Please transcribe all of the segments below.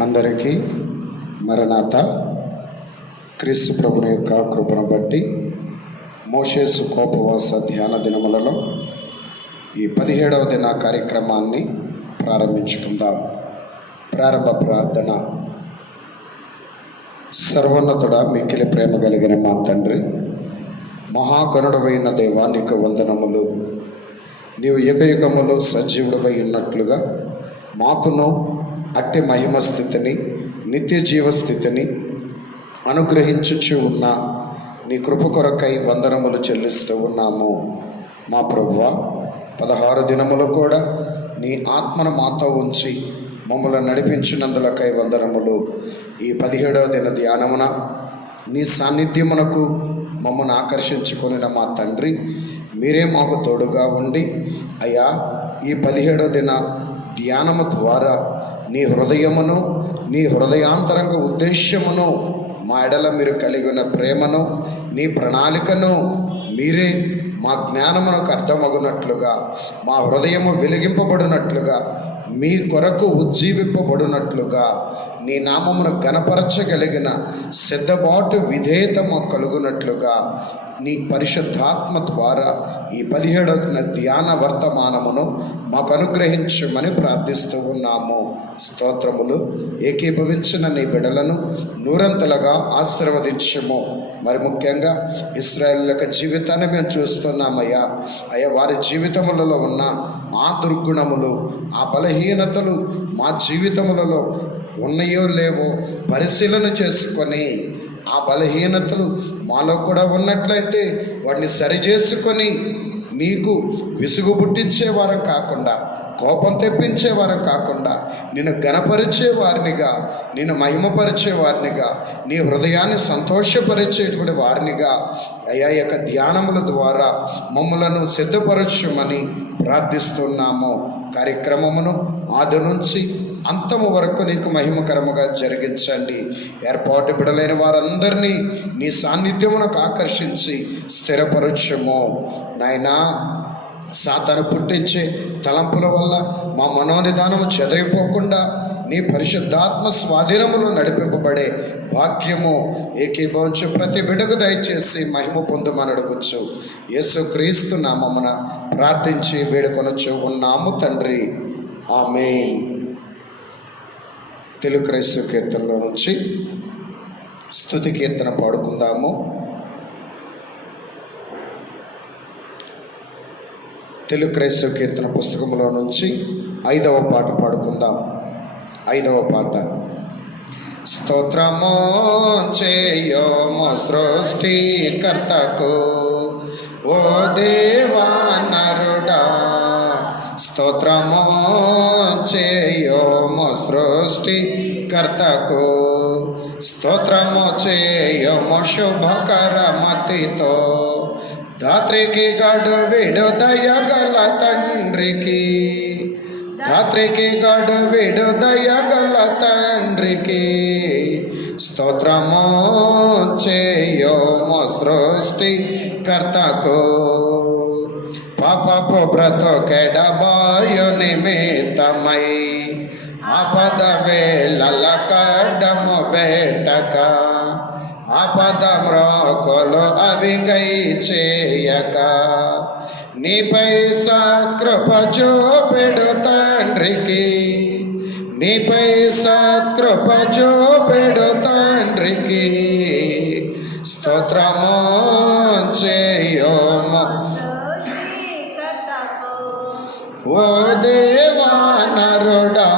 అందరికీ మరణాత. క్రీస్తు ప్రభుని యొక్క కృపను బట్టి మోషేసు కోపవాస ధ్యాన దినములలో ఈ 17వ దిన కార్యక్రమాన్ని ప్రారంభించుకుందాం. ప్రారంభ ప్రార్థన. సర్వోన్నతుడా, మిక్కిలి ప్రేమ కలిగిన మా తండ్రి, మహాగణుడవైన దేవా, నీకు వందనములు. నీవు యుగయుగములో సజీవుడవై ఉన్నట్లుగా మాకును అట్టి మహిమ స్థితిని, నిత్య జీవస్థితిని అనుగ్రహించుచు ఉన్న నీ కృప కొరకై వందనములు చెల్లిస్తూ ఉన్నాము. మా ప్రభువా, 16 దినములు కూడా నీ ఆత్మను మాతో ఉంచి మమ్మల్ని నడిపించినందులకై వందనములు. ఈ 17వ దిన ధ్యానమున నీ సాన్నిధ్యమునకు మమ్మల్ని ఆకర్షించుకొనిన మా తండ్రి, మీరే మాకు తోడుగా ఉండి అయ్యా, ఈ 17వ దిన ధ్యానము ద్వారా నీ హృదయమును, నీ హృదయాంతరంగ ఉద్దేశ్యమును, మా ఎడల మీరు కలిగిన ప్రేమను, నీ ప్రణాళికను మీరే మా జ్ఞానమునకు అర్థమగునట్లుగా, మా హృదయము వెలిగింపబడినట్లుగా, మీ కొరకు ఉజ్జీవింపబడినట్లుగా, నీ నామమును గణపరచగలిగిన సిద్ధబాటు విధేయత మాకు కలుగునట్లుగా నీ పరిశుద్ధాత్మ ద్వారా ఈ 17వ దిన ధ్యాన వర్తమానమును మాకు అనుగ్రహించమని ప్రార్థిస్తూ ఉన్నాము. స్తోత్రములు. ఏకీభవించిన నీ బిడ్డలను నూరంతలుగా ఆశీర్వదించము. మరి ముఖ్యంగా ఇశ్రాయేలు యొక్క జీవితాన్ని మేము చూస్తున్నామయ్యా. అయ్యా, వారి జీవితములలో ఉన్న ఆ దుర్గుణములు, ఆ బలహీనతలు మా జీవితములలో ఉన్నాయో లేవో పరిశీలన చేసుకొని, ఆ బలహీనతలు మాలో కూడా ఉన్నట్లయితే వాటిని సరిచేసుకొని మీకు విసుగు పుట్టించేవారం కాకుండా, కోపం తెప్పించేవారం కాకుండా, నిన్ను గణపరిచే వారినిగా, నిన్ను మహిమపరిచే వారినిగా, నీ హృదయాన్ని సంతోషపరిచేటువంటి వారినిగా అయ్యా యొక్క ధ్యానముల ద్వారా మమ్మలను సిద్ధపరచమని ప్రార్థిస్తున్నాము. కార్యక్రమమును ఆది నుంచి అంతము వరకు నీకు మహిమకరముగా జరిగించండి. ఏర్పాటు బిడలైన వారందరినీ నీ సాన్నిధ్యమునకు ఆకర్షించి స్థిరపరచము. నాయనా, సాతాను పుట్టించే తలంపుల వల్ల మా మనోనిదానము చెదరిపోకుండా నీ పరిశుద్ధాత్మ స్వాధీనములో నడిపింపబడే భాగ్యము ఏకీభవించు ప్రతి బిడకు దయచేసి మహిమ పొందుమని అడుగుచ్చు. యేసుక్రీస్తు నామమున ప్రార్థించి వేడుకొనొచ్చు ఉన్నాము తండ్రి, ఆమేన్. తెలుగు క్రైస్తవ కీర్తనలో నుంచి స్తుతి కీర్తన పాడుకుందాము. తెలుగు క్రైస్తవ కీర్తన పుస్తకంలో నుంచి 5వ పాట పాడుకుందాం. 5వ పాట. స్తోత్రము చేయము సృష్టికర్తకు, ఓ దేవా నరుడా. స్తోత్రము చేయము సృష్టికర్తకు, స్తోత్రము చేయము శుభకరమతితో. ధాత్రికి గడు విడు దయగల తండ్రికి, ధాత్రికి గడు విడు దయగల తండ్రికి. స్తోత్రము చేయము సృష్టికర్తకు, పాపపు బ్రతుకెడబాయు నిమిత్తమై ఆపద వేళల కడ్డము బెట్టక, ఆపద మ్రోకులు అవిగై చేయక, నీపై సత్కృప చూపెడు తండ్రికి, నీపై సత్కృప చూపెడు తండ్రికి. స్తోత్రము చేయము ఓ దేవా నరుడా.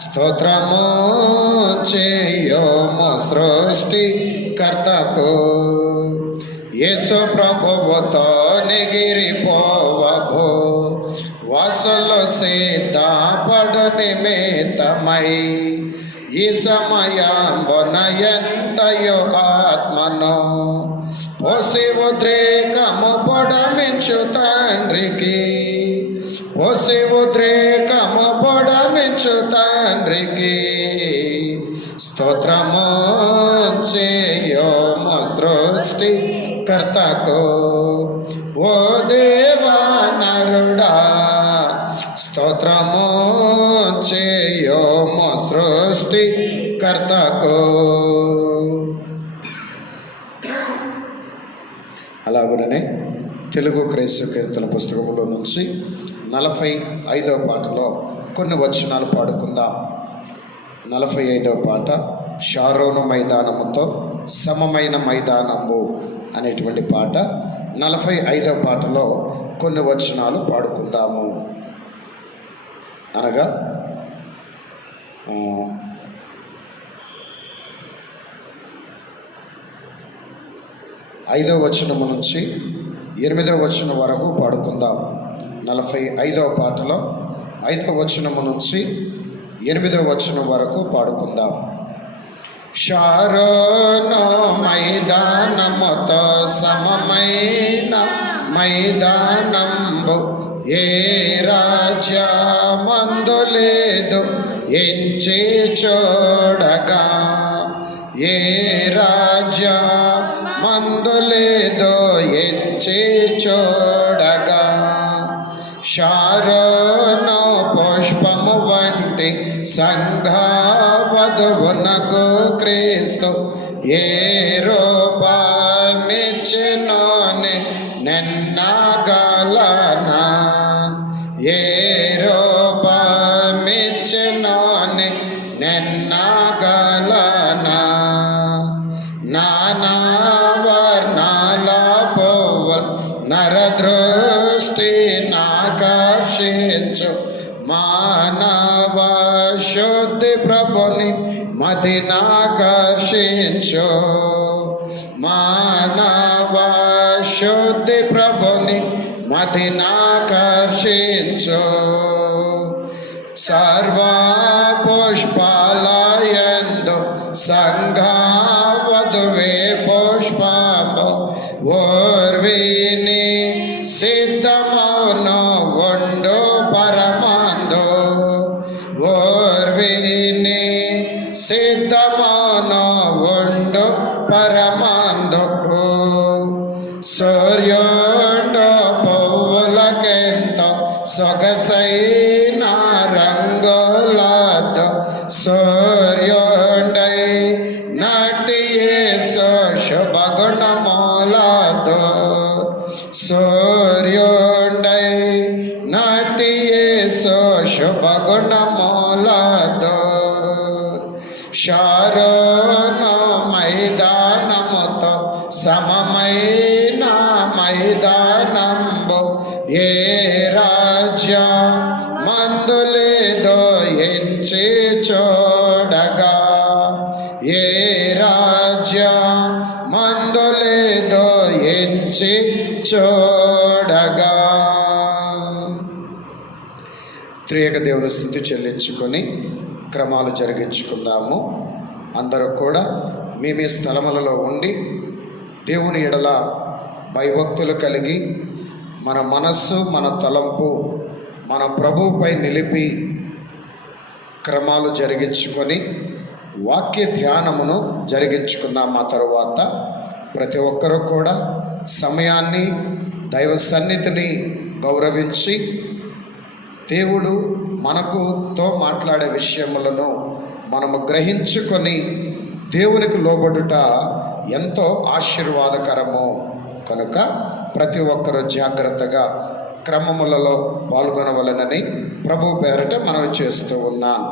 స్తోత్రము చేయము సృష్టికర్తకు, యేసు ప్రభువుతో నిగిరిపోవభో వాసులు సిద్ధపడు నిమిత్తమై. ఈ సమయంబున ఎంతయో ఆత్మను పోసి ఉద్రేకము పొడమించు తండ్రికి, పోసి ఉద్రేకము పొడమించు తండ్రికి. స్తోత్రము చేయము సృష్టికర్తకు, ఓ దేవా నరుడా. స్తోత్రము చేయోము సృష్టికర్తకు. అలాగనే తెలుగు క్రైస్తవ కీర్తన పుస్తకంలో నుంచి 45వ పాటలో కొన్ని వచనాలు పాడుకుందాం. 45వ పాట షారోను మైదానముతో సమమైన మైదానము అనేటువంటి పాట. 45వ పాటలో కొన్ని వచనాలు పాడుకుందాము. అనగా 5వ వచనము నుంచి 8వ వచనం వరకు పాడుకుందాం. 45వ పాటలో 5వ వచనము నుంచి 8వ వచనం వరకు పాడుకుందాం. షారోను మైదానముతో సమమైన మైదానంబు ఏ రాజ్యమందు లేదు ఎంచి చూడగా, ఏ రాజ్యమందు లేదో ఎంచి చూడగా, షారోను పుష్పము వంటి సంఘవధువునకు క్రీస్తు ఏ రూపమిచ్చినోని నెన్నగలనా, ఏ రూపమిచ్చినోని నెన్నగలనా. నానా వర్ణాల పువ్వులు నరదృష్టి నాకర్షించు, మానవ శుద్ధి ప్రభుని మదినాకర్షించు, మానవ శుద్ధి ప్రభుని మదినాకర్షించు. సర్వ పుష్పాలయందు సంఘవధువే పుష్పము ఓర్విని సిద్ధమౌను ఉండు పరమాందు, ఓర్విని సిద్ధమౌను ఉండు పరమాందు. సూర్యుడు పువ్వులకెంతో సొగసైన రంగులతో సూర్యుడై నటి యేసు శుభగుణములతో, సూర్యుడై నటి యేసు శుభగుణములతో. షారోను మైదానముతో సమమైన మైదానంబు ఏ రాజ్యమందు లేదో ఎంచి చూడగా, ఏ రాజ్యమందు లేదో ఎంచి చూడగా. త్రియేక దేవుని స్తుతి చెల్లించుకొని క్రమాలు జరిగించుకుందాము. అందరూ కూడా మీ మీ స్థలములలో ఉండి దేవుని ఎడల భయభక్తులు కలిగి మన మనస్సు మన తలంపు మన ప్రభువుపై నిలిపి క్రమాలు జరిగించుకొని వాక్య ధ్యానమును జరిగించుకుందాం. ఆ తరువాత ప్రతి ఒక్కరూ కూడా సమయాన్ని దైవ సన్నిధిని గౌరవించి దేవుడు మనకుతో మాట్లాడే విషయములను మనము గ్రహించుకొని దేవునికి లోబడుట ఎంతో ఆశీర్వాదకరము కనుక ప్రతి ఒక్కరూ జాగ్రత్తగా క్రమములలో పాల్గొనవలనని ప్రభు పేరట మనవి చేస్తూ ఉన్నాను.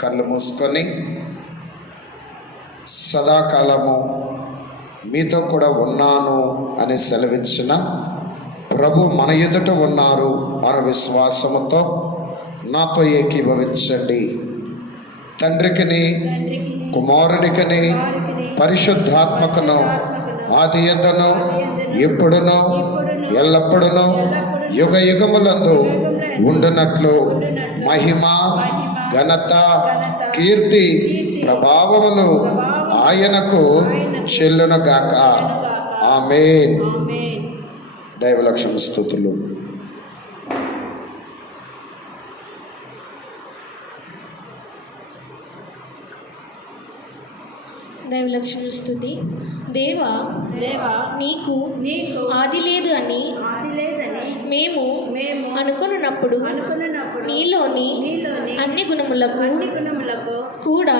కళ్ళు మూసుకొని సదాకాలము మీతో కూడా ఉన్నాను అని సెలవిచ్చిన ప్రభు మన ఎదుట ఉన్నారు అనే విశ్వాసముతో నాతో ఏకీభవించండి. తండ్రికిని కుమారునికిని పరిశుద్ధాత్మకును ఆది యందును ఎప్పుడునో ఎల్లప్పుడును యుగ యుగములందు ఉండునట్లు మహిమ ఘనత కీర్తి ప్రభావములు ఆయనకు చెల్లునుగాక. ఆమేన్. దైవలక్ష్మ స్తుతులు. దైవలక్ష్మ స్తుతి. దేవా నీకు ఆది లేదు అని మేము అనుకున్నప్పుడు నీలోని అన్ని గుణములకు కూడా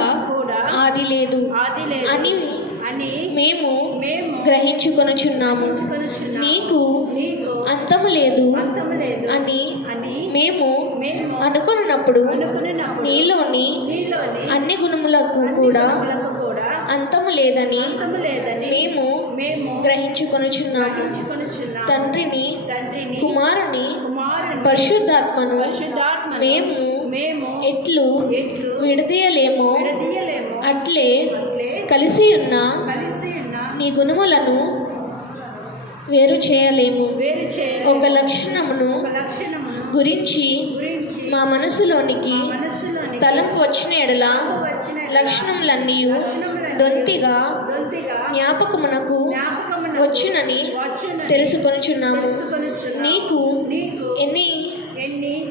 ఆది లేదు అని మేము గ్రహించుకొనుచున్నాము. నీకు అంతము లేదు అని మేము అనుకున్నప్పుడు నీలోని అన్ని గుణములకు కూడా అంతము లేదని మేము గ్రహించుకొనుచున్నాము. తండ్రిని, కుమారుని, పరిశుద్ధాత్మను మేము ఎట్లు విడదీయలేమో అట్లే కలిసి ఉన్న నీ గుణములను వేరు చేయలేము. ఒక లక్షణమును గురించి మా మనసులోనికి తలంపు వచ్చిన ఎడల లక్షణములన్నీ దొంతిగా జ్ఞాపకమునకు వచ్చునని తెలుసుకొనుచున్నాము. నీకు ఎన్ని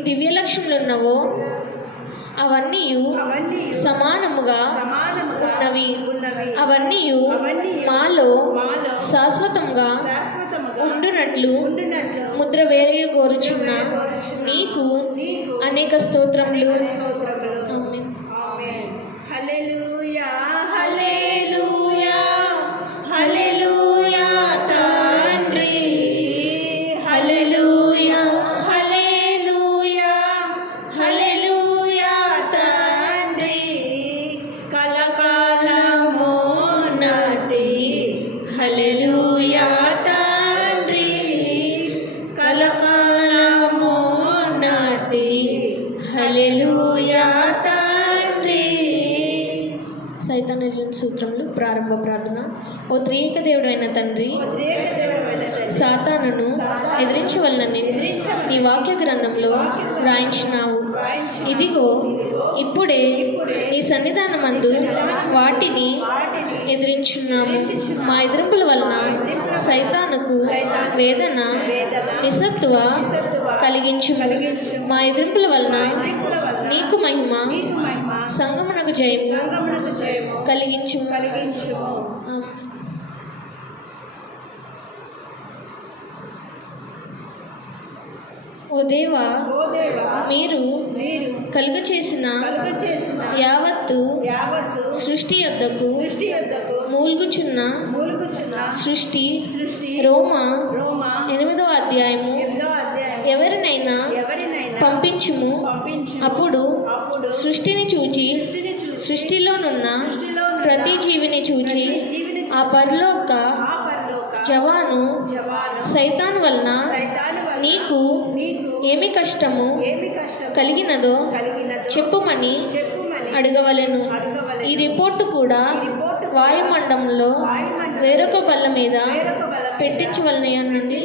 దివ్య లక్షణములు ఉన్నవో అవన్నీ సమానముగా ఉన్నవి. అవన్నీ మాలో శాశ్వతంగా ఉండునట్లు ముద్ర వేరే కోరుచున్న నీకు అనేక స్తోత్రములు. ఆమేన్. హల్లెలూయా హల్లెలూయా హల్లెలూయా తండ్రి, హల్లెలూయా హల్లెలూయా హల్లెలూయా తండ్రి, కలకాలము నాటి హల్లెలూయా తండ్రి, కలకాలము నాటి హల్లెలూయా తండ్రి. సైతానజన్ సూత్రములు ప్రారంభ ప్రార్థన. ఓ త్రియేక దేవుడు అయిన తండ్రి, సాతానును ఎదిరించవలనని నీ వాక్య గ్రంథంలో వ్రాయించినావు. ఇదిగో ఇప్పుడే నీ సన్నిధానమందు వాటిని ఎదిరించున్నాము. మా ఎదిరింపుల వలన సైతానుకు వేదన, నిస్సత్తువ కలిగించుము. మా ఎదిరింపుల వలన నీకు మహిమ, సంగమునకు జయము కలిగించుము. ఓ దేవా, మీరు కలుగ చేసిన యావత్తు సృష్టి యొద్దకు మూల్గుచున్న సృష్టి రోమా 8వ అధ్యాయము ఎవరినైనా పంపించుము. అప్పుడు సృష్టిని చూచి సృష్టిలోనున్న ప్రతి జీవిని చూచి ఆ పరలోక జవాను సైతాను వలన నీకు ఏమి కష్టము కలిగినదో చెప్పుమని అడగవలెను. ఈ రిపోర్టు కూడా వాయుమండంలో వేరొక బల్ల మీద పెట్టించవలనని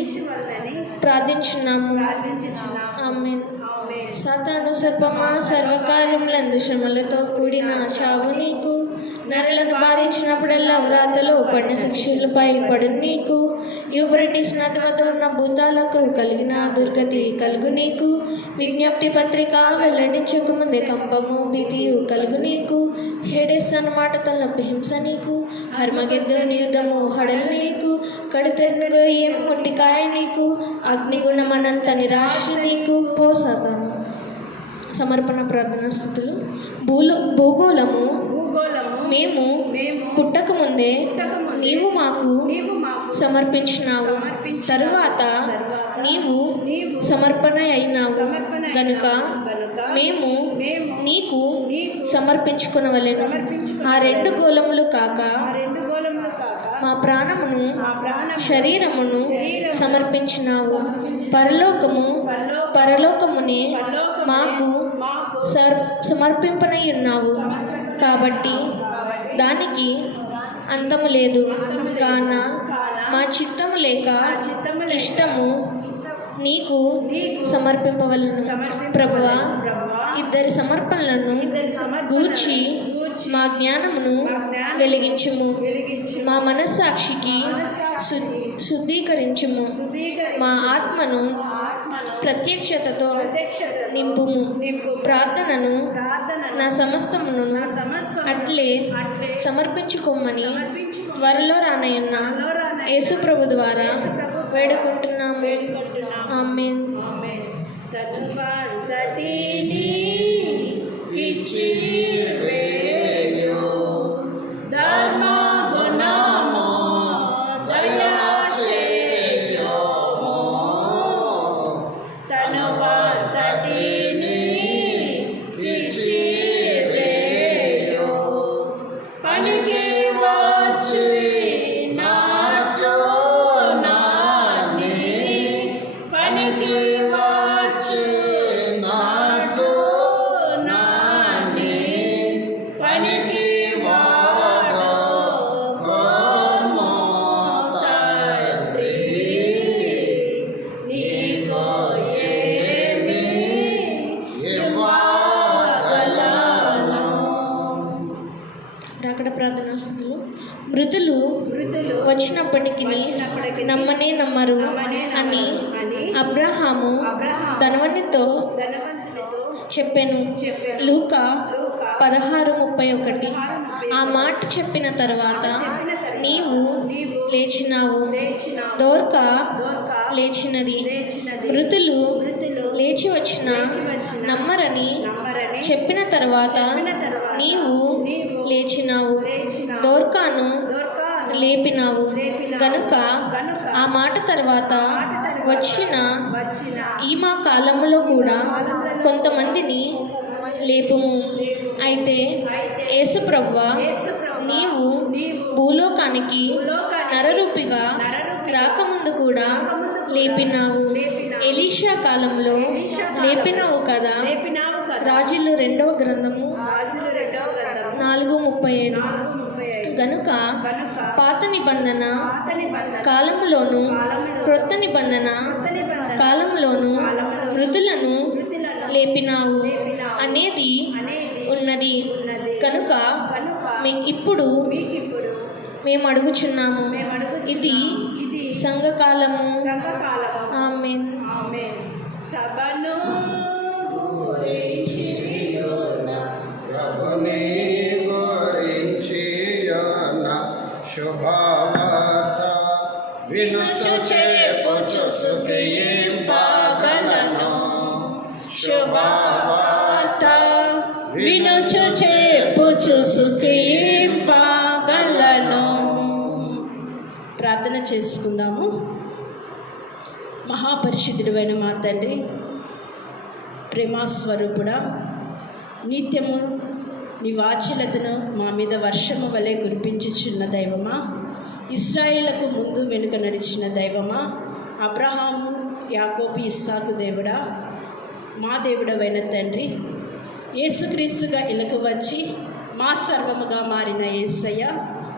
ప్రార్థించున్నాము. ఆమేన్. సాతాను సర్పమా, సర్వకార్యములందు శ్రమలతో కూడిన చావు నీకు. నరులను బాధించినప్పుడల్లా వ్రాతలో పడిన శిక్షలపై పడు నీకు. యూఫ్రటీస్ నది వద్ద ఉన్న భూతాలకు కలిగిన దుర్గతి కలుగు నీకు. విజ్ఞప్తి పత్రిక వెల్లడించక ముందే కంపము, భీతియు కలుగు నీకు. హేడెస్ అన్నమాట తలనొప్పి హింస నీకు. హర్మగెద్దోని యుద్ధము హడలు నీకు. కడుతెరుగు ఏం మొట్టికాయ నీకు. అగ్నిగుణమనంత నిరాశ నీకు. పో సాతాను. సమర్పణ ప్రార్థన స్థుతులు. భూగోళము మేము పుట్టక ముందే నీవు మాకు సమర్పించినావు. తరువాత నీవు సమర్పణ అయినావు గనుక మేము నీకు సమర్పించుకునవలెను. ఆ 2 గోళములు కాక మా ప్రాణమును శరీరమును సమర్పించినావు. పరలోకమునే మాకు సమర్పింపనై ఉన్నావు. కాబట్టి దానికి అంతము లేదు. కాన మా చిత్తము లేక ఇష్టము నీకు సమర్పింపవలను. ప్రభువా, ఇద్దరి సమర్పణలను గూర్చి మా జ్ఞానమును వెలిగించుము. మా మనస్సాక్షికి శుద్ధీకరించుము. మా ఆత్మను ప్రత్యక్షతతో నింపుము. ప్రార్థనను నా సమస్తమును అట్లే సమర్పించుకోమని త్వరలో రానయ్యున్న యేసు ప్రభు ద్వారా వేడుకుంటున్నాము. ఆమేన్. తనువంతటిని కిచ్చివేయు ధర్మ గుణము దయచేయుము తనువంతటిని కిచ్చివేయు పనికి వచ్చి నాట్లు నాని పనికి వచ్చి నాట్లు నాని పనికి వాడు కోము తండ్రి నీకు ఏమి ఇవ్వగలను. రాకడ ప్రార్థనా స్థుతులు. మృతులు వచ్చినప్పటికీ నమ్మనే నమ్మరు అని అబ్రహాము ధనవంతునితో చెప్పెను. లూకా 16:31. ఆ మాట చెప్పిన తర్వాత నీవు లేచినావు, దోర్కా లేచినది. మృతులు లేచి వచ్చిన నమ్మరని చెప్పిన తర్వాత నీవు లేచినావు, దోర్కాను లేపినావు గనుక ఆ మాట తర్వాత వచ్చిన ఈ మా కాలంలో కూడా కొంతమందిని లేపుము. అయితే యేసు ప్రభువా, నీవు భూలోకానికి నరరూపిగా రాకముందు కూడా లేపినావు. ఎలీషా కాలంలో లేపినావు కదా. రాజులు 2వ గ్రంథము 4:37. గనుక పాత నిబంధన కాలంలోను క్రొత్త నిబంధన కాలంలోను మృతులను లేపినావు అనేది ఉన్నది. కనుక ఇప్పుడు మేము అడుగుచున్నాము, ఇది సంఘకాలము. ఆమేన్. సభను ప్రభుని గురించి శుభవార్త వినుచు చేపుచు సుఖింపగలను. శుభవార్త వినుచు చేపుచు సుఖింపగలను. ప్రార్థన చేసుకుందాము. మహాపరిశుద్ధుడైన మా తండ్రి, ప్రేమాస్వరూపుడా, నిత్యము నీ వాత్సల్యతను మా మీద వర్షము వలె కురిపించుచున్న దైవమా, ఇశ్రాయేలుకు ముందు వెనుక నడిచిన దైవమా, అబ్రహాము యాకోబు ఇస్సాకు దేవుడా, మా దేవుడవైన తండ్రి, యేసుక్రీస్తుగా ఇలకు వచ్చి మా సర్వముగా మారిన యేసయ్య,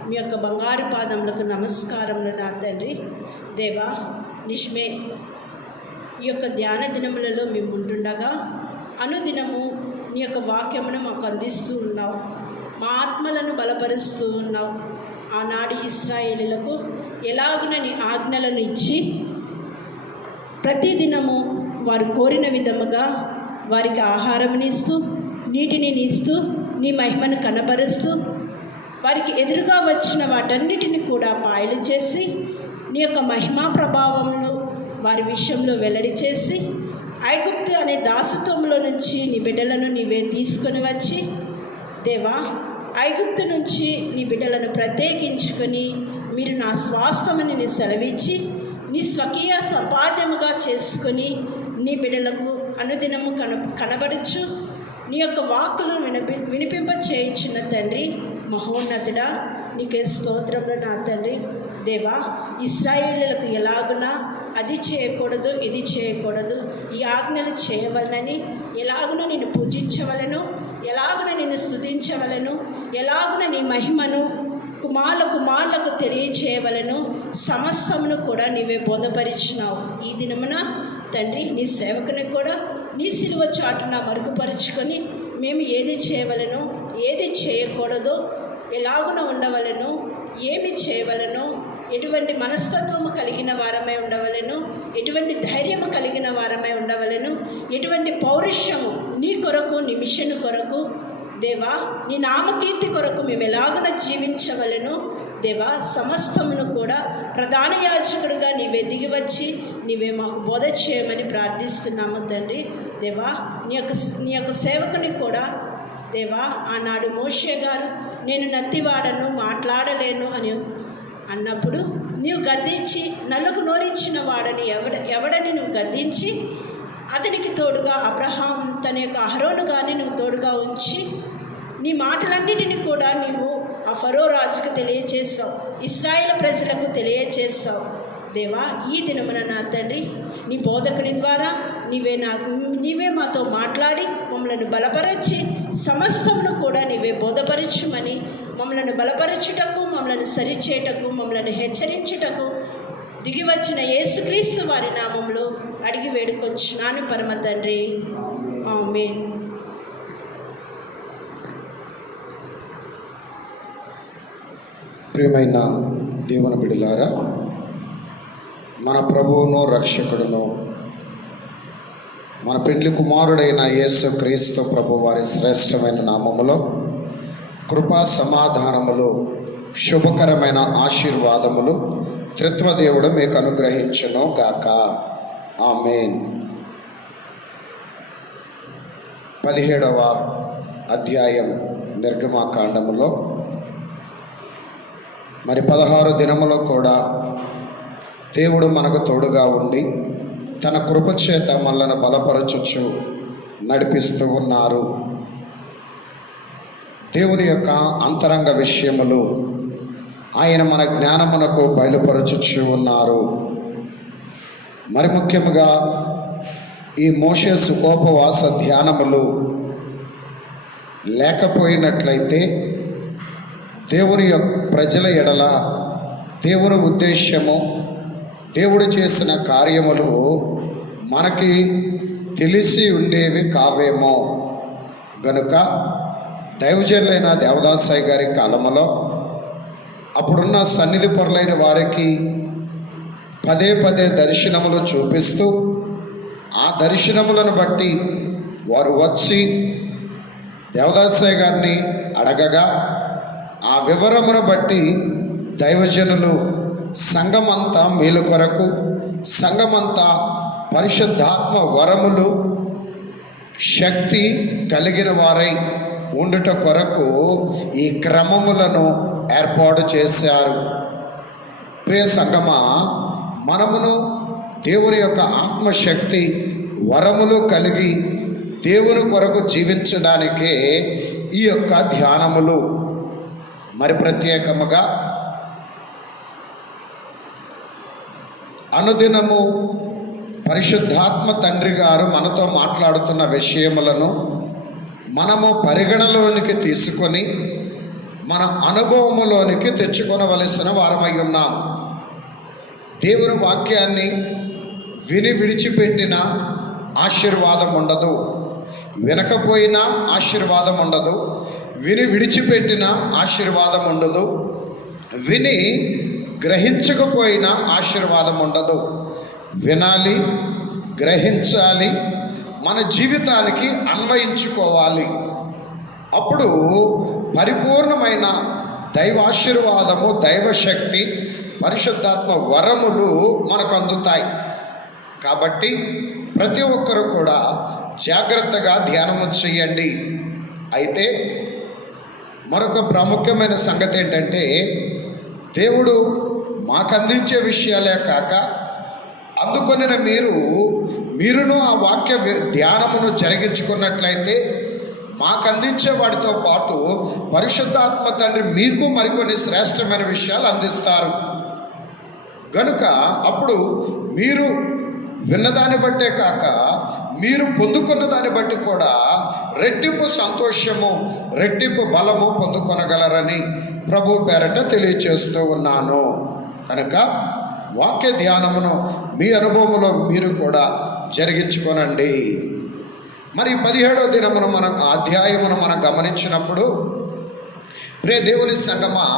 మీ యొక్క బంగారు పాదములకు నమస్కారములు నా తండ్రి. దేవా, నిష్మే ఈ యొక్క ధ్యాన దినములలో మేము ఉంటుండగా అనుదినము నీ యొక్క వాక్యమును మాకు అందిస్తూ ఉన్నావు, మా ఆత్మలను బలపరుస్తూ ఉన్నావు. ఆనాడు ఇశ్రాయేలీలకు ఎలాగున నీ ఆజ్ఞలను ఇచ్చి ప్రతిదినము వారు కోరిన విధముగా వారికి ఆహారమునిస్తూ నీటిని ఇస్తూ నీ మహిమను కనపరుస్తూ వారికి ఎదురుగా వచ్చిన వాటన్నిటిని కూడా పాయలు చేసి నీ యొక్క మహిమా ప్రభావమును వారి విషయంలో వెల్లడి చేసి ఐగుప్తు అనే దాసత్వంలో నుంచి నీ బిడ్డలను నీవే తీసుకొని వచ్చి, దేవా, ఐగుప్తు నుంచి నీ బిడ్డలను ప్రత్యేకించుకొని మీరు నా స్వాస్థ్యమని నీ సెలవిచ్చి నీ స్వకీయ సంపాద్యముగా చేసుకొని నీ బిడ్డలకు అనుదినము కనబడుచు నీ యొక్క వాక్కులను వినిపింప చేయించిన తండ్రి, మహోన్నతుడా, నీకే స్తోత్రములు నా తండ్రి. దేవా, ఇశ్రాయేలీయులకు ఎలాగునా అది చేయకూడదు, ఇది చేయకూడదు, ఈ ఆజ్ఞలు చేయవలనని, ఎలాగున నిన్ను పూజించవలను, ఎలాగున నిన్ను స్తుతించవలను, ఎలాగున నీ మహిమను కుమారులకు తెలియచేయవలను సమస్తమును కూడా నీవే బోధపరిచినావు. ఈ దినమున తండ్రి, నీ సేవకుని కూడా నీ సిలువ చాటున మరుగుపరుచుకొని మేము ఏది చేయవలను, ఏది చేయకూడదో, ఎలాగున ఉండవలను, ఏమి చేయవలను, ఎటువంటి మనస్తత్వము కలిగిన వారమై ఉండవలను, ఎటువంటి ధైర్యము కలిగిన వారమై ఉండవలను, ఎటువంటి పౌరుషము నీ కొరకు, నీ మిషన్ కొరకు దేవా, నీ నామకీర్తి కొరకు మేము ఎలాగన జీవించవలెను దేవా, సమస్తమును కూడా ప్రధాన యాజకుడుగా నీవే దిగివచ్చి నీవే మాకు బోధ చేయమని ప్రార్థిస్తున్నాము తండ్రి. దేవా, నీ యొక్క సేవకుని కూడా దేవా, ఆనాడు మోషే గారు నేను నత్తివాడను, మాట్లాడలేను అని అన్నప్పుడు నీవు గద్దించి నల్లకు నోరిచ్చిన వాడని ఎవడని నువ్వు గద్దించి అతనికి తోడుగా అబ్రహాం తన యొక్క అహరోను గాని నువ్వు తోడుగా ఉంచి నీ మాటలన్నిటినీ కూడా నీవు ఆ ఫరో రాజుకు తెలియచేస్తావు, ఇశ్రాయేలు ప్రజలకు తెలియచేస్తావు. దేవా, ఈ దినమున నా తండ్రి నీ బోధకుని ద్వారా నీవే మాతో మాట్లాడి మమ్మల్ని బలపరచి సమస్తమును కూడా నీవే బోధపరచుమని, మమ్మల్ని బలపరచుటకు, మమ్మల్ని సరిచేయటకు, మమ్మల్ని హెచ్చరించుటకు దిగివచ్చిన యేసుక్రీస్తు వారి నామంలో అడిగి వేడుకొంచున్నాను పరమ తండ్రి. ఆమేన్. ప్రియమైన దేవుని బిడ్డలారా, మన ప్రభువును రక్షకుడును మన పెండ్లి కుమారుడైన యేసు క్రీస్తు ప్రభు వారి శ్రేష్టమైన నామములో కృపా సమాధానములు, శుభకరమైన ఆశీర్వాదములు త్రిత్వదేవుడు మీకు అనుగ్రహించును గాక. ఆమేన్. 17వ అధ్యాయం నిర్గమాకాండములో 16 దినములో కూడా దేవుడు మనకు తోడుగా ఉండి తన కృపచేత మనలను బలపరచుచు నడిపిస్తూ ఉన్నారు. దేవుని యొక్క అంతరంగ విషయములు ఆయన మన జ్ఞానమునకు బయలుపరచుచు ఉన్నారు. మరి ముఖ్యముగా ఈ మోషే సుఖోపవాస ధ్యానములు లేకపోయినట్లయితే దేవుని యొక్క ప్రజల ఎడల దేవుని ఉద్దేశ్యము, దేవుడు చేసిన కార్యములు మనకి తెలిసి ఉండేవి కావేమో. గనుక దైవజనులైన దేవదాసాయి గారి కాలంలో అప్పుడున్న సన్నిధి పరులైన వారికి పదే పదే దర్శనములు చూపిస్తూ ఆ దర్శనములను బట్టి వారు వచ్చి దేవదాసాయి గారిని అడగగా ఆ వివరమును బట్టి దైవజనులు సంఘమంతా మేలు కొరకు, సంఘమంతా పరిశుద్ధాత్మ వరములు శక్తి కలిగిన వారై ఉండుట కొరకు ఈ క్రమములను ఏర్పాటు చేశారు. ప్రియ సంగమా, మనమును దేవుని యొక్క ఆత్మశక్తి వరములు కలిగి దేవుని కొరకు జీవించడానికే ఈ యొక్క ధ్యానములు. మరి ప్రత్యేకముగా అనుదినము పరిశుద్ధాత్మ తండ్రి గారు మనతో మాట్లాడుతున్న విషయములను మనము పరిగణలోనికి తీసుకొని మన అనుభవములోనికి తెచ్చుకొనవలసిన వారమై ఉన్నాం. దేవుని వాక్యాన్ని విని విడిచిపెట్టిన ఆశీర్వాదం ఉండదు, వినకపోయినా ఆశీర్వాదం ఉండదు, విని విడిచిపెట్టిన ఆశీర్వాదం ఉండదు, విని గ్రహించకపోయినా ఆశీర్వాదం ఉండదు. వినాలి, గ్రహించాలి, మన జీవితానికి అన్వయించుకోవాలి. అప్పుడు పరిపూర్ణమైన దైవాశీర్వాదము, దైవశక్తి, పరిశుద్ధాత్మ వరములు మనకు అందుతాయి. కాబట్టి ప్రతి ఒక్కరూ కూడా జాగ్రత్తగా ధ్యానము చేయండి. అయితే మరొక ప్రాముఖ్యమైన సంగతి ఏంటంటే, దేవుడు మాకు అందించే విషయాలే కాక అందుకొనిన మీరును ఆ వాక్య ధ్యానమును జరిగించుకున్నట్లయితే మాకు అందించే వాటితో పాటు పరిశుద్ధాత్మ తండ్రి మీకు మరికొన్ని శ్రేష్టమైన విషయాలు అందిస్తారు. గనుక అప్పుడు మీరు విన్నదాన్ని బట్టే కాక మీరు పొందుకున్న దాన్ని బట్టి కూడా రెట్టింపు సంతోషము, రెట్టింపు బలము పొందుకొనగలరని ప్రభు పేరట తెలియచేస్తూ ఉన్నాను. కనుక వాక్య ధ్యానమును మీ అనుభవంలో మీరు కూడా జరిగించుకోనండి. మరి 17వ దినమును అధ్యాయమును మనం గమనించినప్పుడు ప్రియ దేవుని సంగమా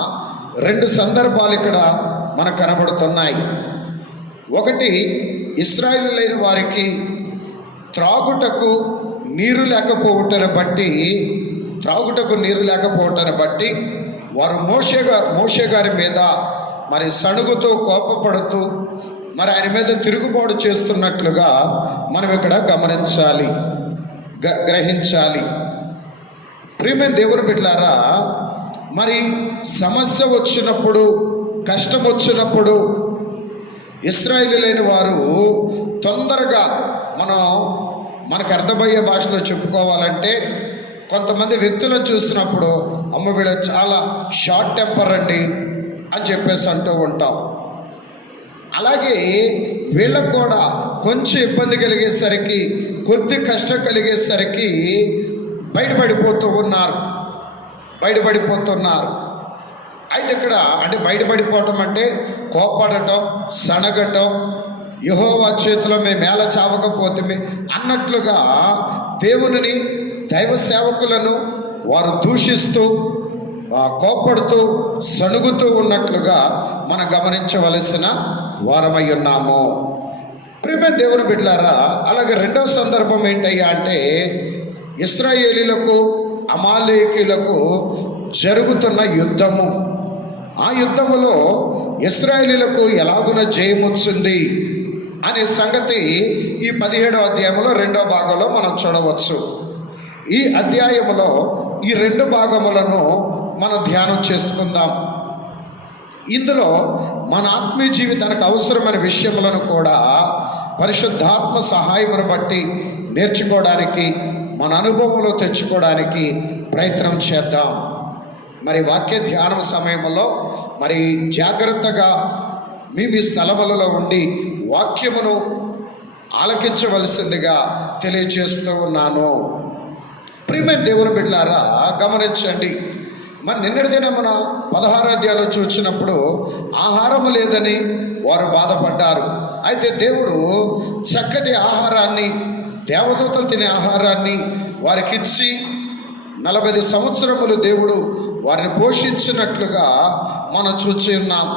2 సందర్భాలు ఇక్కడ మనకు కనబడుతున్నాయి. ఒకటి, ఇశ్రాయేలీయులైన వారికి త్రాగుటకు నీరు లేకపోవటను బట్టి త్రాగుటకు నీరు లేకపోవటాన్ని బట్టి వారు మోషే గారి మీద మరి సణుగుతూ కోపపడుతూ మరి ఆయన మీద తిరుగుబాటు చేస్తున్నట్లుగా మనం ఇక్కడ గమనించాలి, గ్రహించాలి. ప్రియమైన దేవుని బిడ్డలారా, మరి సమస్య వచ్చినప్పుడు, కష్టం వచ్చినప్పుడు ఇశ్రాయేలీయులైన వారు తొందరగా మనకు అర్థమయ్యే భాషలో చెప్పుకోవాలంటే, కొంతమంది వ్యక్తులను చూసినప్పుడు అమ్మ వీళ్ళ చాలా షార్ట్ టెంపర్ అండి అని చెప్పేసి అంటూ ఉంటాం. అలాగే వీళ్ళకు కూడా కొంచెం ఇబ్బంది కలిగేసరికి, కొద్ది కష్టం కలిగేసరికి బయటపడిపోతున్నారు. అయితే ఇక్కడ అంటే బయటపడిపోవటం అంటే కోపడటం, సనగటం, యెహోవా చేతిలో మేము మేల చావకపోతే అన్నట్లుగా దేవునిని, దైవ సేవకులను వారు దూషిస్తూ, కోపడుతూ, సణుగుతూ ఉన్నట్లుగా మనం గమనించవలసిన వారమై ఉన్నాము. ప్రియమైన దేవుని బిడ్డలారా, అలాగే రెండవ సందర్భం ఏంటయ్యా అంటే, ఇశ్రాయేలీయులకు అమాలేకీయులకు జరుగుతున్న యుద్ధము. ఆ యుద్ధములో ఇశ్రాయేలీయులకు ఎలాగున జయమొచ్చింది అనే సంగతి ఈ 17వ అధ్యాయంలో 2వ భాగంలో మనం చూడవచ్చు. ఈ అధ్యాయంలో ఈ 2 భాగములను మనం ధ్యానం చేసుకుందాం. ఇందులో మన ఆత్మీయ జీవితానికి అవసరమైన విషయములను కూడా పరిశుద్ధాత్మ సహాయమును బట్టి నేర్చుకోవడానికి, మన అనుభవంలో తెచ్చుకోవడానికి ప్రయత్నం చేద్దాం. మరి వాక్య ధ్యానం సమయంలో మరి జాగ్రత్తగా మీ స్థలములలో ఉండి వాక్యమును ఆలకించవలసిందిగా తెలియజేస్తూ ఉన్నాను. ప్రియమైన దేవుని బిడ్డలారా, గమనించండి. మరి నిన్నటి దిన మన 16వ అధ్యాయంలో చూసినప్పుడు ఆహారము లేదని వారు బాధపడ్డారు. అయితే దేవుడు చక్కటి ఆహారాన్ని, దేవదూతలు తినే ఆహారాన్ని వారికి ఇచ్చి 40 సంవత్సరములు దేవుడు వారిని పోషించినట్లుగా మనం చూచి ఉన్నాం.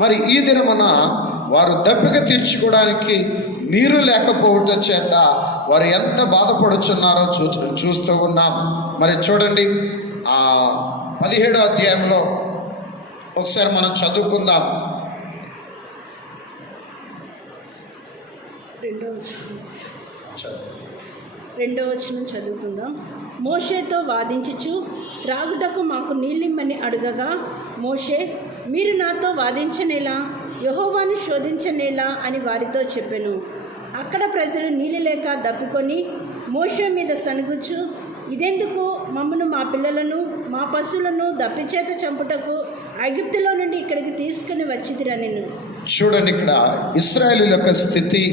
మరి ఈ దినమున వారు దప్పిక తీర్చుకోవడానికి నీరు లేకపోవటం చేత వారు ఎంత బాధపడుచున్నారో చూస్తూ ఉన్నాం. మరి చూడండి, ఆ 17వ అధ్యాయంలో ఒకసారి మనం చదువుకుందాం. రెండవ వచనం చదువుకుందాం. మోషేతో వాదించుచు త్రాగుటకు మాకు నీళ్ళిమ్మని అడగగా, మోషే, మీరు నాతో వాదించనేలా, యెహోవాను శోధించనేలా అని వారితో చెప్పెను. అక్కడ ప్రజలు నీళ్ళు లేక దప్పికొని మోషే మీద సనుగుచు, ఇదెందుకు? మమ్మను, మా పిల్లలను, మా పశువులను దప్పిచేత చంపుటకు ఐగుప్తులో నుండి ఇక్కడికి తీసుకుని వచ్చితిరనెను. చూడండి, ఇక్కడ ఇశ్రాయేలీయుల యొక్క స్థితి.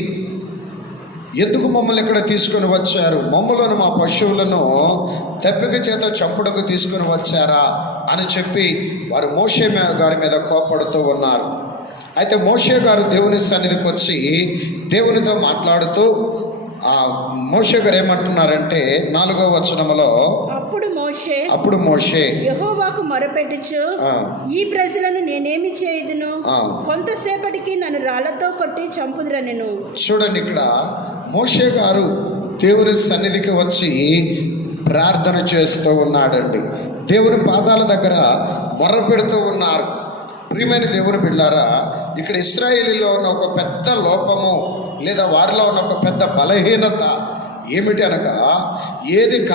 ఎందుకు మమ్మల్ని ఇక్కడ తీసుకుని వచ్చారు? మమ్మలను, మా పశువులను దప్పిక చేత చంపుటకు తీసుకుని వచ్చారా అని చెప్పి వారు మోషే గారి మీద కోపడుతూ ఉన్నారు. అయితే మోషే గారు దేవుని సన్నిధికి వచ్చి దేవునితో మాట్లాడుతూ మోషే గారు ఏమంటున్నారంటే 4వ వచనములో, అప్పుడు మోషే యెహోవాకు మొరపెట్టుచు, ఈ ప్రజలను నేనేమి చేయుదును? కొంతసేపటికి నన్ను రాళ్లతో కొట్టి చంపుదురనెను. చూడండి, ఇక్కడ మోషే గారు దేవుని సన్నిధికి వచ్చి ప్రార్థన చేస్తూ ఉన్నాడండి. దేవుని పాదాల దగ్గర మొర్ర పెడుతూ ఉన్నారు. ప్రియమైన దేవుని బిడ్డలారా, ఇక్కడ ఇశ్రాయేలీలో ఉన్న ఒక పెద్ద లోపము లేదా వారిలో ఉన్న ఒక పెద్ద బలహీనత ఏమిటి అనగా, ఏదైనా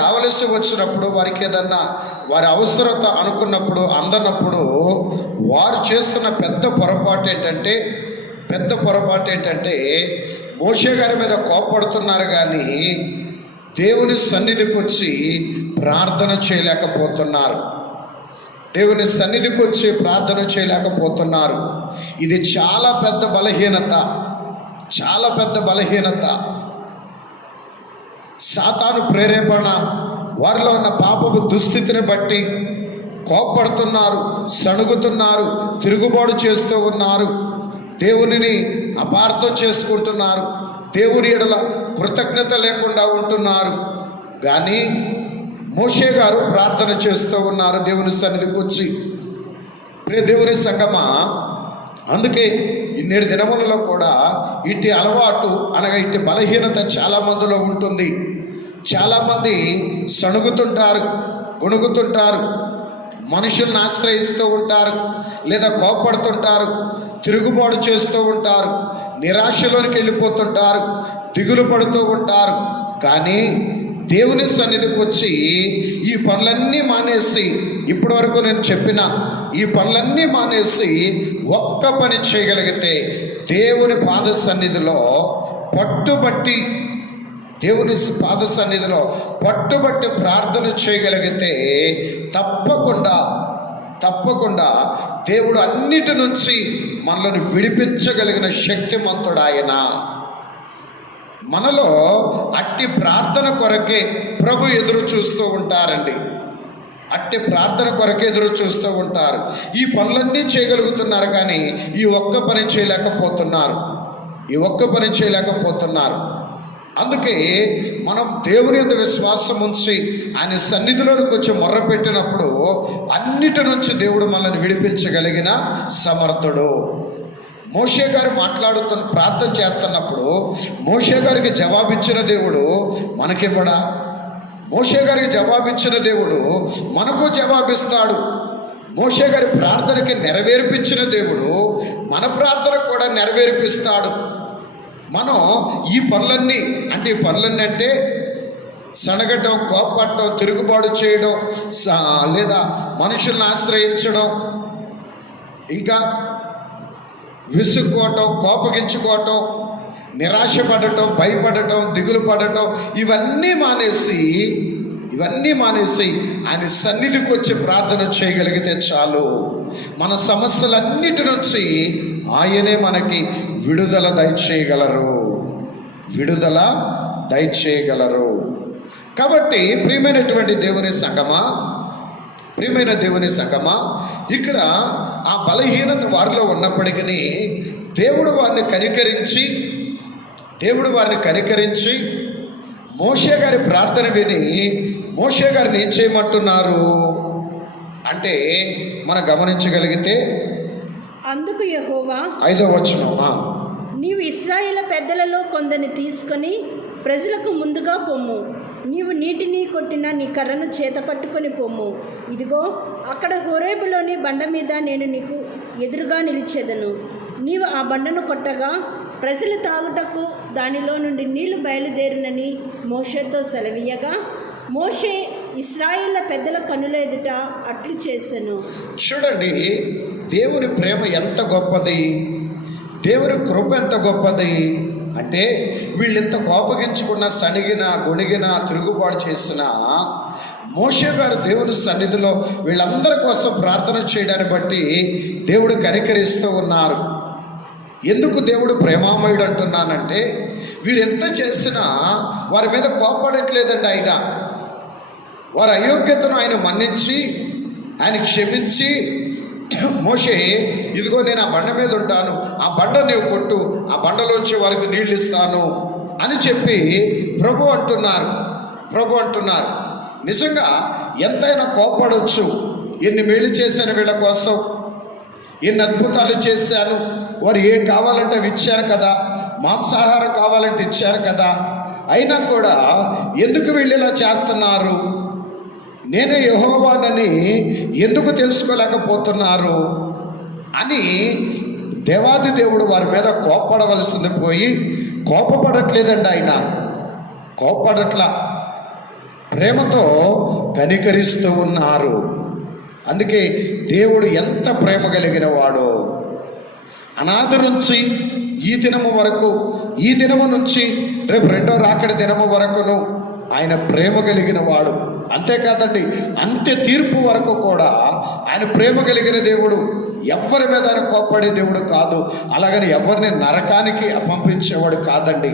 కావలసి వచ్చినప్పుడు వారికి ఏదన్నా వారి అవసరత అనుకున్నప్పుడు అందనప్పుడు వారు చేస్తున్న పెద్ద పొరపాటు ఏంటంటే మోషే గారి మీద కోపడుతున్నారు కానీ దేవుని సన్నిధికి వచ్చి ప్రార్థన చేయలేకపోతున్నారు. ఇది చాలా పెద్ద బలహీనత. సాతాను ప్రేరేపణ, వారిలో ఉన్న పాపపు దుస్థితిని బట్టి కోపడుతున్నారు, సణుగుతున్నారు, తిరుగుబాటు చేస్తూ ఉన్నారు, దేవునిని అపార్థం చేసుకుంటున్నారు, దేవుని ఎడల కృతజ్ఞత లేకుండా ఉంటున్నారు. కానీ మోషే గారు ప్రార్థన చేస్తూ ఉన్నారు దేవుని సన్నిధికి వచ్చి. ప్రియ దేవుని సంగమా, అందుకే ఇన్నేడు దినములలో కూడా ఇట్టి అలవాటు అనగా ఇట్టి బలహీనత చాలా మందిలో ఉంటుంది. చాలామంది సణుగుతుంటారు, గొణుగుతుంటారు, మనుషుల్ని ఆశ్రయిస్తూ ఉంటారు, లేదా కోప్పడుతుంటారు, తిరుగుబాటు చేస్తూ ఉంటారు, నిరాశలోనికి వెళ్ళిపోతుంటారు, దిగులు పడుతూ ఉంటారు. కానీ దేవుని సన్నిధికి వచ్చి ఈ పనులన్నీ మానేసి, ఇప్పటి వరకు నేను చెప్పిన ఈ పనులన్నీ మానేసి ఒక్క పని చేయగలిగితే, దేవుని పాద సన్నిధిలో పట్టుబట్టి, దేవుని పాద సన్నిధిలో పట్టుబట్టి ప్రార్థన చేయగలిగితే తప్పకుండా దేవుడు అన్నిటి నుంచి మనల్ని విడిపించగలిగిన శక్తిమంతుడు ఆయన. మనలో అట్టి ప్రార్థన కొరకే ప్రభు ఎదురు చూస్తూ ఉంటారండి. అట్టి ప్రార్థన కొరకే ఎదురు చూస్తూ ఉంటారు. ఈ పనులన్నీ చేయగలుగుతున్నారు, కానీ ఈ ఒక్క పని చేయలేకపోతున్నారు. అందుకే మనం దేవుని యందు విశ్వాసం ఉంచి ఆయన సన్నిధిలోకి వచ్చి మొర్ర పెట్టినప్పుడు అన్నిటి నుంచి దేవుడు మనల్ని విడిపించగలిగిన సమర్థుడు. మోషే గారు ప్రార్థన చేస్తున్నప్పుడు మోషే గారికి జవాబిచ్చిన దేవుడు మనకివ్వడా? మోషే గారికి జవాబిచ్చిన దేవుడు మనకు జవాబిస్తాడు. మోషే గారి ప్రార్థనకి నెరవేర్పించిన దేవుడు మన ప్రార్థన కూడా నెరవేర్పిస్తాడు. మనం ఈ పనులన్నీ అంటే సనగటం, కోపడటం, తిరుగుబాటు చేయడం, లేదా మనుషుల్ని ఆశ్రయించడం, ఇంకా విసుక్కోవటం, కోపగించుకోవటం, నిరాశపడటం, భయపడటం, దిగులు పడటం, ఇవన్నీ మానేసి ఆయన సన్నిధికి వచ్చి ప్రార్థన చేయగలిగితే చాలు. మన సమస్యలన్నిటి నుంచి ఆయనే మనకి విడుదల దయచేయగలరు. కాబట్టి ప్రియమైన దేవుని సంగమా, ఇక్కడ ఆ బలహీనత వారిలో ఉన్నప్పటికీ దేవుడు వారిని కనికరించి మోషే గారి ప్రార్థన విని మోషే గారిని ఏం చేయమంటున్నారు అంటే మనం గమనించగలిగితే, అందుకు యెహోవా 5వ వచనం, నీవు ఇశ్రాయేలు పెద్దలలో కొందరిని తీసుకొని ప్రజలకు ముందుగా పొమ్ము. నీవు నీటిని కొట్టిన నీ కర్రను చేత పట్టుకొని పొమ్ము. ఇదిగో అక్కడ హోరేబులోని బండ మీద నేను నీకు ఎదురుగా నిలిచేదను. నీవు ఆ బండను కొట్టగా ప్రజలు తాగుటకు దానిలో నుండి నీళ్లు బయలుదేరునని మోషేతో సెలవీయగా, మోషే ఇశ్రాయేలు పెద్దల కన్నుల ఎదుట అట్లు చేశాను. చూడండి, దేవుని ప్రేమ ఎంత గొప్పది, దేవుని కృప ఎంత గొప్పది అంటే, వీళ్ళు ఎంత కోపగించుకున్నా, సణిగినా, గొణిగినా, తిరుగుబాటు చేసినా మోషే గారు దేవుని సన్నిధిలో వీళ్ళందరి కోసం ప్రార్థన చేయడాన్ని బట్టి దేవుడు కనికరిస్తూ ఉన్నారు. ఎందుకు దేవుడు ప్రేమామయుడు అంటున్నానంటే, వీరు ఎంత చేసినా వారి మీద కోపడట్లేదండి. ఆయన వారి అయోగ్యతను ఆయన మన్నించి, ఆయన క్షమించి, మోషే ఇదిగో నేను ఆ బండ మీద ఉంటాను, ఆ బండ నీవు కొట్టు, ఆ బండలోంచి వారికి నీళ్ళు ఇస్తాను అని చెప్పి ప్రభు అంటున్నారు. నిజంగా ఎంతైనా కోపడవచ్చు. ఎన్ని మేలు చేశాను వీళ్ళ కోసం, ఎన్ని అద్భుతాలు చేశాను, వారు ఏం కావాలంటే అవి ఇచ్చారు కదా, మాంసాహారం కావాలంటే ఇచ్చారు కదా, అయినా కూడా ఎందుకు వీళ్ళు ఇలా చేస్తున్నారు, నేనే యెహోవానని ఎందుకు తెలుసుకోలేకపోతున్నారు అని దేవాది దేవుడు వారి మీద కోపడవలసింది పోయి కోపపడట్లేదండి. ఆయన కోపడట్లా, ప్రేమతో కనికరిస్తూ ఉన్నారు. అందుకే దేవుడు ఎంత ప్రేమ కలిగిన వాడో, అనాది నుంచి ఈ దినము నుంచి రేపు రెండో రాకడి దినము వరకును ఆయన ప్రేమ కలిగిన వాడు. అంతేకాదండి, అంత్య తీర్పు వరకు కూడా ఆయన ప్రేమ కలిగిన దేవుడు. ఎవరి మీద ఆయన కోప్పడే దేవుడు కాదు, అలాగని ఎవరిని నరకానికి పంపించేవాడు కాదండి.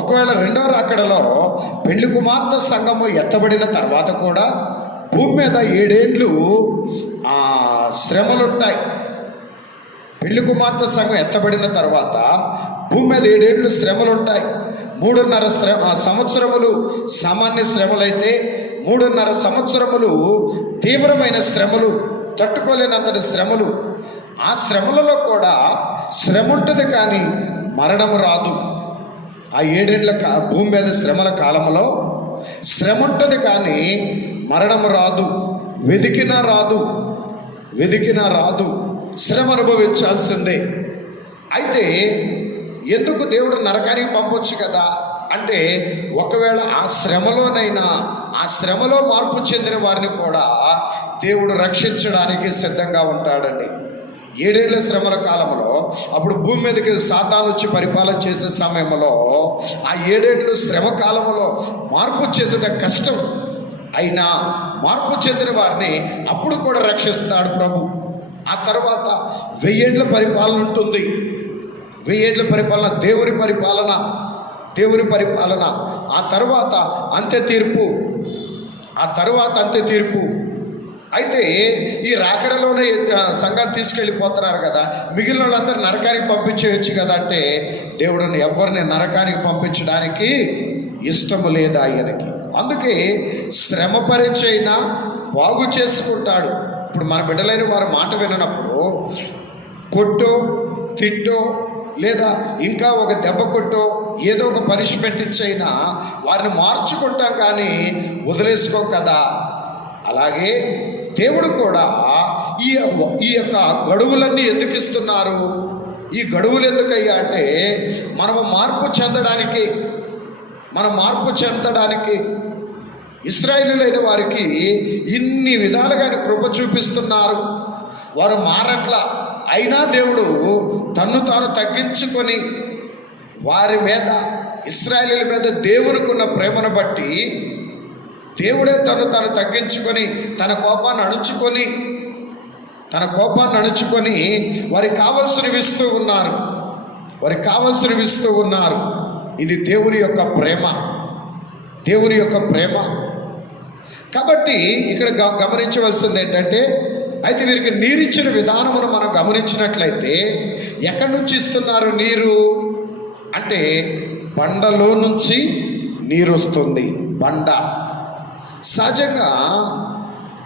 ఒకవేళ రెండో రాకడలో పెళ్లి కుమార్తె సంఘము ఎత్తబడిన తర్వాత కూడా భూమి మీద 7 ఏండ్లు శ్రమలుంటాయి. పెళ్లి కుమార్తె సంఘం ఎత్తబడిన తర్వాత భూమి మీద 7 ఏండ్లు శ్రమలుంటాయి. 3.5 సంవత్సరములు సామాన్య శ్రమలైతే 3.5 సంవత్సరములు తీవ్రమైన శ్రమలు, తట్టుకోలేనంతటి శ్రమలు. ఆ శ్రమలలో కూడా శ్రమ ఉంటుంది, కానీ మరణము రాదు. ఆ 7 ఏండ్ల భూమి మీద శ్రమల కాలంలో శ్రమ ఉంటుంది కానీ మరణం రాదు. వెదికినా రాదు, శ్రమ అనుభవించాల్సిందే. అయితే ఎందుకు దేవుడు నరకానికి పంపొచ్చు కదా అంటే, ఒకవేళ ఆ శ్రమలో మార్పు చెందిన వారిని కూడా దేవుడు రక్షించడానికి సిద్ధంగా ఉంటాడండి. 7 ఏళ్ల శ్రమల కాలంలో, అప్పుడు భూమి మీదకి సాతాను వచ్చి పరిపాలన చేసే సమయంలో, ఆ 7 ఏళ్ళు శ్రమ కాలంలో మార్పు చెందుట కష్టం. అయినా మార్పు చెందిన వారిని అప్పుడు కూడా రక్షిస్తాడు ప్రభు. ఆ తర్వాత 1000 ఏళ్ల పరిపాలన ఉంటుంది. 1000 ఏళ్ల పరిపాలన, దేవుని పరిపాలన. ఆ తర్వాత అంత్య తీర్పు. అయితే ఈ రాకడలోనే సంఘాన్ని తీసుకెళ్ళిపోతున్నారు కదా, మిగిలిన వాళ్ళందరూ నరకానికి పంపించేయచ్చు కదా అంటే, దేవుడిని ఎవరిని నరకానికి పంపించడానికి ఇష్టము లేదు ఆయనకి. అందుకే శ్రమ పరిచైనా బాగు చేసుకుంటాడు. ఇప్పుడు మన బిడ్డలైన వారి మాట వినప్పుడు కొట్టో, తిట్టో, లేదా ఇంకా ఒక దెబ్బ కొట్టో, ఏదో ఒక పనిష్మెంట్ ఇచ్చైనా వారిని మార్చుకుంటాం కానీ వదిలేసుకోం కదా. అలాగే దేవుడు కూడా ఈ యొక్క గడువులన్నీ ఎందుకు ఇస్తున్నారు? ఈ గడువులు ఎందుకయ్యా అంటే, మనం మార్పు చెందడానికి ఇశ్రాయేలీయులైన వారికి ఇన్ని విధాలుగా కృప చూపిస్తున్నారు. వారు మారట్లా. అయినా దేవుడు తన్ను తాను తగ్గించుకొని వారి మీద, ఇశ్రాయేలీయుల మీద దేవునికి ఉన్న ప్రేమను బట్టి దేవుడే తను తగ్గించుకొని తన కోపాన్ని అణుచుకొని వారికి కావలసినవి ఇస్తూ ఉన్నారు. ఇది దేవుని యొక్క ప్రేమ. కాబట్టి ఇక్కడ గమనించవలసింది ఏంటంటే, అయితే వీరికి నీరిచ్చిన విధానమును మనం గమనించినట్లయితే, ఎక్కడి నుంచి ఇస్తున్నారు నీరు అంటే, బండలో నుంచి నీరు వస్తుంది. సహజంగా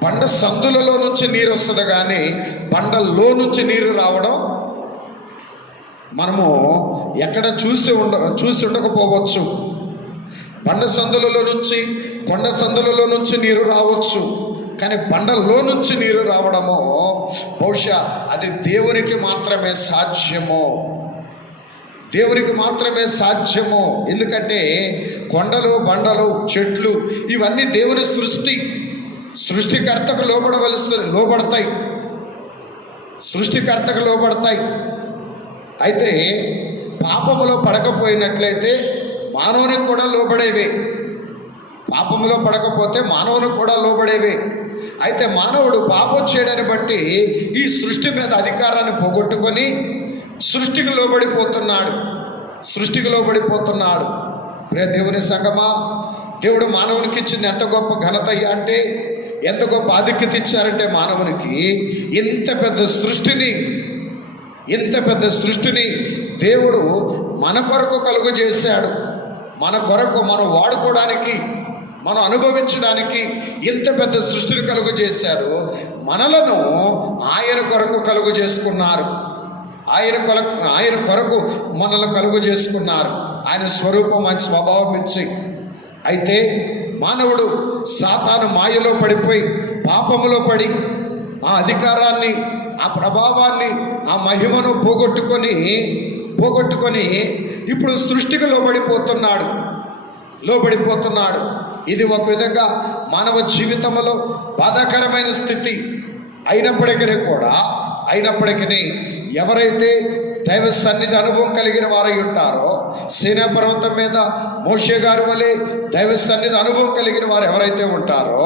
బండ సందులలో నుంచి నీరు వస్తుంది కానీ బండల్లో నుంచి నీరు రావడం మనము ఎక్కడ చూసి ఉండకపోవచ్చు. కొండ సందులలో నుంచి నీరు రావచ్చు, కానీ బండల్లో నుంచి నీరు రావడము బహుశా అది దేవునికి మాత్రమే సాధ్యము. ఎందుకంటే కొండలు, బండలు, చెట్లు ఇవన్నీ దేవుని సృష్టికర్తకు లోబడతాయి. అయితే పాపములో పడకపోయినట్లయితే మానవునికి కూడా లోబడేవే. పాపములో పడకపోతే మానవునికి కూడా లోబడేవే. అయితే మానవుడు పాపం చేయడాన్ని బట్టి ఈ సృష్టి మీద అధికారాన్ని పోగొట్టుకొని సృష్టికి లోబడిపోతున్నాడు. ప్రియ దేవుని సంగమా, దేవుడు మానవునికి ఇచ్చింది ఎంత గొప్ప ఘనత అంటే, ఎంత గొప్ప ఆధిక్యత ఇచ్చారంటే మానవునికి, ఇంత పెద్ద సృష్టిని దేవుడు మన కొరకు కలుగు చేశాడు. మన కొరకు మనం వాడుకోవడానికి, మనం అనుభవించడానికి ఇంత పెద్ద సృష్టిని కలుగు చేశాడు. మనలను ఆయన కొరకు కలుగు చేసుకున్నారు. ఆయన కొరకు మనల్ని కలుగు చేసుకున్నారు. ఆయన స్వరూపం, ఆయన స్వభావం ఇచ్చి. అయితే మానవుడు సాతాను మాయలో పడిపోయి, పాపములో పడి, ఆ అధికారాన్ని, ఆ ప్రభావాన్ని, ఆ మహిమను పోగొట్టుకొని ఇప్పుడు సృష్టికి లోబడిపోతున్నాడు. ఇది ఒక విధంగా మానవ జీవితంలో బాధాకరమైన స్థితి అయినప్పటికీ ఎవరైతే దైవ సన్నిధి అనుభవం కలిగిన వారై ఉంటారో, సీనా పర్వతం మీద మోషే గారి వలె దైవ సన్నిధి అనుభవం కలిగిన వారు ఎవరైతే ఉంటారో,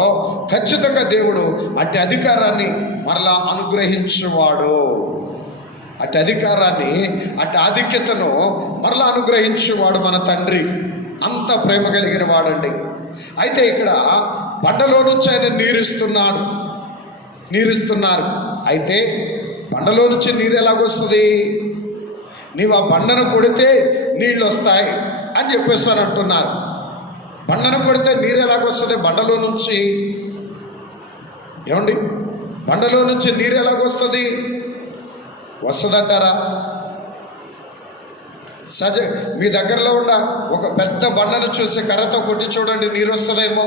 ఖచ్చితంగా దేవుడు అట్టి అధికారాన్ని మరలా అనుగ్రహించువాడు. అట్టి ఆధిక్యతను మరలా అనుగ్రహించువాడు మన తండ్రి. అంత ప్రేమ కలిగిన వాడండి. అయితే ఇక్కడ బండలో నుంచి ఆయన నీరుస్తున్నారు. అయితే బండలో నుంచి నీరు ఎలాగొస్తుంది? నీవు ఆ బండను కొడితే నీళ్ళు వస్తాయి అని చెప్పేస్తాను అంటున్నారు. బండను కొడితే నీరు ఎలాగొస్తుంది? బండలో నుంచి ఏమండి, బండలో నుంచి నీరు ఎలాగొస్తుంది? వస్తుందంటారా? మీ దగ్గరలో ఉన్న ఒక పెద్ద బండను చూసి కర్రతో కొట్టి చూడండి, నీరు వస్తుందేమో.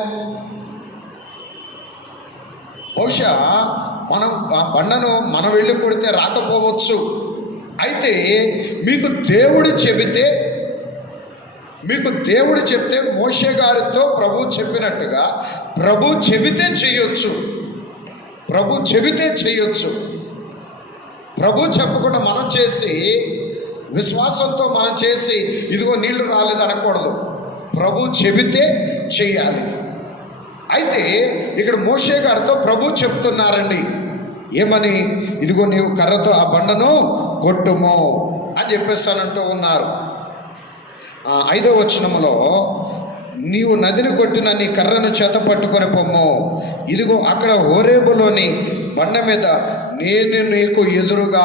బహుశా మనం ఆ బండను మనం వెళ్ళి కొడితే రాకపోవచ్చు. అయితే మీకు దేవుడు చెబితే మోషే గారితో ప్రభు చెప్పినట్టుగా ప్రభు చెబితే చేయొచ్చు. ప్రభు చెప్పకుండా మనం చేసి విశ్వాసంతో మనం చేసి ఇదిగో నీళ్లు రాలేదు అనకూడదు. ప్రభు చెబితే చేయాలి. అయితే ఇక్కడ మోషే గారితో ప్రభు చెప్తున్నారండి, ఏమని? ఇదిగో నీవు కర్రతో ఆ బండను కొట్టుము అని చెప్పేస్తానంటూ ఉన్నారు. 5వ వచనములో, నీవు నదిని కొట్టిన నీ కర్రను చేత పట్టుకొని పొమ్ము, ఇదిగో అక్కడ హోరేబులోని బండ మీద నేను నీకు ఎదురుగా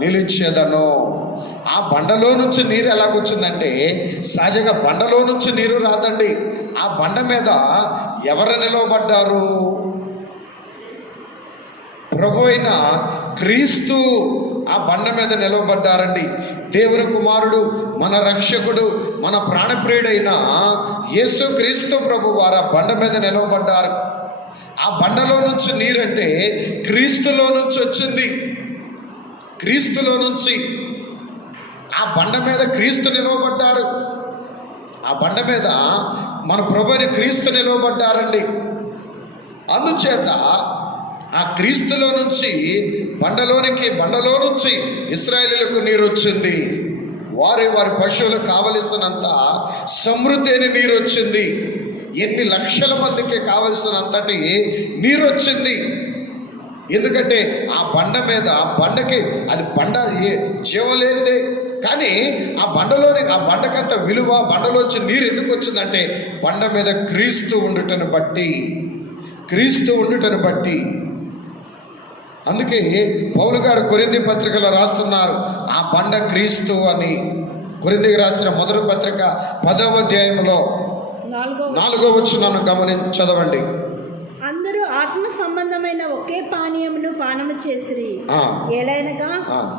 నిలిచేదను. ఆ బండలో నుంచి నీరు ఎలాగొచ్చిందంటే, సహజంగా బండలో నుంచి నీరు రాదండి. ఆ బండ మీద ఎవరు నిలవబడ్డారు? ప్రభు అయిన క్రీస్తు ఆ బండ మీద నిలవబడ్డారండి. దేవుని కుమారుడు, మన రక్షకుడు, మన ప్రాణప్రియుడైన యేసు క్రీస్తు ప్రభు వారు ఆ బండ మీద నిలవబడ్డారు. ఆ బండలో నుంచి నీరంటే క్రీస్తులో నుంచి వచ్చింది. ఆ బండ మీద క్రీస్తు నిలవబడ్డారు. ఆ బండ మీద మన ప్రభుని క్రీస్తు నిలవబడ్డారండి. అందుచేత ఆ క్రీస్తులో నుంచి బండలో నుంచి ఇశ్రాయేలీయులకు నీరు వచ్చింది. వారి పశువులకు కావలసినంత సమృద్ధి అయిన నీరు వచ్చింది. ఎన్ని లక్షల మందికి కావలసినంతటి నీరు వచ్చింది. ఎందుకంటే ఆ బండకి అది జీవం లేనిదే. కానీ ఆ బండకంత విలువ, బండలోంచి నీరు ఎందుకు వచ్చిందంటే బండ మీద క్రీస్తు ఉండుటను బట్టి. అందుకే పౌలు గారు కొరింథీ పత్రికలో రాస్తున్నారు, ఆ బండ క్రీస్తు అని. కొరింథీకి రాసిన మొదటి పత్రిక 10వ అధ్యాయంలో 4వ వచనాన్ని చదవండి. అందరూ ఆత్మ సంబంధమైన ఒకే పానీయమును పానము చేసిరి, ఏలైనగా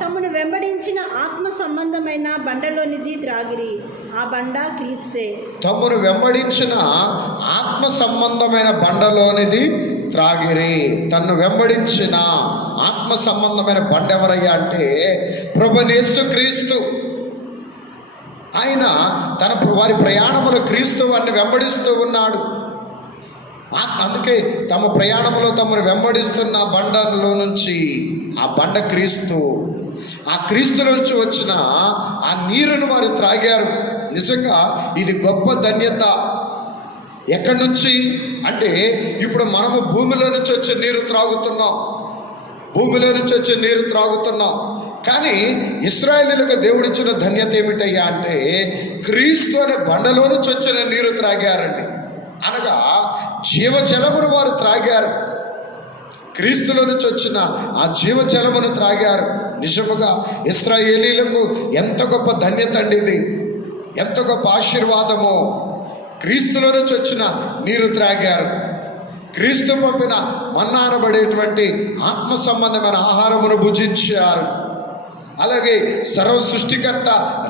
తమను వెంబడించిన ఆత్మ సంబంధమైన బండలోనిది త్రాగిరి, ఆ బండ క్రీస్తే. తమను వెంబడించిన ఆత్మ సంబంధమైన బండలోనిది త్రాగిరి. తన్ను వెంబడించిన ఆత్మ సంబంధమైన బండ ఎవరయ్యా అంటే ప్రభువైన యేసు క్రీస్తు. ఆయన వారి ప్రయాణములో క్రీస్తు వారిని వెంబడిస్తూ ఉన్నాడు. అందుకే తమ ప్రయాణంలో తమను వెంబడిస్తున్న బండలో నుంచి ఆ బండ క్రీస్తు. ఆ క్రీస్తు నుంచి వచ్చిన ఆ నీరును వారు త్రాగారు. నిజంగా ఇది గొప్ప ధన్యత. ఎక్కడి నుంచి అంటే ఇప్పుడు మనము భూమిలో నుంచి వచ్చే నీరు త్రాగుతున్నాం. కానీ ఇశ్రాయేలీయులకు దేవుడిచ్చిన ధన్యత ఏమిటయ్యా అంటే క్రీస్తు అనే బండలో నుంచి వచ్చిన నీరు త్రాగారండి. అనగా జీవజలమును వారు త్రాగారు. క్రీస్తులో నుంచి వచ్చిన ఆ జీవజలమును త్రాగారు. నిజముగా ఇశ్రాయేలీయులకు ఎంత గొప్ప ధన్యత అండి ఇది, ఎంత గొప్ప ఆశీర్వాదము. క్రీస్తులో నుంచి వచ్చిన నీరు త్రాగారు. క్రీస్తు పంపిన మన్నా అనబడేటువంటి ఆత్మ సంబంధమైన ఆహారమును భుజించారు. అలాగే సర్వ సృష్టికర్త,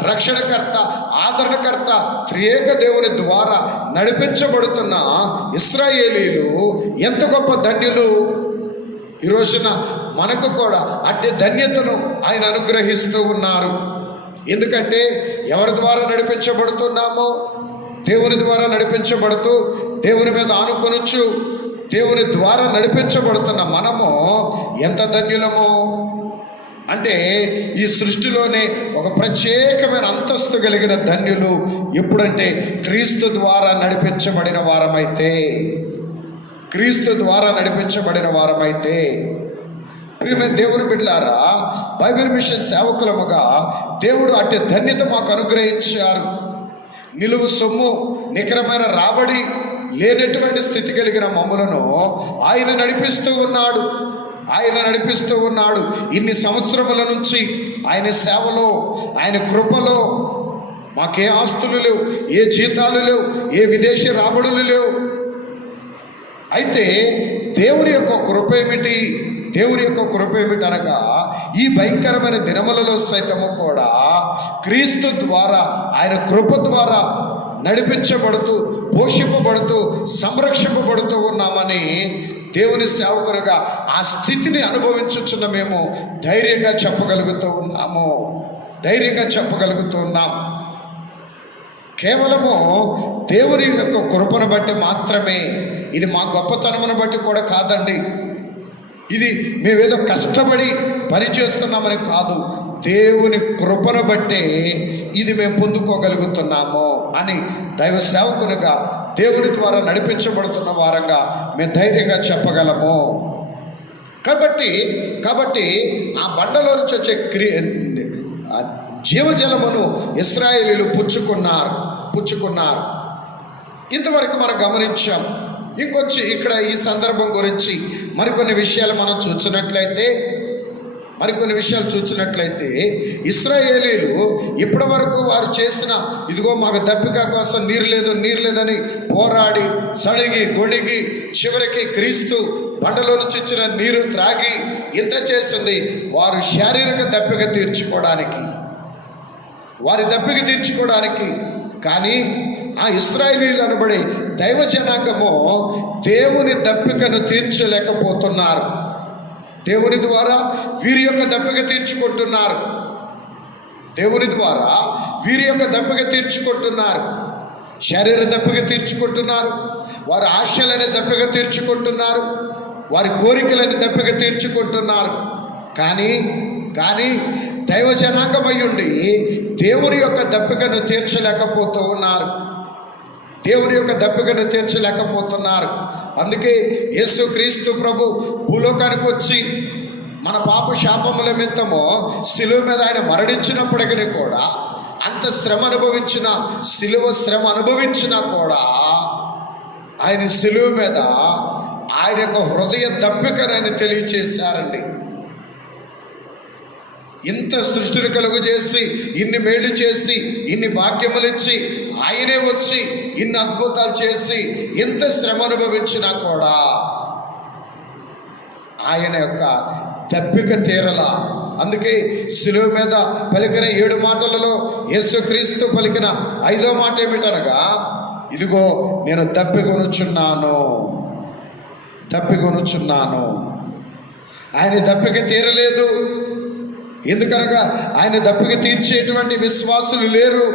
రక్షణకర్త, ఆదరణకర్త త్రియేక దేవుని ద్వారా నడిపించబడుతున్న ఇశ్రాయేలీయులు ఎంత గొప్ప ధన్యులు. ఈ రోజున మనకు కూడా అట్టి ధన్యతను ఆయన అనుగ్రహిస్తూ ఉన్నారు. ఎందుకంటే ఎవరి ద్వారా నడిపించబడుతున్నామో, దేవుని ద్వారా నడిపించబడుతూ దేవుని మీద ఆనుకొనొచ్చు. దేవుని ద్వారా నడిపించబడుతున్న మనము ఎంత ధన్యులమో అంటే ఈ సృష్టిలోనే ఒక ప్రత్యేకమైన అంతస్తు కలిగిన ధన్యులు ఎప్పుడంటే క్రీస్తు ద్వారా నడిపించబడిన వారమైతే. ప్రియమైన దేవుని బిడ్డలారా, బైబిల్ మిషన్ సేవకులముగా దేవుడు అట్టి ధన్యత మాకు అనుగ్రహించారు. నిలువు సొమ్ము, నికరమైన రాబడి లేనటువంటి స్థితి కలిగిన మమ్ములను ఆయన నడిపిస్తూ ఉన్నాడు. ఇన్ని సంవత్సరముల నుంచి ఆయన సేవలో, ఆయన కృపలో మాకే ఆస్తులు లేవు, ఏ జీతాలు లేవు, ఏ విదేశీ రాబడులు లేవు. అయితే దేవుని యొక్క కృప ఏమిటి దేవుని యొక్క కృప ఏమిటనగా ఈ భయంకరమైన దినములలో సైతము కూడా క్రీస్తు ద్వారా, ఆయన కృప ద్వారా నడిపించబడుతూ, పోషింపబడుతూ, సంరక్షింపబడుతూ ఉన్నామని దేవుని సేవకులుగా ఆ స్థితిని అనుభవించుచున్న మేము ధైర్యంగా చెప్పగలుగుతూ ఉన్నాం. కేవలము దేవుని యొక్క కృపను బట్టి మాత్రమే, ఇది మా గొప్పతనమును బట్టి కూడా కాదండి, ఇది మేమేదో కష్టపడి పని చేస్తున్నామని కాదు, దేవుని కృపను బట్టే ఇది మేము పొందుకోగలుగుతున్నాము అని దైవ సేవకునిగా, దేవుని ద్వారా నడిపించబడుతున్న వారంగా మేము ధైర్యంగా చెప్పగలము. కాబట్టి ఆ బండలో నుంచి వచ్చే జీవజలమును ఇశ్రాయేలీయులు పుచ్చుకున్నారు. ఇంతవరకు మనం గమనించాం. ఇంకొంచెం ఇక్కడ ఈ సందర్భం గురించి మరికొన్ని విషయాలు మనం చూసినట్లయితే ఇశ్రాయేలీయులు ఇప్పటి వరకు వారు చేసిన, ఇదిగో మాకు దప్పిక కోసం నీరు లేదని పోరాడి సణిగి గొణిగి చివరికి క్రీస్తు బండలో నుంచి ఇచ్చిన నీరు త్రాగి ఇంత చేసింది వారు శారీరక దప్పిక తీర్చుకోవడానికి, కానీ ఆ ఇశ్రాయేలీయులు అనబడే దైవ జనాంగము దేవుని దప్పికను తీర్చలేకపోతున్నారు. దేవుని ద్వారా వీరి యొక్క దప్పిక తీర్చుకుంటున్నారు. శరీర దప్పిక తీర్చుకుంటున్నారు, వారి ఆశలని దప్పిక తీర్చుకుంటున్నారు, వారి కోరికలని దప్పిక తీర్చుకుంటున్నారు. కానీ దైవ జనాంగమయ్యుండి దేవుని యొక్క దప్పికను తీర్చలేకపోతున్నారు. అందుకే యేసుక్రీస్తు ప్రభు భూలోకానికి వచ్చి మన పాప శాపముల నిమిత్తము శిలువ మీద ఆయన మరణించినప్పటికీ కూడా, అంత శిలువ శ్రమ అనుభవించినా కూడా ఆయన శిలువ మీద ఆయన యొక్క హృదయ దప్పికను ఆయన తెలియచేశారండి. ఇంత సృష్టిని కలుగు చేసి, ఇన్ని మేలు చేసి, ఇన్ని భాగ్యములు ఇచ్చి, ఆయనే వచ్చి ఇన్ని అద్భుతాలు చేసి, ఇంత శ్రమ అనుభవించినా కూడా ఆయన యొక్క దప్పిక తీరలా. అందుకే శిలువ మీద పలికిన 7 మాటలలో యేసుక్రీస్తు పలికిన 5వ మాట ఏమిటనగా, ఇదిగో నేను దప్పికొనుచున్నాను. ఆయన దప్పిక తీరలేదు. ఎందుకనగా ఆయన దప్పిక తీర్చేటువంటి విశ్వాసులు లేరు.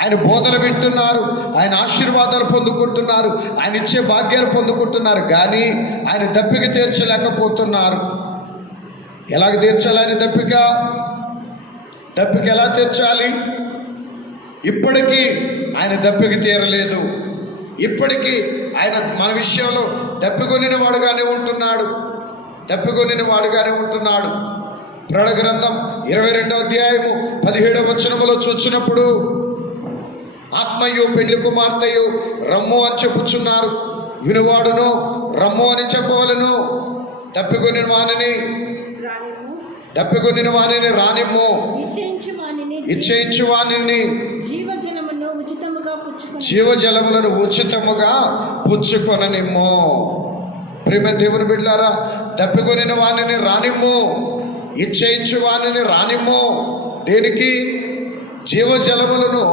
ఆయన బోధలు వింటున్నారు, ఆయన ఆశీర్వాదాలు పొందుకుంటున్నారు, ఆయన ఇచ్చే భాగ్యాలు పొందుకుంటున్నారు, కానీ ఆయన దప్పిక తీర్చలేకపోతున్నారు. ఎలాగ తీర్చాలి ఆయన దప్పిక ఎలా తీర్చాలి? ఇప్పటికీ ఆయన దప్పిక తీరలేదు. ఇప్పటికీ ఆయన మన విషయంలో దప్పికొనిన వాడుగానే ఉంటున్నాడు. పురాణ గ్రంథం 22వ అధ్యాయము 17వ వచనములో చూచినప్పుడు, ఆత్మయు పెండ్లి కుమార్తెయు రమ్ము అని చెప్పుచున్నారు, వినువాడును రమ్ము అని చెప్పవలను. దప్పికొనిన వానిని రానిమ్ము, ఇచ్చేయించు వానిని జీవజలములను ఉచితముగా పుచ్చుకొననిమ్ము. ప్రేమ దేవుని బిడ్డలారా, దప్పికొనిన వానిని రానిమ్ము, ఇచ్చేయించు వానిని రానిమ్ము. దేనికి? జీవజలములను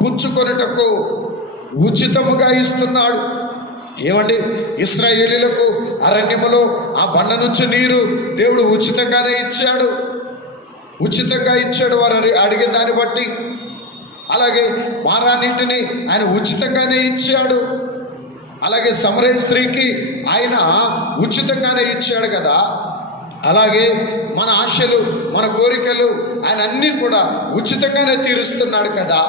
పుచ్చుకొనుటకు ఉచితముగా ఇస్తున్నాడు. ఏమండి, ఇశ్రాయేలీయులకు అరణ్యములో ఆ బండ నుంచి నీరు దేవుడు ఉచితంగానే ఇచ్చాడు వారు అడిగిన దాన్ని బట్టి. అలాగే మారా నీటిని ఆయన ఉచితంగానే ఇచ్చాడు. అలాగే సమరయ స్త్రీకి ఆయన ఉచితంగానే ఇచ్చాడు కదా. అలాగే మన ఆశలు, మన కోరికలు ఆయన అన్నీ కూడా ఉచితంగానే తీరుస్తున్నాడు కదా.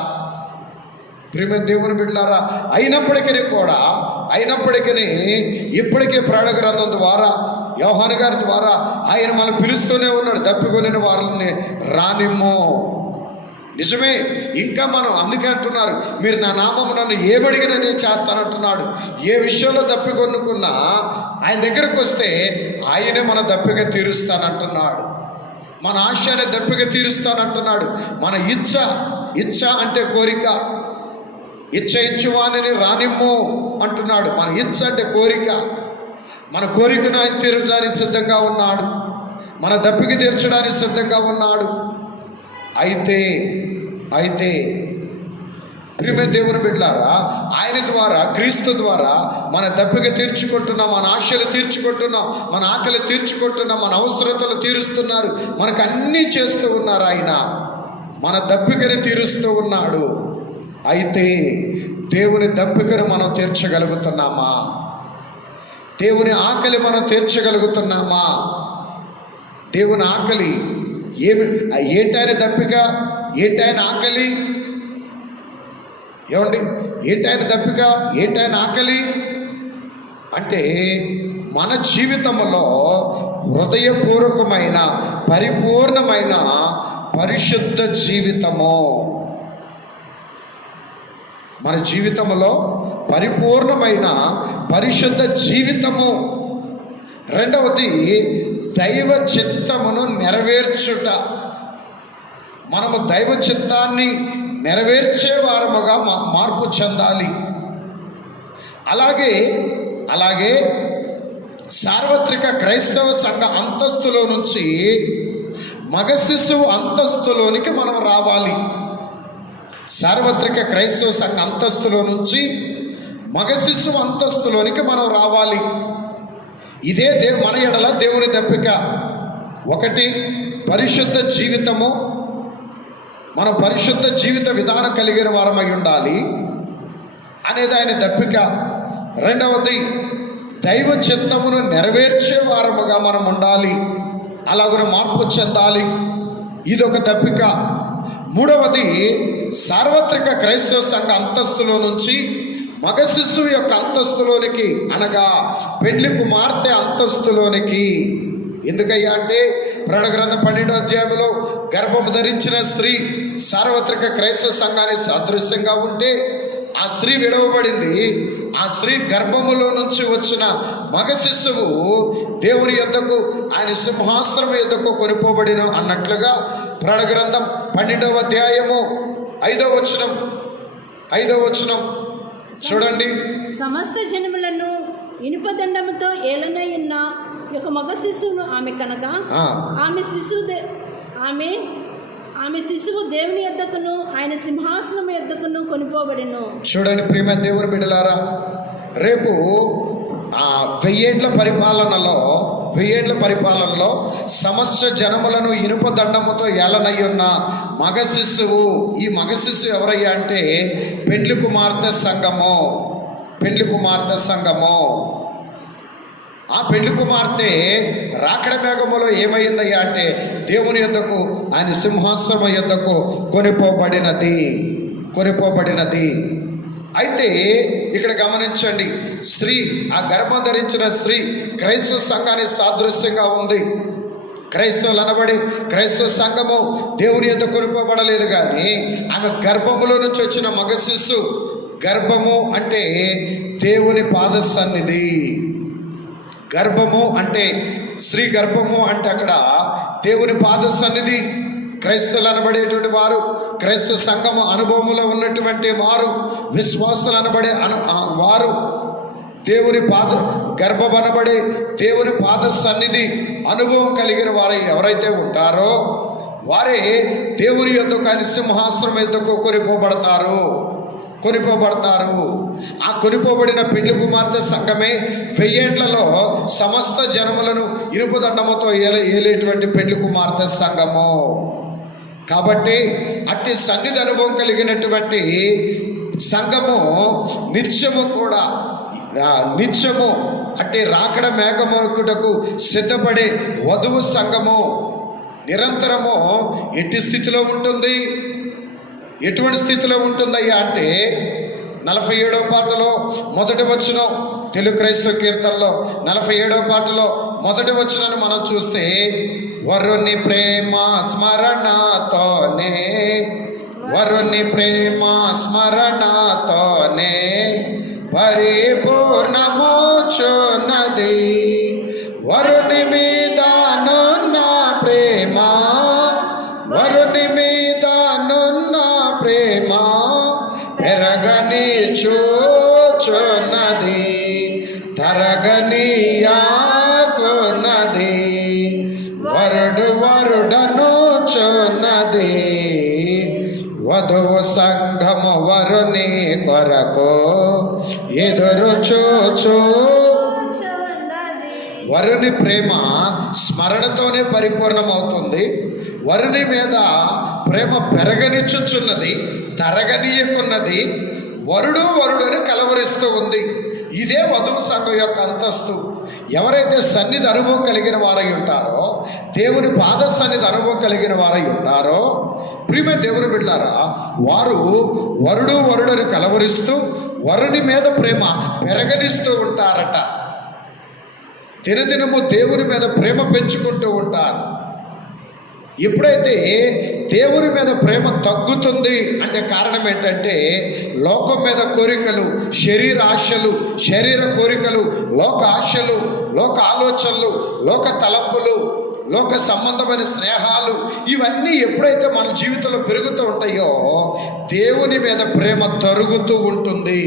ప్రేమ దేవుని బిడ్డలారా, అయినప్పటికీ ఇప్పటికే పురాణ గ్రంథం ద్వారా, యోహాను గారి ద్వారా ఆయన మనం పిలుస్తూనే ఉన్నాడు, దప్పికొనిన వారిని రానిమ్ము. నిజమే, ఇంకా మనం అందుకే అంటున్నారు, మీరు నా నామము నన్ను ఏమడిగినా నేను చేస్తానంటున్నాడు. ఏ విషయంలో దప్పికొనుకున్నా ఆయన దగ్గరకు వస్తే ఆయనే మన దప్పిక తీరుస్తానంటున్నాడు. మన ఆశని దప్పిక తీరుస్తానంటున్నాడు. మన ఇచ్చ అంటే కోరిక, ఇచ్చువానిని రానిమ్ము అంటున్నాడు. మన ఇచ్చ అంటే కోరిక. మన కోరికను ఆయన తీర్చడానికి సిద్ధంగా ఉన్నాడు. మన దప్పిక తీర్చడానికి సిద్ధంగా ఉన్నాడు. అయితే ప్రియమైన దేవుని బిడ్డలారా, ఆయన ద్వారా, క్రీస్తు ద్వారా మన దప్పిక తీర్చుకుంటున్నాం, మన ఆశలు తీర్చుకుంటున్నాం, మన ఆకలి తీర్చుకుంటున్నాం, మన అవసరతలు తీరుస్తున్నారు, మనకు అన్నీ చేస్తూ ఉన్నారు. ఆయన మన దప్పికని తీరుస్తూ ఉన్నాడు. అయితే దేవుని దప్పికను మనం తీర్చగలుగుతున్నామా? దేవుని ఆకలి మనం తీర్చగలుగుతున్నామా? దేవుని ఆకలి ఏంటైన దప్పిక, ఏంటైన ఆకలి? ఏమండి, ఏంటైన దప్పిక, ఏంటైన ఆకలి అంటే మన జీవితంలో హృదయపూర్వకమైన పరిపూర్ణమైన పరిశుద్ధ జీవితము, మన జీవితంలో పరిపూర్ణమైన పరిశుద్ధ జీవితము. రెండవది దైవ చిత్తమును నెరవేర్చుట. మనము దైవ చిత్తాన్ని నెరవేర్చే వారముగా మార్పు చెందాలి. అలాగే సార్వత్రిక క్రైస్తవ సంఘ అంతస్తులో నుంచి మగ శిశువు అంతస్తులోనికి మనం రావాలి. సార్వత్రిక క్రైస్తవ సంఘ అంతస్తులో నుంచి మగ శిశువు అంతస్తులోనికి మనం రావాలి. ఇదే మన ఎడల దేవుని దప్పిక. ఒకటి, పరిశుద్ధ జీవితము. మనం పరిశుద్ధ జీవిత విధానం కలిగిన వారమై ఉండాలి అనేది ఆయన దప్పిక. రెండవది, దైవ చిత్తమును నెరవేర్చే వారముగా మనం ఉండాలి, అలాగున మార్పు చెందాలి. ఇదొక దప్పిక. మూడవది, సార్వత్రిక క్రైస్తవ సంఘ అంతస్తులో నుంచి మగ శిశువు యొక్క అంతస్తులోనికి, అనగా పెండ్లి కుమార్తె అంతస్తులోనికి. ఎందుకయ్యా అంటే ప్రకటన గ్రంథం 12వ అధ్యాయంలో గర్భము ధరించిన స్త్రీ సార్వత్రిక క్రైస్తవ సంఘానికి సాదృశ్యంగా ఉంటే ఆ స్త్రీ విడవబడింది. ఆ స్త్రీ గర్భములో నుంచి వచ్చిన మగ శిశువు దేవుని యొద్దకు, ఆయన సింహాసనం యొద్దకు కొనిపోబడిన అన్నట్లుగా ప్రకటన గ్రంథం 12వ అధ్యాయము 5వ వచనం చూడండి. సమస్త జనములను ఇనుపదండముతో ఏలనయున్న ఒక మగ శిశువును ఆమె కనగా ఆమె శిశువు దేవుని యొద్దకును ఆయన సింహాసనం యొద్దకును కొనిపోబడెను. చూడండి ప్రియమైన దేవుని బిడ్డలారా, రేపు 1000 ఏళ్ల పరిపాలనలో సమస్త జనములను ఇనుప దండముతో ఏలనయ్యున్న మగ శిశువు. ఈ మగ శిశువు ఎవరయ్యా అంటే పెండ్లి కుమార్తె సంఘము. ఆ పెళ్లి కుమార్తె రాకడ మేఘములో ఏమైందయ్యా అంటే దేవుని యొద్దకు, ఆయన సింహాసనం యొద్దకు కొనిపోబడినది. అయితే ఇక్కడ గమనించండి, స్త్రీ, ఆ గర్భం ధరించిన స్త్రీ క్రైస్తవ సంఘానికి సాదృశ్యంగా ఉంది. క్రైస్తవ సంఘము దేవుని యొద్ద కొనిపోబడలేదు, కానీ ఆమె గర్భములో నుంచి వచ్చిన మగ శిశు. గర్భము అంటే దేవుని పాద సన్నిధి. గర్భము అంటే, స్త్రీ గర్భము అంటే అక్కడ దేవుని పాద సన్నిధి. క్రైస్తవులు అనబడేటువంటి వారు, క్రైస్తవ సంఘము అనుభవంలో ఉన్నటువంటి వారు, విశ్వాసులు అనబడే వారు దేవుని గర్భమనబడే దేవుని పాద సన్నిధి అనుభవం కలిగిన వారు ఎవరైతే ఉంటారో వారే దేవుని యొద్దకు, ఆయన సింహాసనం యొద్దకు కొనిపోబడతారు. ఆ కొనిపోబడిన పెళ్లి కుమార్తె సంఘమే 1000 ఏళ్లలో సమస్త జనములను ఇనుప దండముతో ఏలేటువంటి పెళ్లి కుమార్తె సంఘము. కాబట్టి అట్టి సన్నిధి అనుభవం కలిగినటువంటి సంఘము నిత్యము అంటే రాకడ మేఘముకుటకు సిద్ధపడే వధువు సంఘము. నిరంతరము ఎట్టి స్థితిలో ఉంటుంది? ఎటువంటి స్థితిలో ఉంటుందయ్యా అంటే 47వ పాటలో మొదటి వచనం, తెలుగు క్రైస్తవ కీర్తనలో 47వ పాటలో మొదటి వచనాన్ని మనం చూస్తే, వరుని ప్రేమ స్మరణతోనే పరిపూర్ణమోచున్నది. వరుని మీదనున్న ప్రేమ, వరుని మీదనున్న ప్రేమ పెరగని చూచున్నది. తరగ జరగనీయాకున్నది, వరుడు వరుడను చున్నది. వధువు సంఘము వరుని కొరకు ఎదురు చూచు. వరుని ప్రేమ స్మరణతోనే పరిపూర్ణమవుతుంది. వరుని మీద ప్రేమ పెరగనిచ్చుచున్నది, తరగనీయకున్నది. వరుడు వరుడుని కలవరిస్తూ ఉంది. ఇదే వధువు సంఘం యొక్క అంతస్తు. ఎవరైతే సన్నిధి అనుభవం కలిగిన వారై ఉంటారో, దేవుని పాద సన్నిధి అనుభవం కలిగిన వారై ఉంటారో, ప్రియమైన దేవుని బిడ్డలారా, వారు వరుడు వరుడుని కలవరిస్తూ వరుని మీద ప్రేమ పెరగనిస్తూ ఉంటారట. దినదినము దేవుని మీద ప్రేమ పెంచుకుంటూ ఉంటారు. ఎప్పుడైతే దేవుని మీద ప్రేమ తగ్గుతుంది అంటే కారణం ఏంటంటే, లోకం మీద కోరికలు, శరీర ఆశలు, శరీర కోరికలు, లోక ఆశలు, లోక ఆలోచనలు, లోక తలంపులు, లోక సంబంధమైన స్నేహాలు, ఇవన్నీ ఎప్పుడైతే మన జీవితంలో పెరుగుతూ ఉంటాయో దేవుని మీద ప్రేమ తరుగుతూ ఉంటుంది.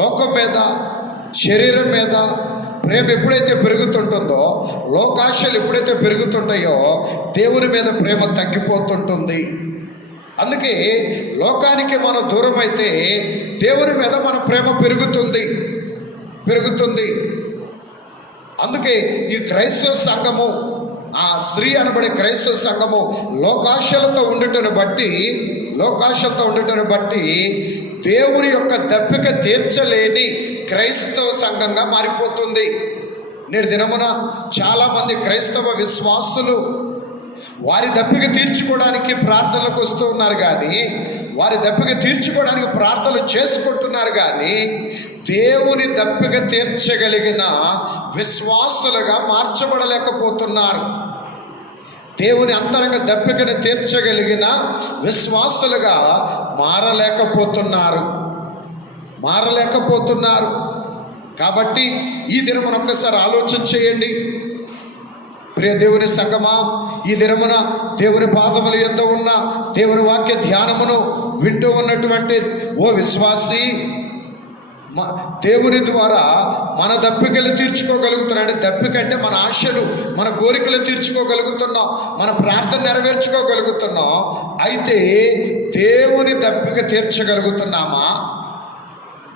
లోకం మీద, శరీరం మీద ప్రేమ ఎప్పుడైతే పెరుగుతుంటుందో, లోకాశలు ఎప్పుడైతే పెరుగుతుంటాయో దేవుని మీద ప్రేమ తగ్గిపోతుంటుంది. అందుకే లోకానికి మనం దూరం అయితే దేవుని మీద మన ప్రేమ పెరుగుతుంది. అందుకే ఈ క్రైస్తవ సంఘము, ఆ స్త్రీ అనబడే క్రైస్తవ సంఘము లోకాశలతో ఉండటను బట్టి దేవుని యొక్క దప్పిక తీర్చలేని క్రైస్తవ సంఘంగా మారిపోతుంది. నేడు దినమున చాలామంది క్రైస్తవ విశ్వాసులు వారి దప్పిక తీర్చుకోవడానికి ప్రార్థనలకు వస్తూ ఉన్నారు, కానీ వారి దప్పిక తీర్చుకోవడానికి ప్రార్థనలు చేసుకుంటున్నారు, కానీ దేవుని దప్పిక తీర్చగలిగిన విశ్వాసులుగా మార్చబడలేకపోతున్నారు. దేవుని అంతరంగ దప్పికను తీర్చగలిగిన విశ్వాసులుగా మారలేకపోతున్నారు. కాబట్టి ఈ దినమున ఒక్కసారి ఆలోచన చేయండి. ప్రియ దేవుని సంగమా, ఈ దినమున దేవుని పాదముల యొద్ద ఉన్న దేవుని వాక్య ధ్యానమును వింటూ ఉన్నటువంటి ఓ విశ్వాసి, దేవుని ద్వారా మన దప్పికలు తీర్చుకోగలుగుతున్నాడు. దప్పిక అంటే మన ఆశలు, మన కోరికలు తీర్చుకోగలుగుతున్నాం, మన ప్రార్థన నెరవేర్చుకోగలుగుతున్నాం. అయితే దేవుని దప్పిక తీర్చగలుగుతున్నామా?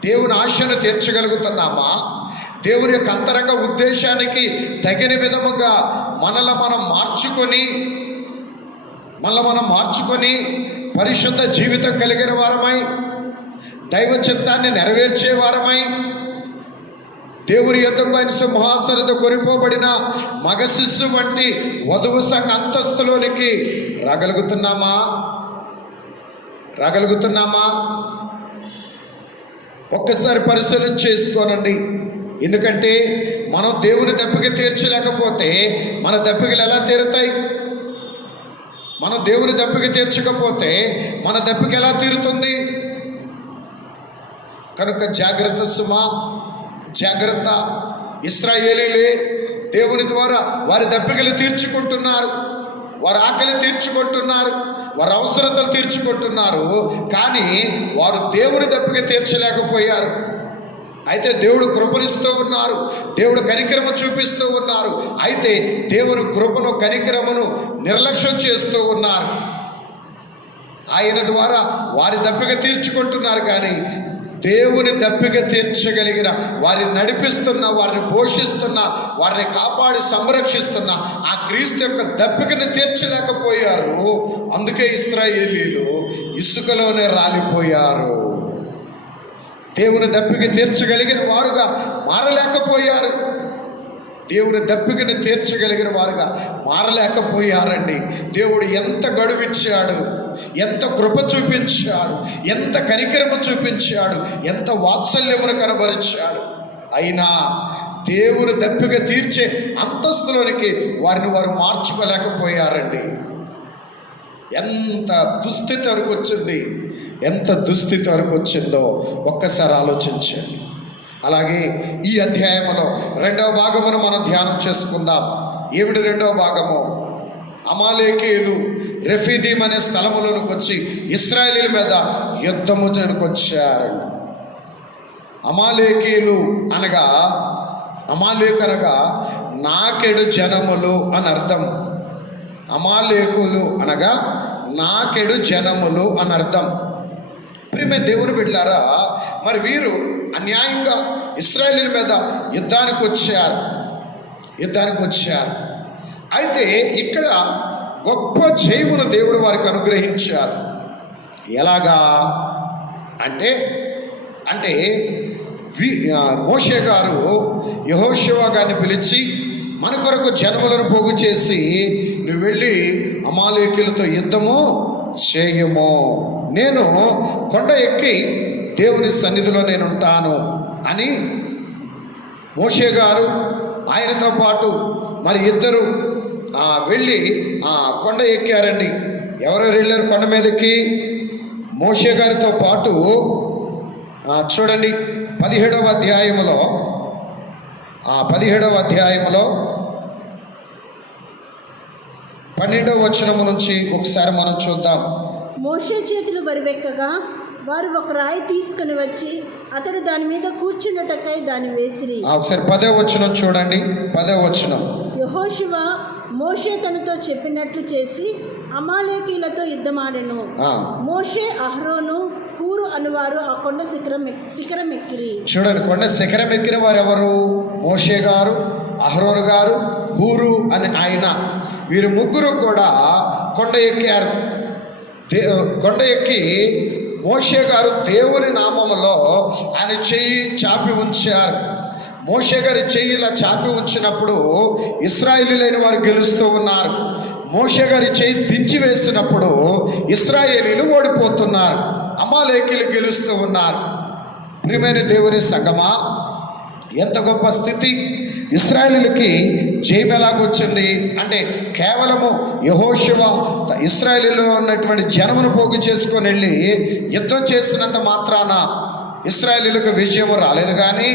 దేవుని ఆశను తీర్చగలుగుతున్నామా? దేవుని యొక్క అంతరంగ ఉద్దేశానికి తగిన విధముగా మనల్ని మనం మార్చుకొని పరిశుద్ధ జీవితం కలిగిన వారమై, దైవ చిత్తాన్ని నెరవేర్చే వారమై, దేవుని యొద్దకు ఆయన సింహాసనతో కొనిపోబడిన మగ శిశు వంటి వధువు సంఘ అంతస్తులోనికి రాగలుగుతున్నామా? ఒక్కసారి పరిశీలన చేసుకోనండి. ఎందుకంటే మనం దేవుని దప్పిక తీర్చలేకపోతే మన దప్పికలు ఎలా తీరుతాయి? మనం దేవుని దప్పిక తీర్చకపోతే మన దప్పిక ఎలా తీరుతుంది? కనుక జాగ్రత్త సుమా, జాగ్రత్త. ఇశ్రాయేలీలే దేవుని ద్వారా వారి దప్పికలు తీర్చుకుంటున్నారు, వారి ఆకలి తీర్చుకుంటున్నారు, వారి అవసరతలు తీర్చుకుంటున్నారు, కానీ వారు దేవుని దప్పిక తీర్చలేకపోయారు. అయితే దేవుడు కృపనిస్తూ ఉన్నారు, దేవుడు కనికరము చూపిస్తూ ఉన్నారు. అయితే దేవుని కృపను, కనికరమును నిర్లక్ష్యం చేస్తూ ఉన్నారు. ఆయన ద్వారా వారి దప్పిక తీర్చుకుంటున్నారు, కానీ దేవుని దప్పిక తీర్చగలిగిన, వారిని నడిపిస్తున్న, వారిని పోషిస్తున్న, వారిని కాపాడి సంరక్షిస్తున్న ఆ క్రీస్తు యొక్క దప్పికను తీర్చలేకపోయారు. అందుకే ఇశ్రాయేలీలు ఇసుకలోనే రాలిపోయారు. దేవుని దప్పిక తీర్చగలిగిన వారుగా మారలేకపోయారు. దేవుని దప్పికను తీర్చగలిగిన వారుగా మారలేకపోయారండి. దేవుడు ఎంత గడువిచ్చాడు, ఎంత కృప చూపించాడు, ఎంత కనికరము చూపించాడు, ఎంత వాత్సల్యమును కనబరిచాడు. అయినా దేవుని దప్పిక తీర్చే అంతస్తులోనికి వారిని వారు మార్చుకోలేకపోయారండి. ఎంత దుస్థితి వరకు వచ్చిందో ఒక్కసారి ఆలోచించండి. అలాగే ఈ అధ్యాయంలో 2వ భాగమును మనం ధ్యానం చేసుకుందాం. ఏమిటి 2వ భాగము? అమాలేకీయులు రెఫీదీం అనే స్థలములోనికి వచ్చి ఇశ్రాయేలీల మీద యుద్ధము జనుకొచ్చారండి. అమాలేకీయులు అనగా నాకెడు జనములు అని అర్థం. అమాలేకులు అనగా నాకెడు జనములు అని అర్థం. ప్రియమైన దేవుని బిడ్డలారా, మరి వీరు అన్యాయంగా ఇశ్రాయేలీయుల మీద యుద్ధానికి వచ్చారు. అయితే ఇక్కడ గొప్ప జయమును దేవుడు వారికి అనుగ్రహించారు. ఎలాగా అంటే మోషే గారు యెహోషువ గారిని పిలిచి, మన కొరకు జనములను పోగు చేసి నువ్వు వెళ్ళి అమాలేకీయులతో యుద్ధము చేయము, నేను కొండ ఎక్కి దేవుని సన్నిధిలో నేను ఉంటాను అని మోషే గారు ఆయనతో పాటు మరి ఇద్దరు వెళ్ళి కొండ ఎక్కారండి. ఎవరెవరు వెళ్ళారు కొండ మీదకి? మోషే గారితో పాటు చూడండి 17వ అధ్యాయములో 12వ వచనము నుంచి ఒకసారి మనం చూద్దాం. మోషే చేతులు బరువెక్కగా వారు ఒక రాయి తీసుకుని వచ్చి అతడు దాని మీద కూర్చున్నటకై దాన్ని వేసిరి. ఒకసారి 10వ వచనం చూడండి. 10వ వచనం. యెహోషువ మోషే తనతో చెప్పినట్లు చేసి అమాలేకీయులతో యుద్ధమాడెను. మోషే, అహరోను, హూరు అనువారు ఆ కొండ శిఖరం ఎక్కిరి. చూడండి, కొండ శిఖరం ఎక్కిన వారు ఎవరు? మోషే గారు, అహరోను గారు, హూరు అని ఆయన, వీరు ముగ్గురు కూడా కొండ ఎక్కారు. కొండ ఎక్కి మోషే గారు దేవుని నామములో ఆయన చెయ్యి చాపి ఉంచారు. మోషే గారి చెయ్యి ఇలా చాపి ఉంచినప్పుడు ఇశ్రాయేలీలైన వారు గెలుస్తూ ఉన్నారు. మోషే గారి చెయ్యి దించి వేసినప్పుడు ఇశ్రాయేలీలు ఓడిపోతున్నారు, అమాలేకీయులు గెలుస్తూ ఉన్నారు. ప్రియమైన దేవుని సంగమా, ఎంత గొప్ప స్థితి! ఇశ్రాయేలీలకి జయం ఎలాగొచ్చింది అంటే కేవలము యెహోషువ ఇశ్రాయేలీలో ఉన్నటువంటి జనమును పోగు చేసుకొని వెళ్ళి యుద్ధం చేసినంత మాత్రాన ఇశ్రాయేలీలకు విజయం రాలేదు. కానీ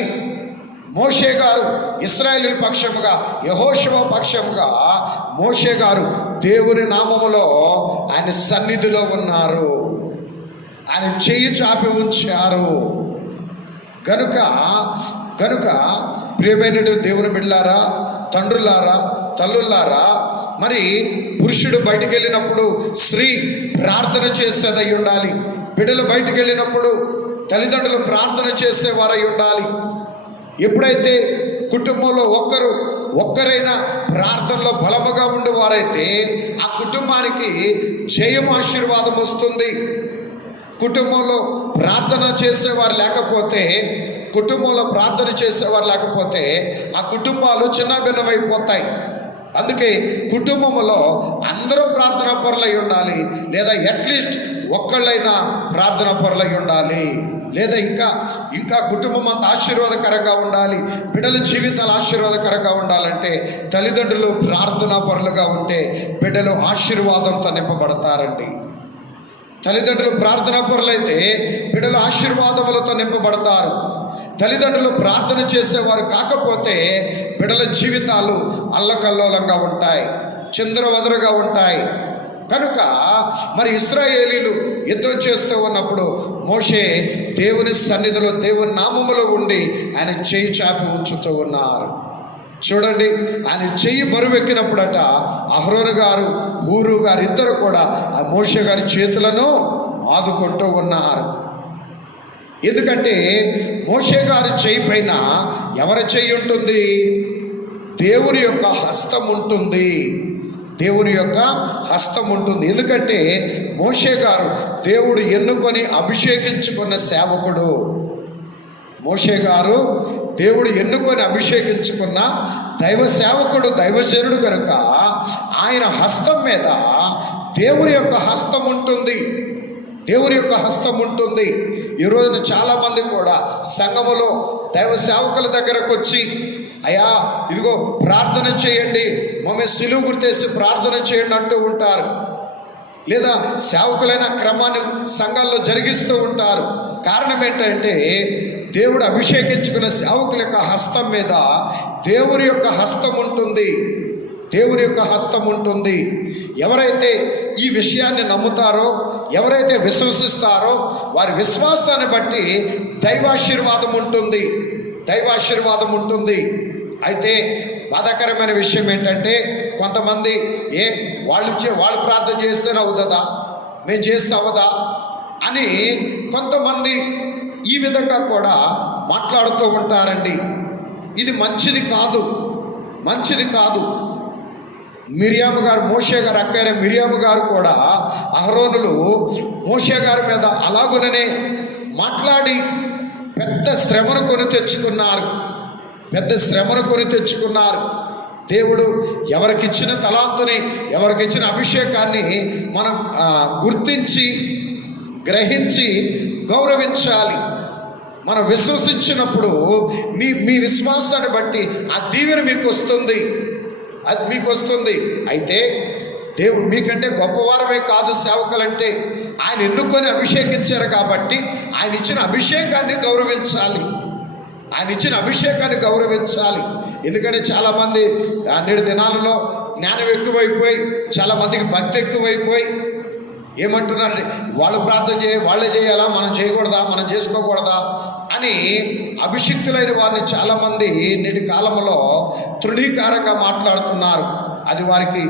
మోషే గారు ఇశ్రాయేలీల పక్షముగా, యెహోషువ పక్షముగా మోషే గారు దేవుని నామములో ఆయన సన్నిధిలో ఉన్నారు, ఆయన చెయ్యి చాపి ఉంచారు. కనుక ప్రియమైనటువంటి దేవుని బిడ్డలారా, తండ్రులారా, తల్లులారా, మరి పురుషుడు బయటికి వెళ్ళినప్పుడు స్త్రీ ప్రార్థన చేసేదై ఉండాలి. బిడ్డలు బయటికి వెళ్ళినప్పుడు తల్లిదండ్రులు ప్రార్థన చేసేవారై ఉండాలి. ఎప్పుడైతే కుటుంబంలో ఒక్కరైనా ప్రార్థనలో బలముగా ఉండేవారైతే ఆ కుటుంబానికి జయం, ఆశీర్వాదం వస్తుంది. కుటుంబంలో ప్రార్థన చేసేవారు లేకపోతే ఆ కుటుంబాలు చిన్నభిన్నమైపోతాయి. అందుకే కుటుంబంలో అందరూ ప్రార్థనా పరులై ఉండాలి, లేదా అట్లీస్ట్ ఒక్కళ్ళైనా ప్రార్థనా పరులై ఉండాలి, లేదా ఇంకా కుటుంబం అంతా ఆశీర్వాదకరంగా ఉండాలి, బిడ్డల జీవితాలు ఆశీర్వాదకరంగా ఉండాలంటే తల్లిదండ్రులు ప్రార్థనా పరులుగా ఉంటే బిడ్డలు ఆశీర్వాదంతో నింపబడతారండి. తల్లిదండ్రులు ప్రార్థనా పరులైతే బిడ్డలు ఆశీర్వాదములతో నింపబడతారు. తల్లిదండ్రులు ప్రార్థన చేసేవారు కాకపోతే బిడ్డల జీవితాలు అల్లకల్లోలంగా ఉంటాయి, చిందరవదరుగా ఉంటాయి. కనుక మరి ఇశ్రాయేలీలు యుద్ధం చేస్తూ ఉన్నప్పుడు మోషే దేవుని సన్నిధిలో, దేవుని నామములో ఉండి ఆయన చెయ్యి చాపి ఉంచుతూ ఉన్నారు. చూడండి, ఆయన చెయ్యి బరువెక్కినప్పుడట అహరోను గారు, హూరు గారు ఇద్దరు కూడా ఆ మోషే గారి చేతులను ఆదుకుంటూ ఉన్నారు. ఎందుకంటే మోషే గారి చెయ్యి పైన ఎవరి చెయ్యి ఉంటుంది? దేవుని యొక్క హస్తం ఉంటుంది. ఎందుకంటే మోషే గారు దేవుడు ఎన్నుకొని అభిషేకించుకున్న సేవకుడు. మోషే గారు దేవుడు ఎన్నుకొని అభిషేకించుకున్న దైవ సేవకుడు, దైవజనుడు కనుక ఆయన హస్తం మీద దేవుని యొక్క హస్తం ఉంటుంది. ఈ రోజున చాలామంది కూడా సంఘములో దైవ సేవకుల దగ్గరకు వచ్చి, అయ్యా ఇదిగో ప్రార్థన చేయండి, మమ్మల్ని సిలువ గుర్తేసి ప్రార్థన చేయండి అంటూ ఉంటారు. లేదా సేవకులైన క్రమాన్ని సంఘాల్లో జరిగిస్తూ ఉంటారు. కారణం ఏంటంటే దేవుడు అభిషేకించుకున్న సేవకుల యొక్క హస్తం మీద దేవుని యొక్క హస్తం ఉంటుంది. దేవుని యొక్క హస్తం ఉంటుంది. ఎవరైతే ఈ విషయాన్ని నమ్ముతారో, ఎవరైతే విశ్వసిస్తారో వారి విశ్వాసాన్ని బట్టి దైవాశీర్వాదం ఉంటుంది, దైవాశీర్వాదం ఉంటుంది. అయితే బాధాకరమైన విషయం ఏంటంటే కొంతమంది వాళ్ళు ప్రార్థన చేస్తేనే అవుతుందా, మేము చేస్తే అవదా అని కొంతమంది ఈ విధంగా కూడా మాట్లాడుతూ ఉంటారండి. ఇది మంచిది కాదు, మంచిది కాదు. మిరియాము గారు, మోషే గారు అక్కయ్య మిరియాము గారు కూడా అహరోనులు మోషే గారి మీద అలాగుననే మాట్లాడి పెద్ద శ్రమను కొని తెచ్చుకున్నారు, పెద్ద శ్రమను కొని తెచ్చుకున్నారు. దేవుడు ఎవరికిచ్చిన తలాంతుని, ఎవరికిచ్చిన అభిషేకాన్ని మనం గుర్తించి గ్రహించి గౌరవించాలి. మనం విశ్వసించినప్పుడు మీ విశ్వాసాన్ని బట్టి ఆ దీవెన మీకు వస్తుంది, అది మీకు వస్తుంది. అయితే దేవుడు మీకంటే గొప్పవారమే కాదు సేవకులంటే. ఆయన ఎన్నుకొని అభిషేకించారు కాబట్టి ఆయన ఇచ్చిన అభిషేకాన్ని గౌరవించాలి, ఆయన ఇచ్చిన అభిషేకాన్ని గౌరవించాలి. ఎందుకంటే చాలామంది నేడు దినాలలో జ్ఞానం ఎక్కువైపోయి, చాలామందికి భక్తి ఎక్కువైపోయి ఏమంటున్నారంటే వాళ్ళు ప్రార్థన వాళ్ళే చేయాలా, మనం చేయకూడదా, మనం చేసుకోకూడదా అని అభిషిక్తులైన వారిని చాలామంది నేటి కాలంలో తృణీకారంగా మాట్లాడుతున్నారు. అది వారికి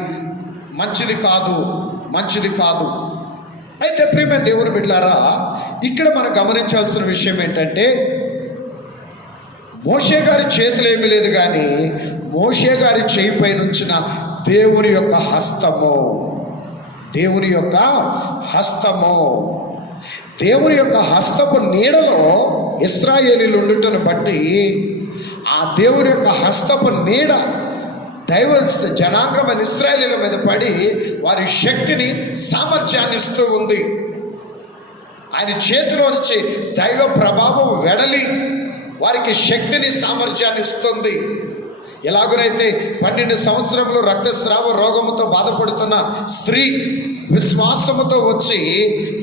మంచిది కాదు, మంచిది కాదు. అయితే ప్రియమైన దేవుని బిడ్డలారా, ఇక్కడ మనం గమనించాల్సిన విషయం ఏంటంటే మోషే గారి చేతులు ఏమీ లేదు, కానీ మోషే గారి చేయిపై నుంచిన దేవుని యొక్క హస్తము, దేవుని యొక్క హస్తము, దేవుని యొక్క హస్తపు నీడలో ఇశ్రాయేలీలు ఉండుటను బట్టి ఆ దేవుని యొక్క హస్తపు నీడ దైవ జనాంగమైన ఇశ్రాయేలీల మీద పడి వారి శక్తిని, సామర్థ్యాన్ని ఇస్తూ ఉంది. ఆయన చేతిలో నుంచి దైవ ప్రభావం వెడలి వారికి శక్తిని, సామర్థ్యాన్ని ఇస్తుంది. ఎలాగనైతే 12 సంవత్సరములు రక్తస్రావ రోగముతో బాధపడుతున్న స్త్రీ విశ్వాసముతో వచ్చి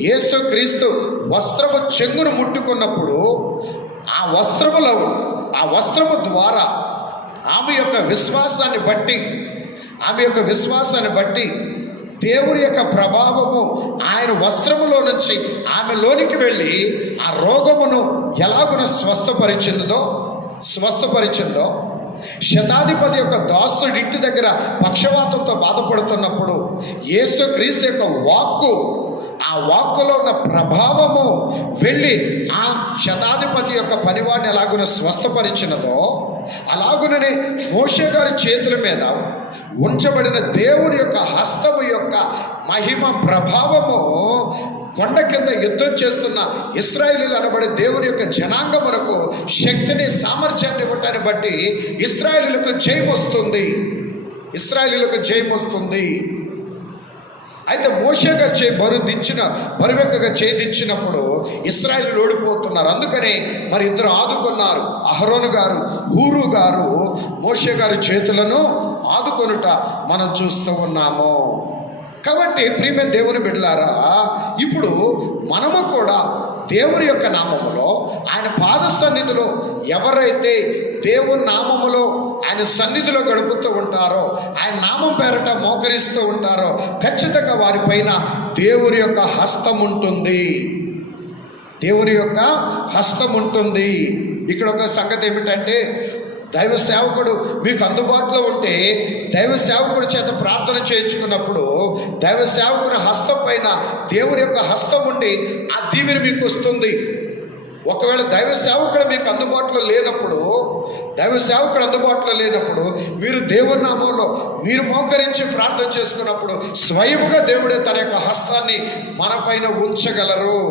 యేసుక్రీస్తు వస్త్రము చెంగును ముట్టుకున్నప్పుడు ఆ వస్త్రము ద్వారా ఆమె యొక్క విశ్వాసాన్ని బట్టి దేవుని యొక్క ప్రభావము ఆయన వస్త్రములో నుంచి ఆమెలోనికి వెళ్ళి ఆ రోగమును ఎలాగున స్వస్థపరిచిందో శతాధిపతి యొక్క దాసుడి ఇంటి దగ్గర పక్షవాతంతో బాధపడుతున్నప్పుడు యేసుక్రీస్తు యొక్క ఆ వాక్కులో ఉన్న ప్రభావము వెళ్ళి ఆ శతాధిపతి యొక్క పనివాడిని ఎలాగున స్వస్థపరిచినదో, అలాగుననే మోషే గారి చేతుల మీద ఉంచబడిన దేవుని యొక్క హస్తము యొక్క మహిమ ప్రభావము కొండ కింద యుద్ధం చేస్తున్న ఇశ్రాయేలీలు అనబడే దేవుని యొక్క జనాంగమునకు శక్తిని, సామర్థ్యాన్ని ఇవ్వటాన్ని బట్టి ఇశ్రాయేలీలకు జయం వస్తుంది. అయితే మోషే గారు బరువెక్కగా దించినప్పుడు ఇశ్రాయేలీలు ఓడిపోతున్నారు. అందుకనే మరి ఇద్దరు ఆదుకున్నారు. అహరోను గారు, హూరు గారు మోషే గారి చేతులను ఆదుకొనుట మనం చూస్తూ ఉన్నాము. కాబట్టి ప్రియమైన దేవుని బిడ్డలారా, ఇప్పుడు మనము కూడా దేవుని యొక్క నామములో, ఆయన పాద సన్నిధిలో ఎవరైతే దేవుని నామములో ఆయన సన్నిధిలో గడుపుతూ ఉంటారో, ఆయన నామం పేరట మోకరిస్తూ ఉంటారో, ఖచ్చితంగా వారిపైన దేవుని యొక్క హస్తం ఉంటుంది, దేవుని యొక్క హస్తం ఉంటుంది. ఇక్కడ ఒక సంగతి ఏమిటంటే, దైవ సేవకుడు మీకు అందుబాటులో ఉంటే దైవ సేవకుడి చేత ప్రార్థన చేయించుకున్నప్పుడు దైవ సేవకుని హస్తం పైన దేవుని యొక్క హస్తం ఉండి ఆ దీవెన మీకు వస్తుంది. ఒకవేళ దైవ సేవకుడు మీకు అందుబాటులో లేనప్పుడు మీరు దేవుని నామంలో మీరు మోకరించి ప్రార్థన చేసుకున్నప్పుడు స్వయంగా దేవుడే తన యొక్క హస్తాన్ని మనపైన ఉంచగలరు.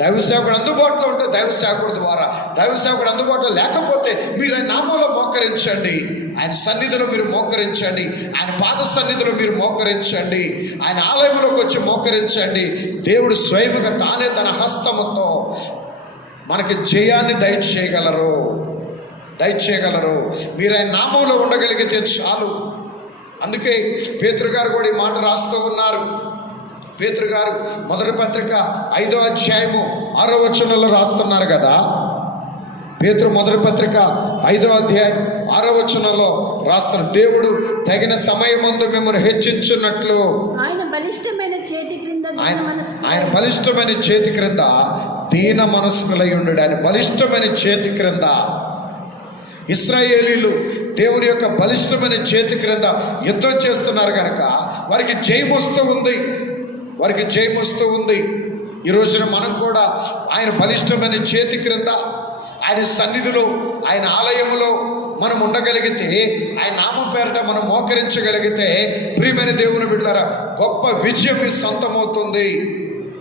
దైవ సేవకుడు అందుబాటులో ఉంటే దైవ సేవకుడు ద్వారా, దైవ సేవకుడు అందుబాటులో లేకపోతే మీరు ఆయన నామంలో మోకరించండి, ఆయన సన్నిధిలో మీరు మోకరించండి, ఆయన పాద సన్నిధిలో మీరు మోకరించండి, ఆయన ఆలయంలోకి వచ్చి మోకరించండి. దేవుడు స్వయంగా తానే తన హస్తముతో మనకి జయాన్ని దయచేయగలరు. మీరు ఆయన నామంలో ఉండగలిగితే చాలు. అందుకే పేతురు గారు కూడా ఈ మాట రాస్తూ ఉన్నారు. పేతురు గారు మొదటి పత్రిక 5వ అధ్యాయము 6వ వచనంలో రాస్తున్నారు కదా, పేతురు మొదటి పత్రిక 5వ అధ్యాయం 6వ వచనంలో రాస్తున్న, దేవుడు తగిన సమయమందు మిమ్మల్ని హెచ్చించున్నట్లు ఆయన బలిష్టమైన చేతి క్రింద ఆయన బలిష్టమైన చేతి క్రింద దీన మనస్కులై ఉండు. ఆయన బలిష్టమైన చేతి క్రింద ఇశ్రాయేలీలు దేవుని యొక్క బలిష్టమైన చేతి క్రింద యుద్ధం చేస్తున్నారు కనుక వారికి జయమొస్తూ ఉంది, వారికి జయమొస్తూ ఉంది. ఈ రోజున మనం కూడా ఆయన బలిష్టమైన చేతి క్రింద, ఆయన సన్నిధిలో, ఆయన ఆలయములో మనం ఉండగలిగితే, ఆయన నామం పేరట మనం మోకరించగలిగితే, ప్రియమైన దేవుని బిడ్డలారా, గొప్ప విజయం మీ సొంతమవుతుంది,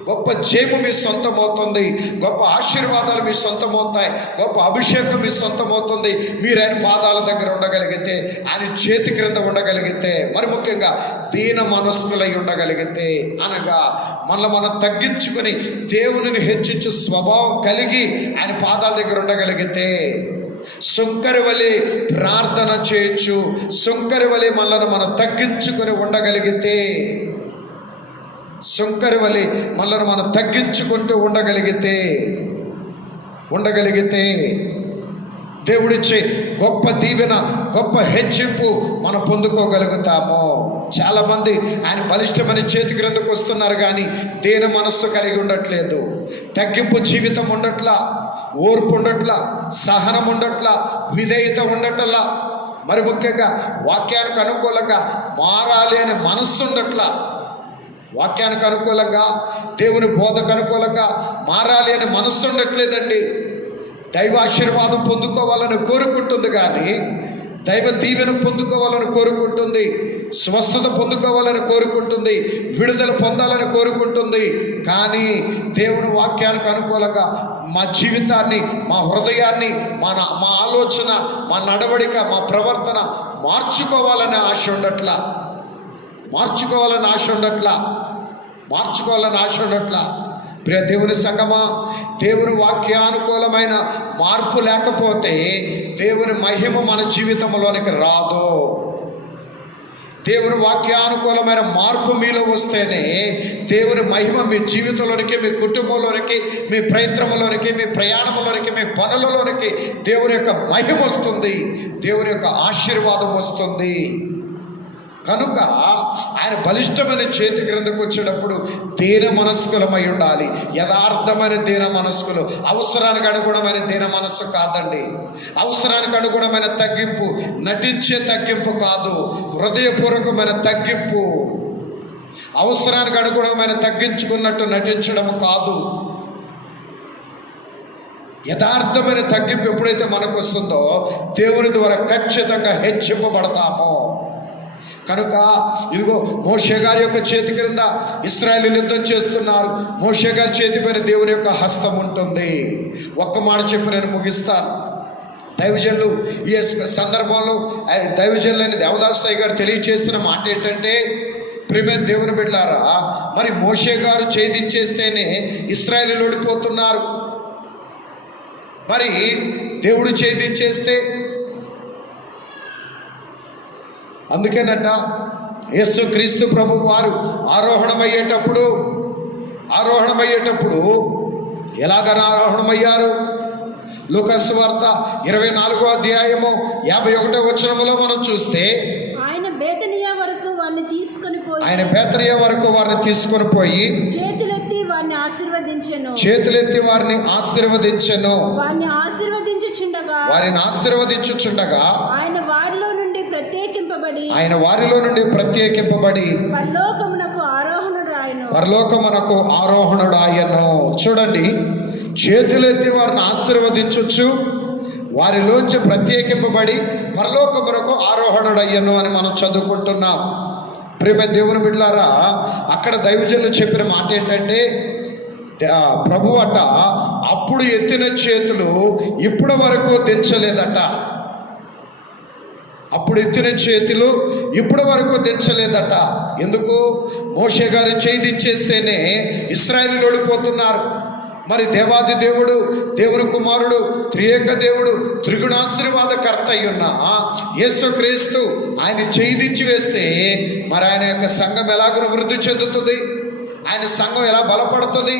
గొప్ప జయము మీ సొంతమవుతుంది, గొప్ప ఆశీర్వాదాలు మీ సొంతమవుతాయి, గొప్ప అభిషేకం మీ సొంతమవుతుంది. మీరు ఆయన పాదాల దగ్గర ఉండగలిగితే, ఆయన చేతి క్రింద ఉండగలిగితే, మరి ముఖ్యంగా దీన మనస్కులై ఉండగలిగితే, అనగా మనల్ని మనం తగ్గించుకొని దేవునిని హెచ్చించే స్వభావం కలిగి ఆయన పాదాల దగ్గర ఉండగలిగితే, సుంకరి వలె ప్రార్థన చేయొచ్చు. సుంకరి వలె మనల్ని మనం తగ్గించుకొని ఉండగలిగితే, సుంకరి వలె మనల్ని మనం తగ్గించుకుంటూ ఉండగలిగితే దేవుడిచ్చే గొప్ప దీవెన, గొప్ప హెచ్చింపు మనం పొందుకోగలుగుతాము. చాలామంది ఆయన బలిష్టమైన చేతి క్రిందకు వస్తున్నారు కానీ దీన మనస్సు కలిగి ఉండట్లేదు, తగ్గింపు జీవితం ఉండట్లా, ఓర్పు ఉండట్లా, సహనం ఉండట్లా, విధేయత ఉండట్లా, మరి ముఖ్యంగా వాక్యానికి అనుకూలంగా మారాలి అనే మనస్సు ఉండట్లా, వాక్యానికి అనుకూలంగా, దేవుని బోధకు అనుకూలంగా మారాలి అనే మనస్సు ఉండట్లేదండి. దైవ ఆశీర్వాదం పొందుకోవాలని కోరుకుంటుంది కానీ, దైవ దీవెన పొందుకోవాలని కోరుకుంటుంది, స్వస్థత పొందుకోవాలని కోరుకుంటుంది, విడుదల పొందాలని కోరుకుంటుంది. కానీ దేవుని వాక్యానికి అనుకూలంగా మా జీవితాన్ని, మా హృదయాన్ని, మా ఆలోచన, మా నడవడిక, మా ప్రవర్తన మార్చుకోవాలనే ఆశ ఉండట్లా, మార్చుకోవాలని ఆశ ఉండట్లా. ప్రియ దేవుని సంగమా, దేవుని వాక్యానుకూలమైన మార్పు లేకపోతే దేవుని మహిమ మన జీవితంలోనికి రాదు. దేవుని వాక్యానుకూలమైన మార్పు మీలో వస్తేనే దేవుని మహిమ మీ జీవితంలోనికి, మీ కుటుంబంలోనికి, మీ ప్రయత్నంలోనికి, మీ ప్రయాణంలోనికి, మీ పనులలోనికి దేవుని యొక్క మహిమ వస్తుంది, దేవుని యొక్క ఆశీర్వాదం వస్తుంది. కనుక ఆయన బలిష్టమైన చేతి క్రిందకు వచ్చేటప్పుడు దీన మనస్కులమై ఉండాలి. యథార్థమైన దీన మనస్కులు, అవసరానికి అనుగుణమైన దీన మనస్సు కాదండి, అవసరానికి అనుగుణమైన తగ్గింపు, నటించే తగ్గింపు కాదు, హృదయపూర్వకమైన తగ్గింపు, అవసరానికి అనుగుణమైన తగ్గించుకున్నట్టు నటించడం కాదు. యథార్థమైన తగ్గింపు ఎప్పుడైతే మనకు వస్తుందో దేవుని ద్వారా ఖచ్చితంగా హెచ్చింపబడతామో. కనుక ఇదిగో మోషే గారి యొక్క చేతి క్రింద ఇశ్రాయేలీయులు యుద్ధం చేస్తున్నారు. మోషే గారి చేతి పైన దేవుని యొక్క హస్తం ఉంటుంది. ఒక్క మాట చెప్పి నేను ముగిస్తాను. దైవజనులు ఈ సందర్భంలో దైవజనులని దేవదాసయ్య గారు తెలియచేసిన మాట ఏంటంటే, ప్రియమైన దేవుని బిడ్డలారా, మరి మోషే గారు ఛేదించేస్తేనే ఇశ్రాయేలీయులు ఓడిపోతున్నారు. మరి దేవుడు ఛేదించేస్తే, అందుకేనట యేసు క్రీస్తు ప్రభు వారు ఆరోహణమయ్యేటప్పుడు ఎలాగ ఆరోహణమయ్యారు? లూకాసు వార్త 24వ అధ్యాయము 51వ వచనములో మనం చూస్తే, ఆయన బేతనియా వరకు వారిని తీసుకొని పోయి చేతులెత్తి వారిని ఆశీర్వదించెను. వారిని ఆశీర్వదించుచుండగా ఆయన వారిలో నుండి ప్రత్యేకింపబడి పరలోకమునకు ఆరోహణుడాయను. చూడండి, చేతులెత్తి వారిని ఆశీర్వదించొచ్చు, వారిలోంచి ప్రత్యేకింపబడి పరలోకమునకు ఆరోహణుడయ్యను అని మనం చదువుకుంటున్నాం. ప్రేమ దేవుని బిడ్డలారా, అక్కడ దైవజనులు చెప్పిన మాట ఏంటంటే, ప్రభువట అప్పుడు ఎత్తిన చేతులు ఇప్పటి వరకు దించలేదట. అప్పుడు ఎత్తిన చేతులు ఇప్పటి వరకు దించలేదట. ఎందుకు? మోషే గారు ఛేదించేస్తేనే ఇశ్రాయేలీయులు ఓడిపోతున్నారు. మరి దేవాది దేవుడు, దేవుని కుమారుడు, త్రియేక దేవుడు, త్రిగుణాశీర్వాదకర్త అయ్యున్న యేసుక్రీస్తు ఆయన ఛేదించి వేస్తే మరి ఆయన యొక్క సంఘం ఎలాగో వృద్ధి చెందుతుంది, ఆయన సంఘం ఎలా బలపడుతుంది,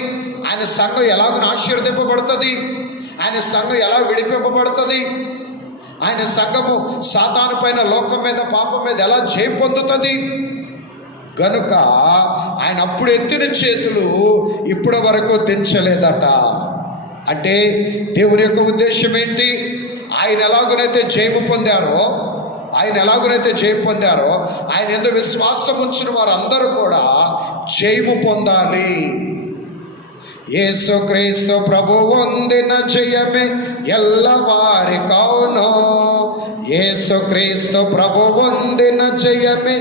ఆయన సంఘం ఎలాగో ఆశీర్వదింపబడుతుంది, ఆయన సంఘం ఎలా విడిపింపబడుతుంది? ఆయన సంఘము సాతాను పైన, లోకం మీద, పాపం మీద ఎలా జయం పొందుతుంది? గనుక ఆయన అప్పుడు ఎత్తిన చేతులు ఇప్పటి వరకు దించలేదట. అంటే దేవుని యొక్క ఉద్దేశం ఏంటి? ఆయన ఎలాగునైతే జయము పొందారో, ఆయన ఎందు విశ్వాసం ఉంచిన వారందరూ కూడా జయము పొందాలి. యేసుక్రీస్తు ప్రభు పొందిన జయమే ఎల్లవారి కౌను. యేసుక్రీస్తు ప్రభు పొందిన జయమే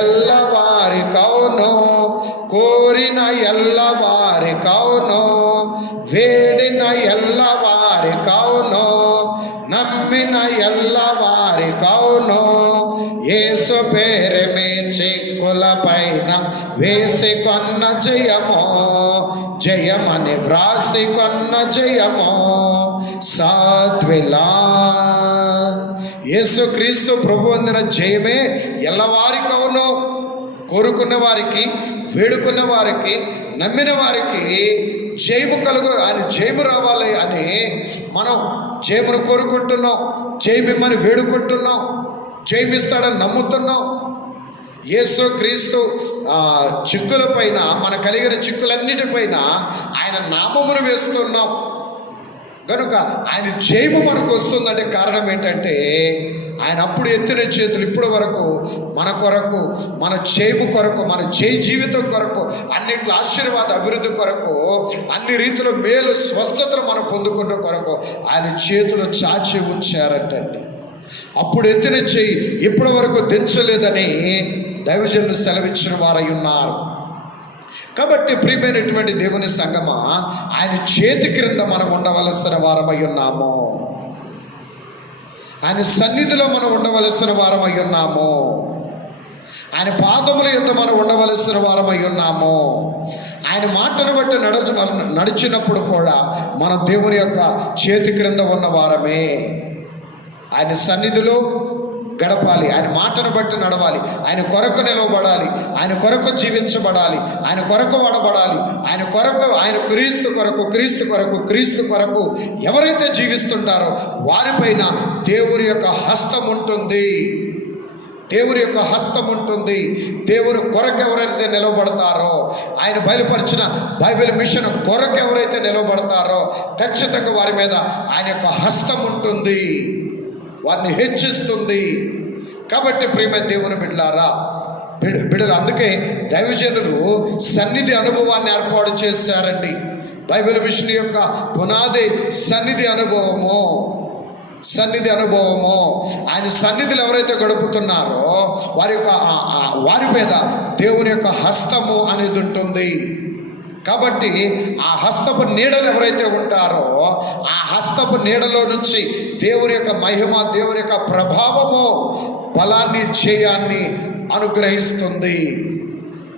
ఎల్లవారి కౌను. కోరిన ఎల్లవారి కౌను, వేడిన ఎల్లవారి కౌను, నమ్మిన ఎల్లవారి కౌను. యేసు పేరమే చిక్కుల పైన వేసి కొన్న జయమో, జయమని వ్రాసి కొన్న జయమో సాధ్విలా. యేసుక్రీస్తు ప్రభు పొందిన జయమే ఎల్లవారి కౌను. కోరుకున్న వారికి, వేడుకున్న వారికి, నమ్మిన వారికి జయము ఆయన జయము రావాలి అని మనం జయమును కోరుకుంటున్నాం, జయమిమ్మని వేడుకుంటున్నాం, జయమిస్తాడని నమ్ముతున్నాం. యేసుక్రీస్తు చిక్కుల పైన, మన కలిగిన చిక్కులన్నిటిపైన ఆయన నామమును వేస్తున్నాం. కనుక ఆయన జయము మనకు వస్తుందంటే కారణం ఏంటంటే, ఆయన అప్పుడు ఎత్తిన చేతులు ఇప్పటి వరకు మన కొరకు, మన జయము కొరకు, మన జయ జీవితం కొరకు, అన్నిట్ల ఆశీర్వాద అభివృద్ధి కొరకు, అన్ని రీతిలో మేలు స్వస్థతలు మనం పొందుకున్న కొరకు ఆయన చేతులు చాచి ఉంచారటండి. అప్పుడు ఎత్తిన చేయి ఇప్పటి వరకు దించలేదని దైవజనులు సెలవిచ్చిన వారై ఉన్నారు. కాబట్టి ప్రియమైనటువంటి దేవుని సంగమా, ఆయన చేతి క్రింద మనం ఉండవలసిన వారమై ఉన్నాము. ఆయన సన్నిధిలో మనం ఉండవలసిన వారమై ఉన్నాము. ఆయన పాదముల యొద్ద మనం ఉండవలసిన వారమై ఉన్నాము. ఆయన మాటను బట్టి నడిచినప్పుడు కూడా మనం దేవుని యొక్క చేతి క్రింద ఉన్న వారమే. ఆయన సన్నిధిలో గడపాలి, ఆయన మాటను బట్టి నడవాలి, ఆయన కొరకు నిలవబడాలి, ఆయన కొరకు జీవించబడాలి, ఆయన కొరకు వాడబడాలి, ఆయన కొరకు, ఆయన క్రీస్తు కొరకు ఎవరైతే జీవిస్తుంటారో వారిపైన దేవుని యొక్క హస్తం ఉంటుంది. దేవుని కొరకు ఎవరైతే నిలవబడతారో, ఆయన బయలుపరిచిన బైబిల్ మిషన్ కొరకు ఎవరైతే నిలవబడతారో ఖచ్చితంగా వారి మీద ఆయన యొక్క హస్తం ఉంటుంది, వారిని హెచ్చిస్తుంది. కాబట్టి ప్రియమైన దేవుని బిడ్డలు, అందుకే దైవజనులు సన్నిధి అనుభవాన్ని ఏర్పాటు చేశారండి. బైబిల్ మిషన్ యొక్క పునాది సన్నిధి అనుభవము. ఆయన సన్నిధిలో ఎవరైతే గడుపుతున్నారో వారి మీద దేవుని యొక్క హస్తము అనేది ఉంటుంది. కాబట్టి ఆ హస్తపు నీడలు ఎవరైతే ఉంటారో ఆ హస్తపు నీడలో నుంచి దేవుని యొక్క మహిమ, దేవుని యొక్క ప్రభావము, బలాన్ని, జయాన్ని అనుగ్రహిస్తుంది.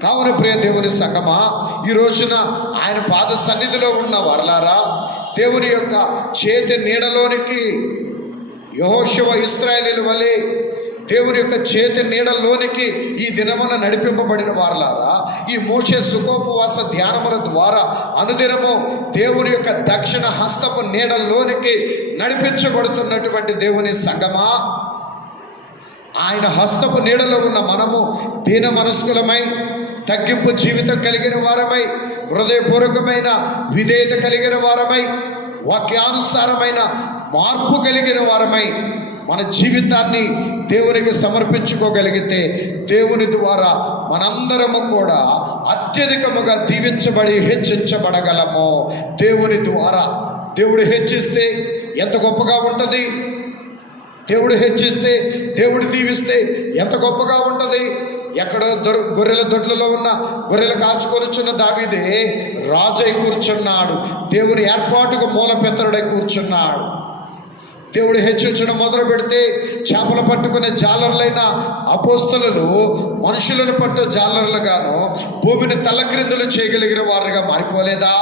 కావున ప్రియ దేవుని సంగమా, ఈ రోజున ఆయన పాద సన్నిధిలో ఉన్న వారలారా, దేవుని యొక్క చేతి నీడలోనికి యెహోషువ ఇశ్రాయేలీయుల వలె దేవుని యొక్క చేతి నీడలోనికి ఈ దినమున నడిపింపబడిన వారలారా, ఈ మోషే సుఖోపవాస ధ్యానముల ద్వారా అనుదినము దేవుని యొక్క దక్షిణ హస్తపు నీడలోనికి నడిపించబడుతున్నటువంటి దేవుని సంగమా, ఆయన హస్తపు నీడలో ఉన్న మనము దీన మనస్కులమై, తగ్గింపు జీవితం కలిగిన వారమై, హృదయపూర్వకమైన విధేయత కలిగిన వారమై, వాక్యానుసారమైన మార్పు కలిగిన వారమై మన జీవితాన్ని దేవునికి సమర్పించుకోగలిగితే దేవుని ద్వారా మనందరము కూడా అత్యధికముగా దీవించబడి హెచ్చించబడగలము. దేవుని ద్వారా దేవుడు హెచ్చిస్తే ఎంత గొప్పగా ఉంటుంది. దేవుడు హెచ్చిస్తే, దేవుడు దీవిస్తే ఎంత గొప్పగా ఉంటుంది. ఎక్కడో గొర్రెల దొడ్లలో ఉన్న గొర్రెలు కాచుకొనిచున్న దావీదే రాజై కూర్చున్నాడు. దేవుని ఏర్పాటుకు మూలపెత్తరుడై కూర్చున్నాడు. దేవుడు హెచ్చించడం మొదలు పెడితే చేపలు పట్టుకునే జాలర్లైన అపోస్తలులు మనుషులను పట్టు జాలర్లుగాను భూమిని తలక్రిందులు చేయగలిగిన వారుగా మారిపోలేదా?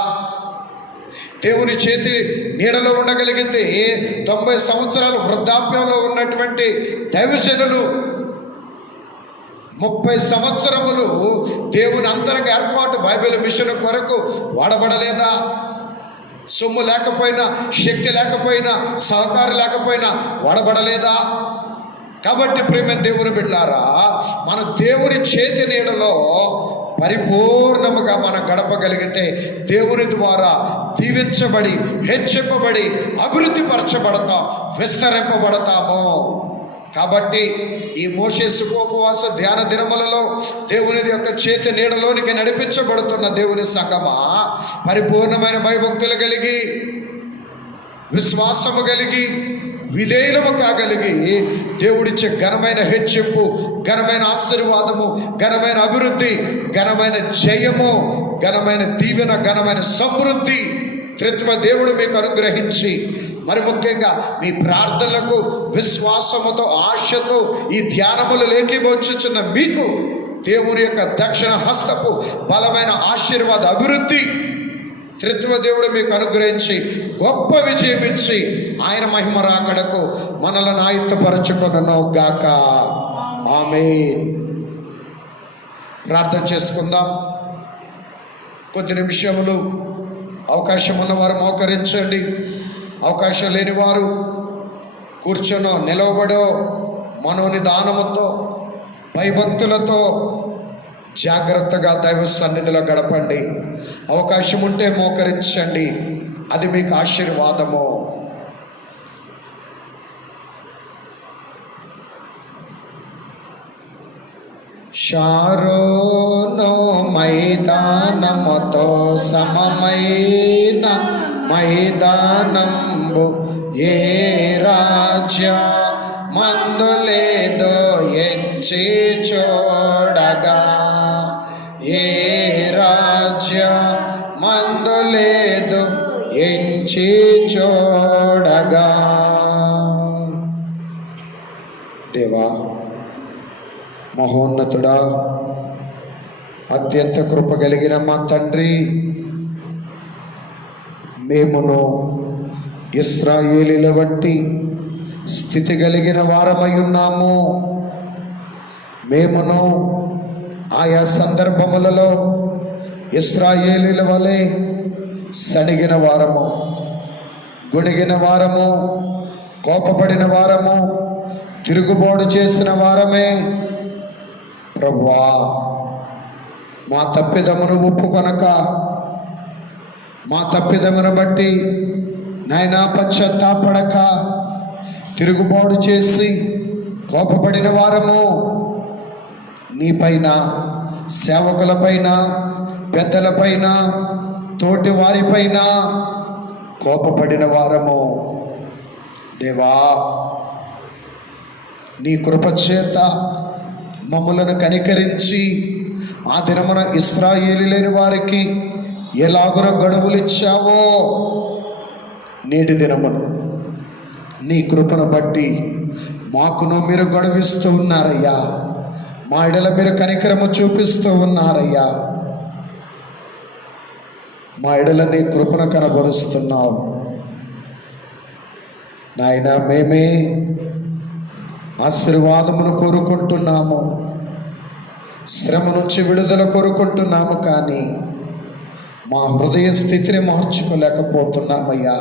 దేవుని చేతి నీడలో ఉండగలిగితే 90 సంవత్సరాలు వృద్ధాప్యంలో ఉన్నటువంటి దైవజనులు 30 సంవత్సరములు దేవుని అంతరంగ ఏర్పాటు బైబిల్ మిషన్ కొరకు వాడబడలేదా? సొమ్ము లేకపోయినా, శక్తి లేకపోయినా, సహకారం లేకపోయినా వాడబడలేదా? కాబట్టి ప్రియమైన దేవుని బిడ్డలారా, మన దేవుని చేతి నీడలో పరిపూర్ణముగా మనం గడపగలిగితే దేవుని ద్వారా దీవించబడి, హెచ్చింపబడి, అభివృద్ధి పరచబడతాం, విస్తరింపబడతాము. కాబట్టి ఈ మోషే సుఖోపవాస ధ్యాన దినములలో దేవుని యొక్క చేతి నీడలోనికి నడిపించబడుతున్న దేవుని సంగమా, పరిపూర్ణమైన భయభక్తులు కలిగి, విశ్వాసము కలిగి, విధేయులము కాగలిగి దేవుడిచ్చే ఘనమైన హెచ్చింపు, ఘనమైన ఆశీర్వాదము, ఘనమైన అభివృద్ధి, ఘనమైన జయము, ఘనమైన దీవెన, ఘనమైన సమృద్ధి త్రిత్వ దేవుడు మీకు అనుగ్రహించి, మరి ముఖ్యంగా మీ ప్రార్థనలకు విశ్వాసముతో, ఆశతో ఈ ధ్యానములు లేఖించుచున్న మీకు దేవుని యొక్క దక్షిణ హస్తపు బలమైన ఆశీర్వాద అభివృద్ధి త్రిత్వ దేవుడు మీకు అనుగ్రహించి గొప్ప విజయం ఇచ్చి ఆయన మహిమ రాకడకు మనలను ఆయుత్తపరచుకొనును గాక. ఆమేన్. ప్రార్థన చేసుకుందాం. కొద్ది నిమిషములు అవకాశం ఉన్నవారు మోకరించండి. అవకాశం లేని వారు కూర్చొనో నిలవబడో మనోనిదానముతో, భయభక్తులతో జాగ్రత్తగా దైవ సన్నిధిలో గడపండి. అవకాశం ఉంటే మోకరించండి, అది మీకు ఆశీర్వాదము. షారోను మైదానముతో సమమైన మైదానంబు ఏ రాజ్య మందులేదో ఎంచి చూడగా, ఏ రాజ్య మందులేదు ఎంచి చూడగా. దేవా, మహోన్నతుడా, అత్యంత కృప కలిగిన మా తండ్రి, మేమును ఇశ్రాయేలీల వంటి స్థితి కలిగిన వారమై ఉన్నాము. మేమును ఆయా సందర్భములలో ఇశ్రాయేలీల వలె సడిగిన వారము, గొణిగిన వారము, కోపపడిన వారము, తిరుగుబాటు చేసిన వారమే. ప్రభువా, మా తప్పిదమును ఒప్పుకొనక, మా తప్పిదమును బట్టి నాయనా పశ్చాత్తాపడక, తిరుగుబాటు చేసి కోపపడిన వారము, నీపైన, సేవకులపైన, పెద్దలపైన, తోటి వారిపైన కోపపడిన వారము. దేవా, నీ కృపచేత మమ్ములను కనికరించి ఆ దినమున ఇశ్రాయేలీయులైన వారికి ఎలాగున గడువులు ఇచ్చావో, నేటి దినమును నీ కృపను బట్టి మాకును మీరు గడువిస్తూ ఉన్నారయ్యా. మా ఎడల మీరు కనికరము చూపిస్తూ ఉన్నారయ్యా. మా ఎడల నీ కృపను కనబరుస్తున్నావు నాయన. మేమే ఆశీర్వాదమును కోరుకుంటున్నాము, శ్రమ నుంచి విడుదల కోరుకుంటున్నాము, కానీ మా హృదయ స్థితిని మార్చుకోలేకపోతున్నామయ్యా.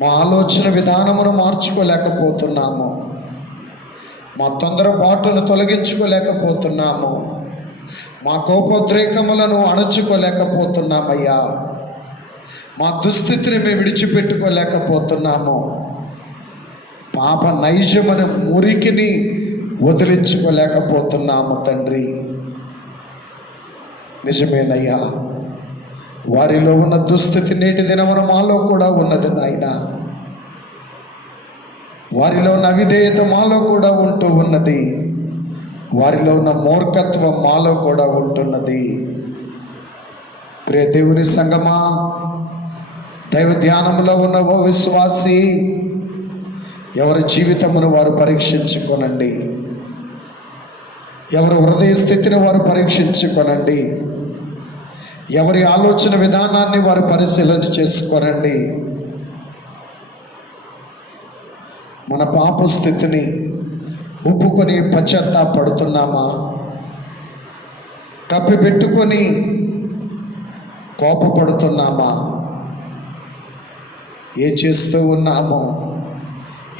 మా ఆలోచన విధానమును మార్చుకోలేకపోతున్నాము. మా తొందరపాటును తొలగించుకోలేకపోతున్నాము. మా కోపోద్రేకములను అణుచుకోలేకపోతున్నామయ్యా. మా దుస్థితిని మేము విడిచిపెట్టుకోలేకపోతున్నాము. పాప నైజమైన మురికిని వదిలించుకోలేకపోతున్నాము తండ్రి. నిజమేనయ్యా, వారిలో ఉన్న దుస్థితి నేటి దినమున మాలో కూడా ఉన్నది నాయన. వారిలో ఉన్న అవిధేయత మాలో కూడా ఉంటూ ఉన్నది. వారిలో ఉన్న మూర్ఖత్వం మాలో కూడా ఉంటున్నది. ప్రియ దేవుని సంగమా, దైవ ధ్యానంలో ఉన్న ఓ విశ్వాసి, ఎవరి జీవితమును వారు పరీక్షించుకోనండి. ఎవరి హృదయ స్థితిని వారు పరీక్షించుకోనండి. ఎవరి ఆలోచన విధానాన్ని వారు పరిశీలన చేసుకోనండి. మన పాప స్థితిని ఒప్పుకొని పశ్చాత్తాపడుతున్నామా? కప్పిపెట్టుకొని కోపపడుతున్నామా? ఏం చేస్తూ ఉన్నామో,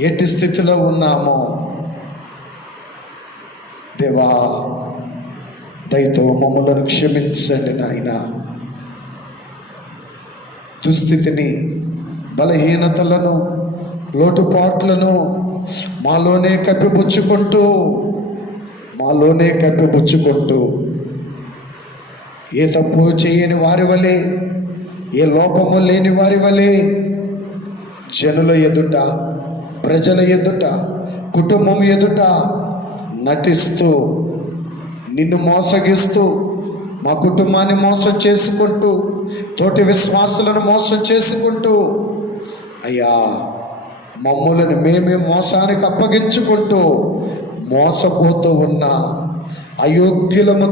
ఎట్టి స్థితిలో ఉన్నామో దేవా దయతో మమ్మలను క్షమించండి నాయన. దుస్థితిని, బలహీనతలను, లోటుపాట్లను మాలోనే కప్పిపుచ్చుకుంటూ ఏ తప్పు చేయని వారి వలె, ఏ లోపము లేని వారి వలె జనుల ఎదుట, ప్రజల ఎదుట, కుటుంబం ఎదుట నటిస్తూ, నిన్ను మోసగిస్తూ, మా కుటుంబాన్ని మోసం చేసుకుంటూ, తోటి విశ్వాసులను మోసం చేసుకుంటూ, అయ్యా మమ్ములను మేమే మోసానికి అప్పగించుకుంటూ మోసపోతూ ఉన్న అయోగ్యులము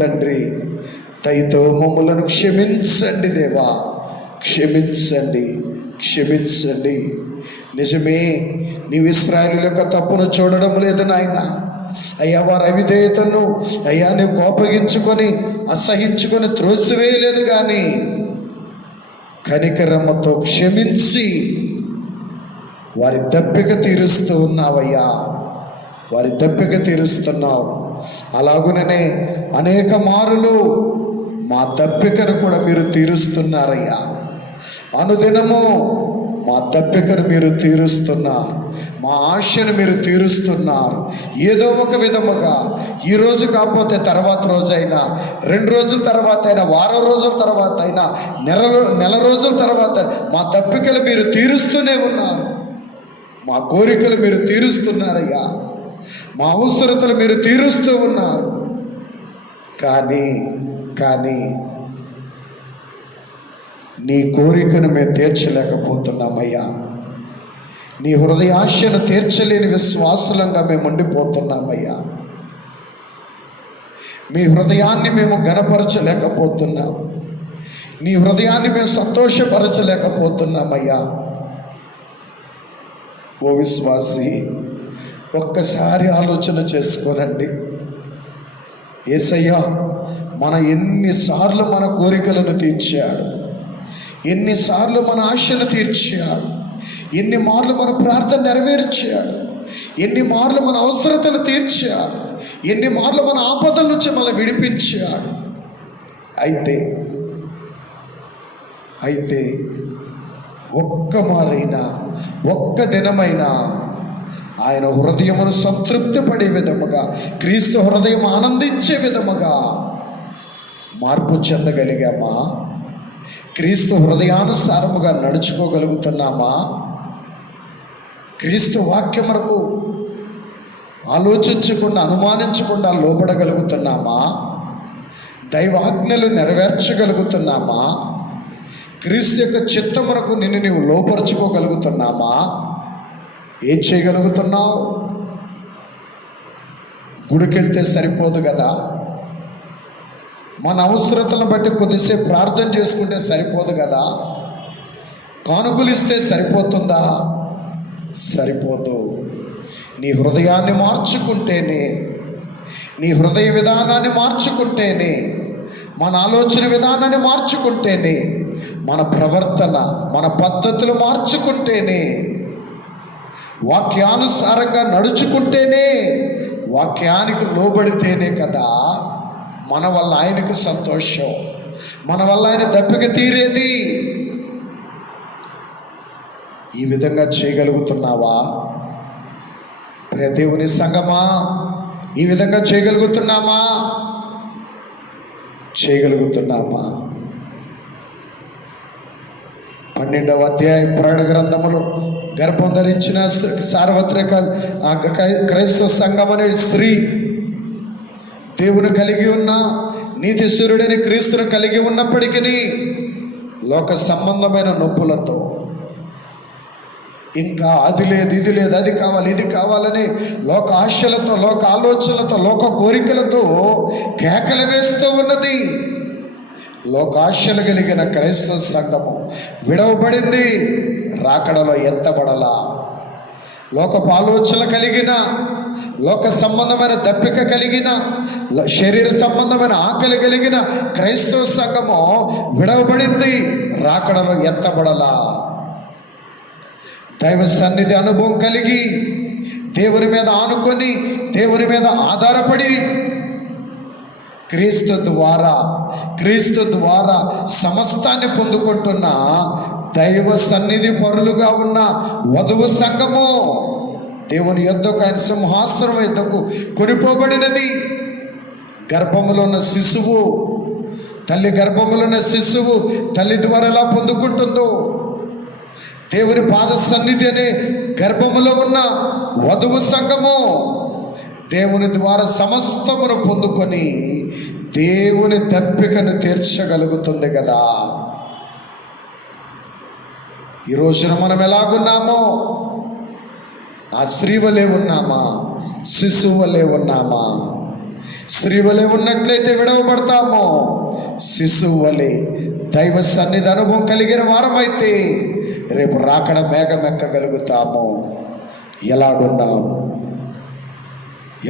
తండ్రి, దయతో మమ్ములను క్షమించండి దేవా, క్షమించండి. నిజమే, నీవు ఇశ్రాయేలు యొక్క తప్పును చూడడం లేదు నాయన. అయ్యా వారి అవిధేయతను అయ్యా నీవు కోపగించుకొని అసహించుకొని త్రోసివేయలేదు, కానీ కనికరమ్మతో క్షమించి వారి దప్పిక తీరుస్తూ ఉన్నావయ్యా, వారి దప్పిక తీరుస్తున్నావు. అలాగుననే అనేక మారులు మా దప్పికను కూడా మీరు తీరుస్తున్నారయ్యా. అనుదినము మా దప్పికను మీరు తీరుస్తున్నారు, మా ఆశను మీరు తీరుస్తున్నారు. ఏదో ఒక విధముగా ఈరోజు కాకపోతే తర్వాత రోజైనా, 2 రోజుల తర్వాత అయినా, వారం రోజుల తర్వాత అయినా, నెల రోజుల తర్వాత మా దప్పికలు మీరు తీరుస్తూనే ఉన్నారు. మా కోరికలు మీరు తీరుస్తున్నారయ్యా, మా అవసరతలు మీరు తీరుస్తూ ఉన్నారు. కానీ నీ కోరికను మేము తీర్చలేకపోతున్నామయ్యా. నీ హృదయాశను తీర్చలేని విశ్వాసులంగా మేము ఉండిపోతున్నామయ్యా. మీ హృదయాన్ని మేము ఘనపరచలేకపోతున్నాం, నీ హృదయాన్ని మేము సంతోషపరచలేకపోతున్నామయ్యా. ఓ విశ్వాసి, ఒక్కసారి ఆలోచన చేసుకోనండి. యేసయ్య ఎన్నిసార్లు మన కోరికలను తీర్చాడు, ఎన్నిసార్లు మన ఆశలు తీర్చాడు, ఎన్ని మార్లు మన ప్రార్థన నెరవేర్చాడు, ఎన్ని మార్లు మన అవసరతలు తీర్చాడు, ఎన్ని మార్లు మన ఆపదల నుంచి మనం విడిపించాడు. అయితే ఒక్క మారైనా, ఒక్క దినమైనా ఆయన హృదయమును సంతృప్తి పడే విధముగా, క్రీస్తు హృదయం ఆనందించే విధముగా మార్పు చెందగలిగామా? క్రీస్తు హృదయానుసారముగా నడుచుకోగలుగుతున్నామా? క్రీస్తు వాక్యమునకు ఆలోచించకుండా, అనుమానించకుండా లోబడగలుగుతున్నామా? దైవాజ్ఞలు నెరవేర్చగలుగుతున్నామా? క్రీస్తు యొక్క చిత్తమునకు నిన్ను నీవు లోపరుచుకోగలుగుతున్నామా? ఏం చేయగలుగుతున్నావు? గుడికెళ్తే సరిపోదు కదా, మన అవసరతలను బట్టి కొద్దిసేపు ప్రార్థన చేసుకుంటే సరిపోదు కదా, కానుకలు ఇస్తే సరిపోతుందా? సరిపోదు. నీ హృదయాన్ని మార్చుకుంటేనే, నీ హృదయ విధానాన్ని మార్చుకుంటేనే, మన ఆలోచన విధానాన్ని మార్చుకుంటేనే, మన ప్రవర్తన, మన పద్ధతులు మార్చుకుంటేనే, వాక్యానుసారంగా నడుచుకుంటేనే, వాక్యానికి లోబడితేనే కదా మన వల్ల ఆయనకు సంతోషం, మన వల్ల ఆయన దప్పిక తీరేది. ఈ విధంగా చేయగలుగుతున్నావా? ప్రియ దేవుని సంగమా, ఈ విధంగా చేయగలుగుతున్నామా? 12వ అధ్యాయం ప్రకటన గ్రంథములో గర్భం ధరించిన సార్వత్రిక క్రైస్తవ సంఘం అనే స్త్రీ దేవుని కలిగి ఉన్న, నీతిశూరుడని క్రీస్తును కలిగి ఉన్నప్పటికీ లోక సంబంధమైన నొప్పులతో, ఇంకా అది లేదు, ఇది లేదు, అది కావాలి, ఇది కావాలని లోక ఆశలతో, లోక ఆలోచనలతో, లోక కోరికలతో కేకలు వేస్తూ ఉన్నది. లోకాశలు కలిగిన క్రైస్తవ సంఘము విడవబడింది, రాకడలో ఎత్తబడలా. లోకపు ఆలోచనలు కలిగిన లోక సంబంధమైన దప్పిక కలిగిన, శరీర సంబంధమైన ఆకలి కలిగిన క్రైస్తవ సంఘము విడవబడింది, రాకడలో ఎత్తబడలా. దైవ సన్నిధి అనుభవం కలిగి, దేవుని మీద ఆనుకొని, దేవుని మీద ఆధారపడి, క్రీస్తు ద్వారా సమస్తాన్ని పొందుకుంటున్న దైవ సన్నిధి పరులుగా ఉన్న వధువు సంఘము దేవుని యొద్దకు, ఆయన సింహాసనం యొద్దకు కొనిపోబడినది. గర్భములో ఉన్న శిశువు, తల్లి గర్భములో ఉన్న శిశువు తల్లి ద్వారా ఎలా పొందుకుంటుందో, దేవుని పాద సన్నిధి అనే గర్భములో ఉన్న వధువు సంఘము దేవుని ద్వారా సమస్తమును పొందుకొని దేవుని దప్పికను తీర్చగలుగుతుంది కదా. ఈ రోజున మనం ఎలాగున్నామో, ఆ స్త్రీ వలె ఉన్నామా, శిశువు వలె ఉన్నామా? స్త్రీ వలె ఉన్నట్లయితే విడవబడతామో, శిశువు వలె దైవ సన్నిధి అనుభవం కలిగిన వారమైతే రేపు రాకడ మేఘమెక్కగలుగుతాము. ఎలాగున్నాము?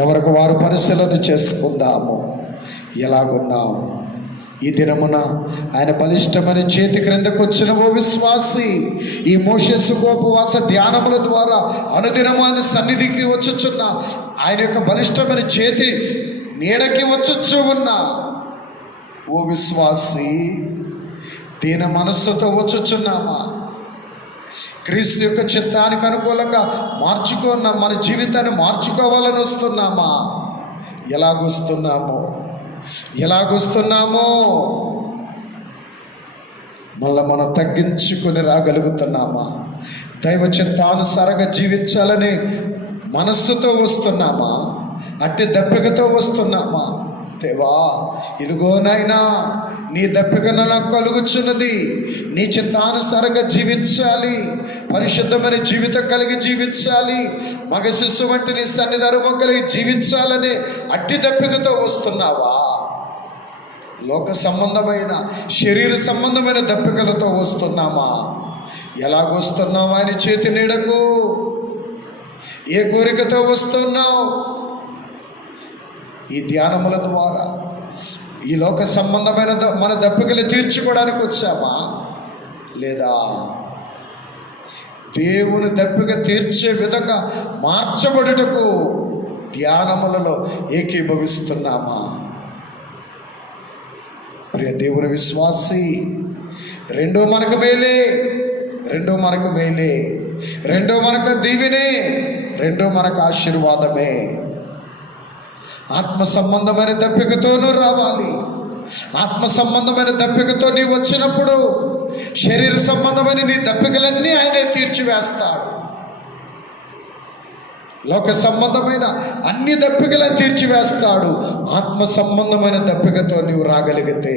ఎవరికి వారు పరిశీలన చేసుకుందాము. ఎలాగున్నాము? ఈ దినమున ఆయన బలిష్టమైన చేతి క్రిందకు వచ్చిన ఓ విశ్వాసి, ఈ మోషే సుఖోపవాస ధ్యానముల ద్వారా అనుదినము ఆయన సన్నిధికి వచ్చుచున్న, ఆయన యొక్క బలిష్టమైన చేతి నీడకి వచ్చుచు ఉన్న ఓ విశ్వాసి, దీన మనస్సుతో వచ్చుచున్నామా? క్రీస్తు యొక్క చిత్తానికి అనుకూలంగా మన జీవితాన్ని మార్చుకోవాలని వస్తున్నామా? ఎలాగొస్తున్నామో మళ్ళా మనం తగ్గించుకొని రాగలుగుతున్నామా? దైవ చిత్తానుసారంగా జీవించాలని మనస్సుతో వస్తున్నామా? అట్టి దప్పికతో వస్తున్నామా? దేవా, ఇదిగో నాయనా, నీ దప్పికను నాకు కలుగుచున్నది, నీ చిత్తానుసారంగా జీవించాలి, పరిశుద్ధమైన జీవితం కలిగి జీవించాలి, మగ శిశువు వంటి నీ సన్నిధి అనుభవం కలిగి జీవించాలని అట్టి దప్పికతో వస్తున్నావా? లోక సంబంధమైన, శరీర సంబంధమైన దప్పికలతో వస్తున్నామా? ఎలాగొస్తున్నావు ఆయన చేతి నీడకు? ఏ కోరికతో వస్తున్నావు? ఈ ధ్యానముల ద్వారా ఈ లోక సంబంధమైన మన దప్పికలు తీర్చుకోవడానికి వచ్చామా? లేదా దేవుని దప్పిక తీర్చే విధంగా మార్చబడుటకు ధ్యానములలో ఏకీభవిస్తున్నామా? ప్రియ దేవుని విశ్వాసి, రెండో మనకు మేలే, రెండో మనకు దీవెనే, రెండో మనకు ఆశీర్వాదమే. ఆత్మ సంబంధమైన దప్పికతోనూ రావాలి. ఆత్మ సంబంధమైన దప్పికతో నీవు వచ్చినప్పుడు శరీర సంబంధమైన నీ దప్పికలన్నీ ఆయనే తీర్చివేస్తాడు. లోక సంబంధమైన అన్ని దప్పికలను తీర్చివేస్తాడు. ఆత్మ సంబంధమైన దప్పికతో నీవు రాగలిగితే,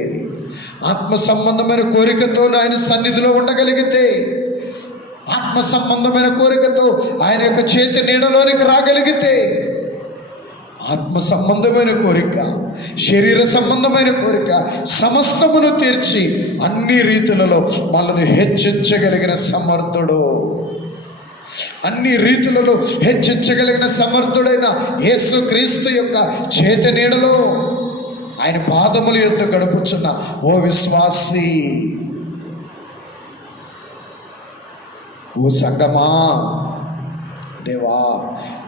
ఆత్మ సంబంధమైన కోరికతో ఆయన సన్నిధిలో ఉండగలిగితే, ఆత్మ సంబంధమైన కోరికతో ఆయన యొక్క చేతి నీడలోనికి రాగలిగితే, ఆత్మ సంబంధమైన కోరిక, శరీర సంబంధమైన కోరిక సమస్తమును తీర్చి అన్ని రీతులలో మనల్ని హెచ్చించగలిగిన సమర్థుడు, అన్ని రీతులలో హెచ్చించగలిగిన సమర్థుడైన యేసు క్రీస్తు యొక్క చేతి నీడలో ఆయన పాదముల యొద్ద గడుపుచున్న ఓ విశ్వాసి, ఓ సంగమా, దేవా,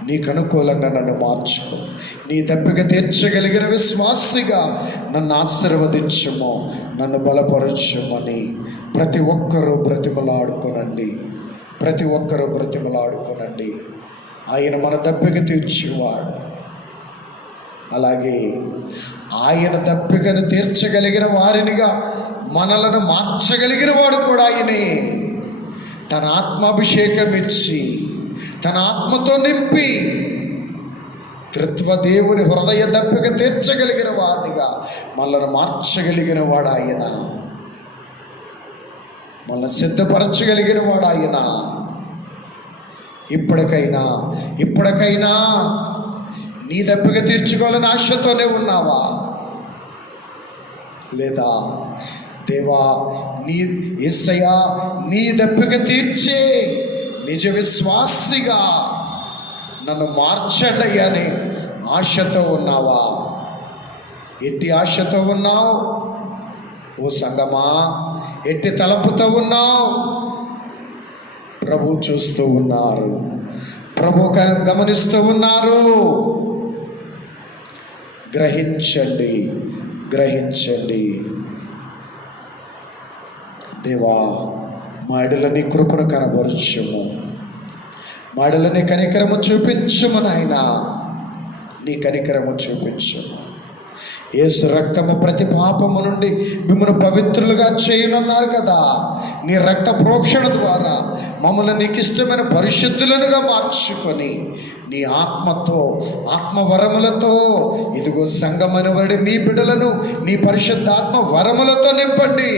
నీకు అనుకూలంగా నన్ను మార్చుకో, నీ దప్పిక తీర్చగలిగిన విశ్వాసిగా నన్ను ఆశీర్వదించుము, నన్ను బలపరచుమని ప్రతి ఒక్కరూ బ్రతిమలాడుకోనండి. ఆయన మన దప్పిక తీర్చేవాడు. అలాగే ఆయన దప్పికను తీర్చగలిగిన వారినిగా మనలను మార్చగలిగిన వాడు కూడా ఆయనే. తన ఆత్మాభిషేకం ఇచ్చి, తన ఆత్మతో నింపి త్రిత్వ దేవుని హృదయ దప్పిక తీర్చగలిగిన వాడిగా మనల్ని మార్చగలిగిన వాడు ఆయన, మనల్ని సిద్ధపరచగలిగిన వాడు ఆయన. ఇప్పటికైనా నీ దప్పిక తీర్చుకోవాలని ఆశతోనే ఉన్నావా? లేదా దేవా, యేసయ్యా, నీ దప్పిక తీర్చే నిజ విశ్వాసిగా నన్ను మార్చండి అని ఆశతో ఉన్నావా? ఎట్టి ఆశతో ఉన్నావు ఓ సంగమా? ఎట్టి తలంపుతో ఉన్నావు? ప్రభు చూస్తూ ఉన్నారు, ప్రభు గమనిస్తూ ఉన్నారు. గ్రహించండి, గ్రహించండి. దేవా, మా ఎడల నీ కృపను కనబరుచుము, మా ఎడల నీ కనికరము చూపించుము నాయనా, నీ కనికరము చూపించుము. యేసు రక్తము ప్రతి పాపము నుండి మిమ్మల్ని పవిత్రులుగా చేయనున్నారు కదా. నీ రక్త ప్రోక్షణ ద్వారా మమ్మల్ని నీకు ఇష్టమైన పరిశుద్ధులనుగా మార్చుకొని నీ ఆత్మతో, ఆత్మ వరములతో, ఇదిగో సంగమనబడి నీ బిడ్డలను నీ పరిశుద్ధాత్మ వరములతో నింపండి,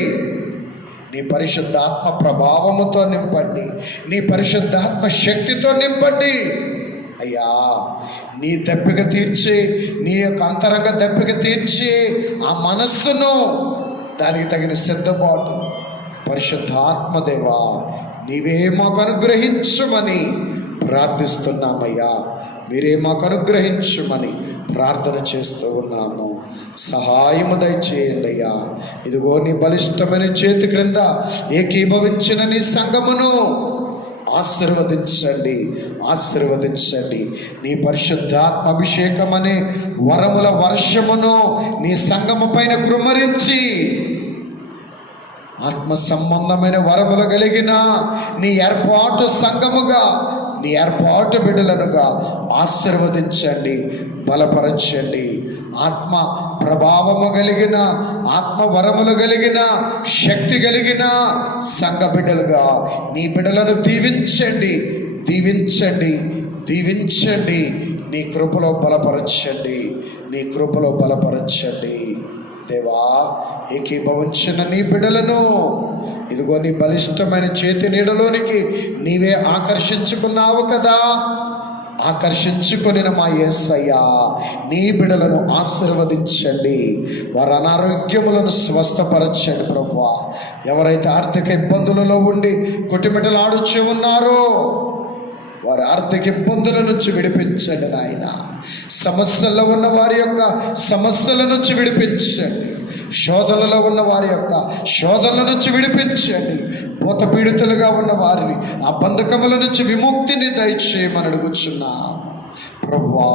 నీ పరిశుద్ధాత్మ ప్రభావముతో నింపండి, నీ పరిశుద్ధాత్మ శక్తితో నింపండి. అయ్యా, నీ దప్పిక తీర్చి, నీ యొక్క అంతరంగ దప్పిక తీర్చి ఆ మనస్సును, దానికి తగిన సిద్ధపాటు పరిశుద్ధాత్మదేవా నీవే మాకు అనుగ్రహించమని ప్రార్థిస్తున్నామయ్యా. మీరే మాకు అనుగ్రహించమని ప్రార్థన చేస్తూ ఉన్నాము. సహాయము దయచేయండి అయ్యా. ఇదిగో నీ బలిష్టమైన చేతి క్రింద ఏకీభవించిన నీ సంఘమును ఆశీర్వదించండి, ఆశీర్వదించండి. నీ పరిశుద్ధాత్మ అభిషేకం అనే వరముల వర్షమును నీ సంఘము పైన కృమ్మరించి ఆత్మ సంబంధమైన వరములు కలిగిన నీ ఏర్పాటు సంఘముగా, నీ ఏర్పాటు బిడ్డలనుగా ఆశీర్వదించండి, బలపరచండి. ఆత్మ ప్రభావము కలిగిన, ఆత్మ వరములు కలిగిన, శక్తి కలిగిన సంఘ బిడ్డలుగా నీ బిడ్డలను దీవించండి, దీవించండి, దీవించండి. నీ కృపలో బలపరచండి, నీ కృపలో బలపరచండి. దేవా, ఏకీభవించిన నీ బిడ్డలను ఇదిగో నీ బలిష్టమైన చేతి నీడలోనికి నీవే ఆకర్షించుకున్నావు కదా. ఆకర్షించుకొని మా యేసయ్యా నీ బిడ్డలను ఆశీర్వదించండి, వారి అనారోగ్యములను స్వస్థపరచండి ప్రభువా. ఎవరైతే ఆర్థిక ఇబ్బందులలో ఉండి కొట్టుమిట్టలాడుచు ఉన్నారో వారి ఆర్థిక ఇబ్బందుల నుంచి విడిపించండి నాయన. సమస్యల్లో ఉన్న వారి యొక్క సమస్యల నుంచి విడిపించండి, శోధనలో ఉన్న వారి యొక్క శోధనల నుంచి విడిపించండి. పూత పీడితులుగా ఉన్న వారిని ఆ బంధకముల నుంచి విముక్తిని దయచేయమని అడుగుచున్నా ప్రభువా.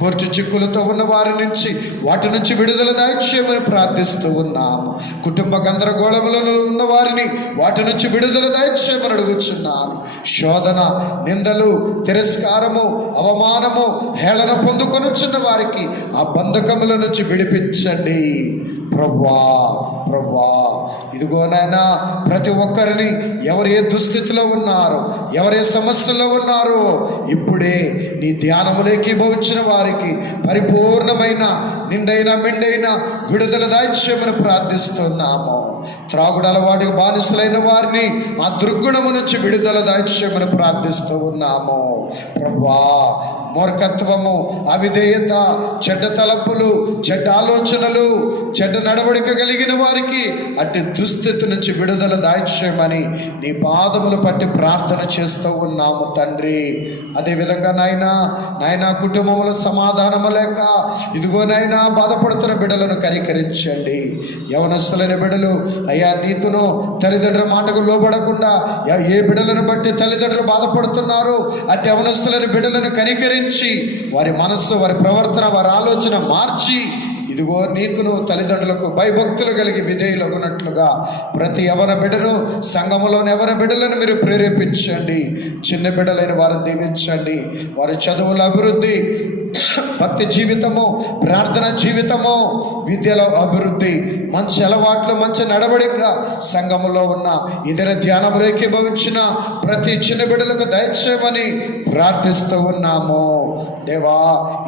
కోర్టు చిక్కులతో ఉన్న వారి నుంచి వాటి నుంచి విడుదల దయచేయమని ప్రార్థిస్తూ ఉన్నాము. కుటుంబ గందరగోళములలో ఉన్న వారిని వాటి నుంచి విడుదల దయచేయమని అడుగుచున్నాను. శోధన, నిందలు, తిరస్కారము, అవమానము, హేళన పొందుకొనుచున్న వారికి ఆ బంధకముల నుంచి విడిపించండి ప్రభువా. ప్రభువా, ఇదిగో నాయనా, ప్రతి ఒక్కరిని ఎవరు ఏ దుస్థితిలో ఉన్నారు, ఎవరే సమస్యలో ఉన్నారో ఇప్పుడే నీ ధ్యానములోకి భవించిన వారికి పరిపూర్ణమైన నిండైన మెండైన విడుదల దాయిచ్యమని ప్రార్థిస్తున్నాము. త్రాగుడు అలవాటుకు బానిసలైన వారిని ఆ దుర్గుణము నుంచి విడుదల దాయిచ్యమని ప్రార్థిస్తూ ఉన్నాము ప్రభువా. మూర్ఖత్వము, అవిధేయత, చెడ్డ తలంపులు, చెడ్డ ఆలోచనలు, చెడ్డ నడవడిక కలిగిన వారికి అట్టి దుస్థితి నుంచి విడుదల దాయిచ్యమని నీ పాదములు పట్టి ప్రార్థన చేస్తూ ఉన్నాము తండ్రి. అదేవిధంగా నాయనా కుటుంబముల సమాధానము లేక ఇదిగో నాయనా బాధపడుతున్న బిడ్డలను కనికరించండి. యవనస్తులైన బిడ్డలు అయ్యా నీకును తల్లిదండ్రుల మాటకు లోబడకుండా ఏ బిడ్డలను బట్టి తల్లిదండ్రులు బాధపడుతున్నారు అట్టి యవనస్తులైన బిడ్డలను కనికరించి వారి మనస్సు, వారి ప్రవర్తన, వారి ఆలోచన మార్చి ఇదిగో నీకును తల్లిదండ్రులకు భయభక్తులు కలిగి విధేయులగునట్లుగా ప్రతి యవన బిడ్డను, సంఘములోని యవన బిడ్డలను మీరు ప్రేరేపించండి. చిన్న బిడ్డలైన వారిని దీవించండి. వారి చదువుల అభివృద్ధి, భక్తి జీవితము, ప్రార్థన జీవితము, విద్యలో అభివృద్ధి, మంచి అలవాట్లు, మంచి నడవడిక సంఘములో ఉన్న ఇతర ధ్యానములు ఏకీభవించిన ప్రతి చిన్న బిడ్డలకు దయచేయమని ప్రార్థిస్తూ ఉన్నాము దేవా.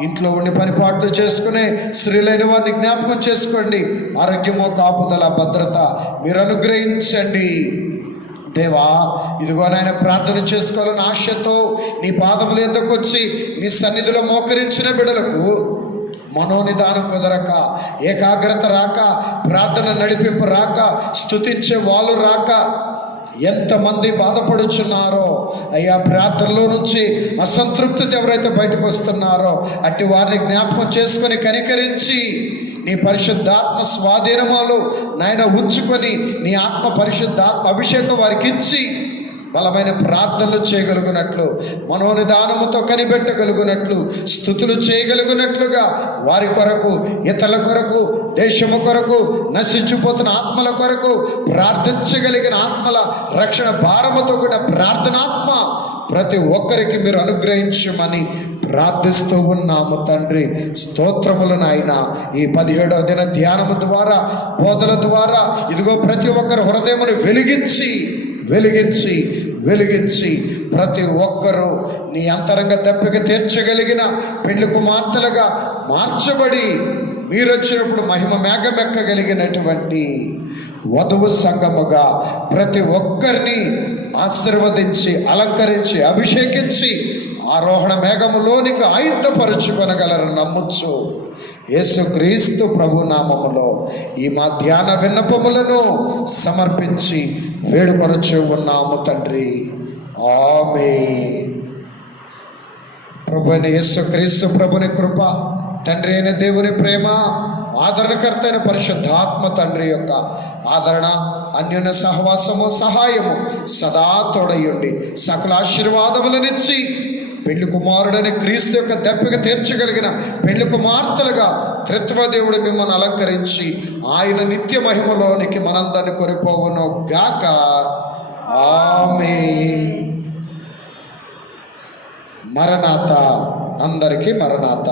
ఇంట్లో ఉండి పనిపాట్లు చేసుకునే స్త్రీలైన వారిని జ్ఞాపకం చేసుకోండి. ఆరోగ్యము, కాపుదల, భద్రత మీరు అనుగ్రహించండి దేవా. ఇదిగో నాయన ప్రార్థన చేసుకోవాలని ఆశతో నీ పాదముల ఎద్దకు వచ్చి నీ సన్నిధిలో మోకరించిన బిడ్డలకు మనోనిదానం కుదరక, ఏకాగ్రత రాక, ప్రార్థన నడిపింపు రాక, స్తుతించే వాళ్ళు రాక ఎంతమంది బాధపడుచున్నారో అయ్యా, ప్రార్థనలో నుంచి అసంతృప్తితో ఎవరైతే బయటకు వస్తున్నారో అట్టి వారిని జ్ఞాపకం చేసుకొని కనికరించి నీ పరిశుద్ధాత్మ స్వాధీనములు నాయన ఉంచుకొని నీ ఆత్మ పరిశుద్ధాత్మ అభిషేకం వారికి ఇచ్చి బలమైన ప్రార్థనలు చేయగలుగునట్లు, మనోనిదానముతో కనిపెట్టగలుగునట్లు, స్తుతులు చేయగలుగునట్లుగా వారి కొరకు, ఇతరుల కొరకు, దేశము కొరకు, నశించిపోతున్న ఆత్మల కొరకు ప్రార్థించగలిగిన ఆత్మల రక్షణ భారముతో కూడా ప్రార్థనాత్మ ప్రతి ఒక్కరికి మీరు అనుగ్రహించమని ప్రార్థిస్తూ ఉన్నాము తండ్రి. స్తోత్రములు నాయన. ఈ 17వ దిన ధ్యానము ద్వారా, బోధల ద్వారా ఇదిగో ప్రతి ఒక్కరు హృదయమును వెలిగించి ప్రతి ఒక్కరూ నీ అంతరంగ దప్పిక తీర్చగలిగిన పెళ్లి కుమార్తెలుగా మార్చబడి మీరు వచ్చినప్పుడు మహిమ మేఘమెక్కగలిగినటువంటి వధువు సంఘముగా ప్రతి ఒక్కరిని ఆశీర్వదించి, అలంకరించి, అభిషేకించి ఆరోహణ మేఘములోనికి ఆయుధపరుచుకొనగలరు నమ్ముచ్చు. యేసుక్రీస్తు ప్రభు నామములో ఈ మా ధ్యాన విన్నపములను సమర్పించి వేడుకొనొచ్చు ఉన్నాము తండ్రి. ఆమేన్. ప్రభు అయిన యేసుక్రీస్తు ప్రభుని కృప, తండ్రి అయిన దేవుని ప్రేమ, ఆదరణకర్త అయిన పరిశుద్ధాత్మ తండ్రి యొక్క ఆదరణ, అన్యోన్య సహవాసము, సహాయము సదా తోడయుండి సకల ఆశీర్వాదములనిచ్చి పెళ్లి కుమారుడని క్రీస్తు యొక్క దప్పిక తీర్చగలిగిన పెళ్లి కుమార్తెలుగా త్రిత్వదేవుడు మిమ్మల్ని అలంకరించి ఆయన నిత్య మహిమలోనికి మనందరిని కొనిపోవును గాక. ఆమేన్. మరణాత. అందరికీ మరణాత.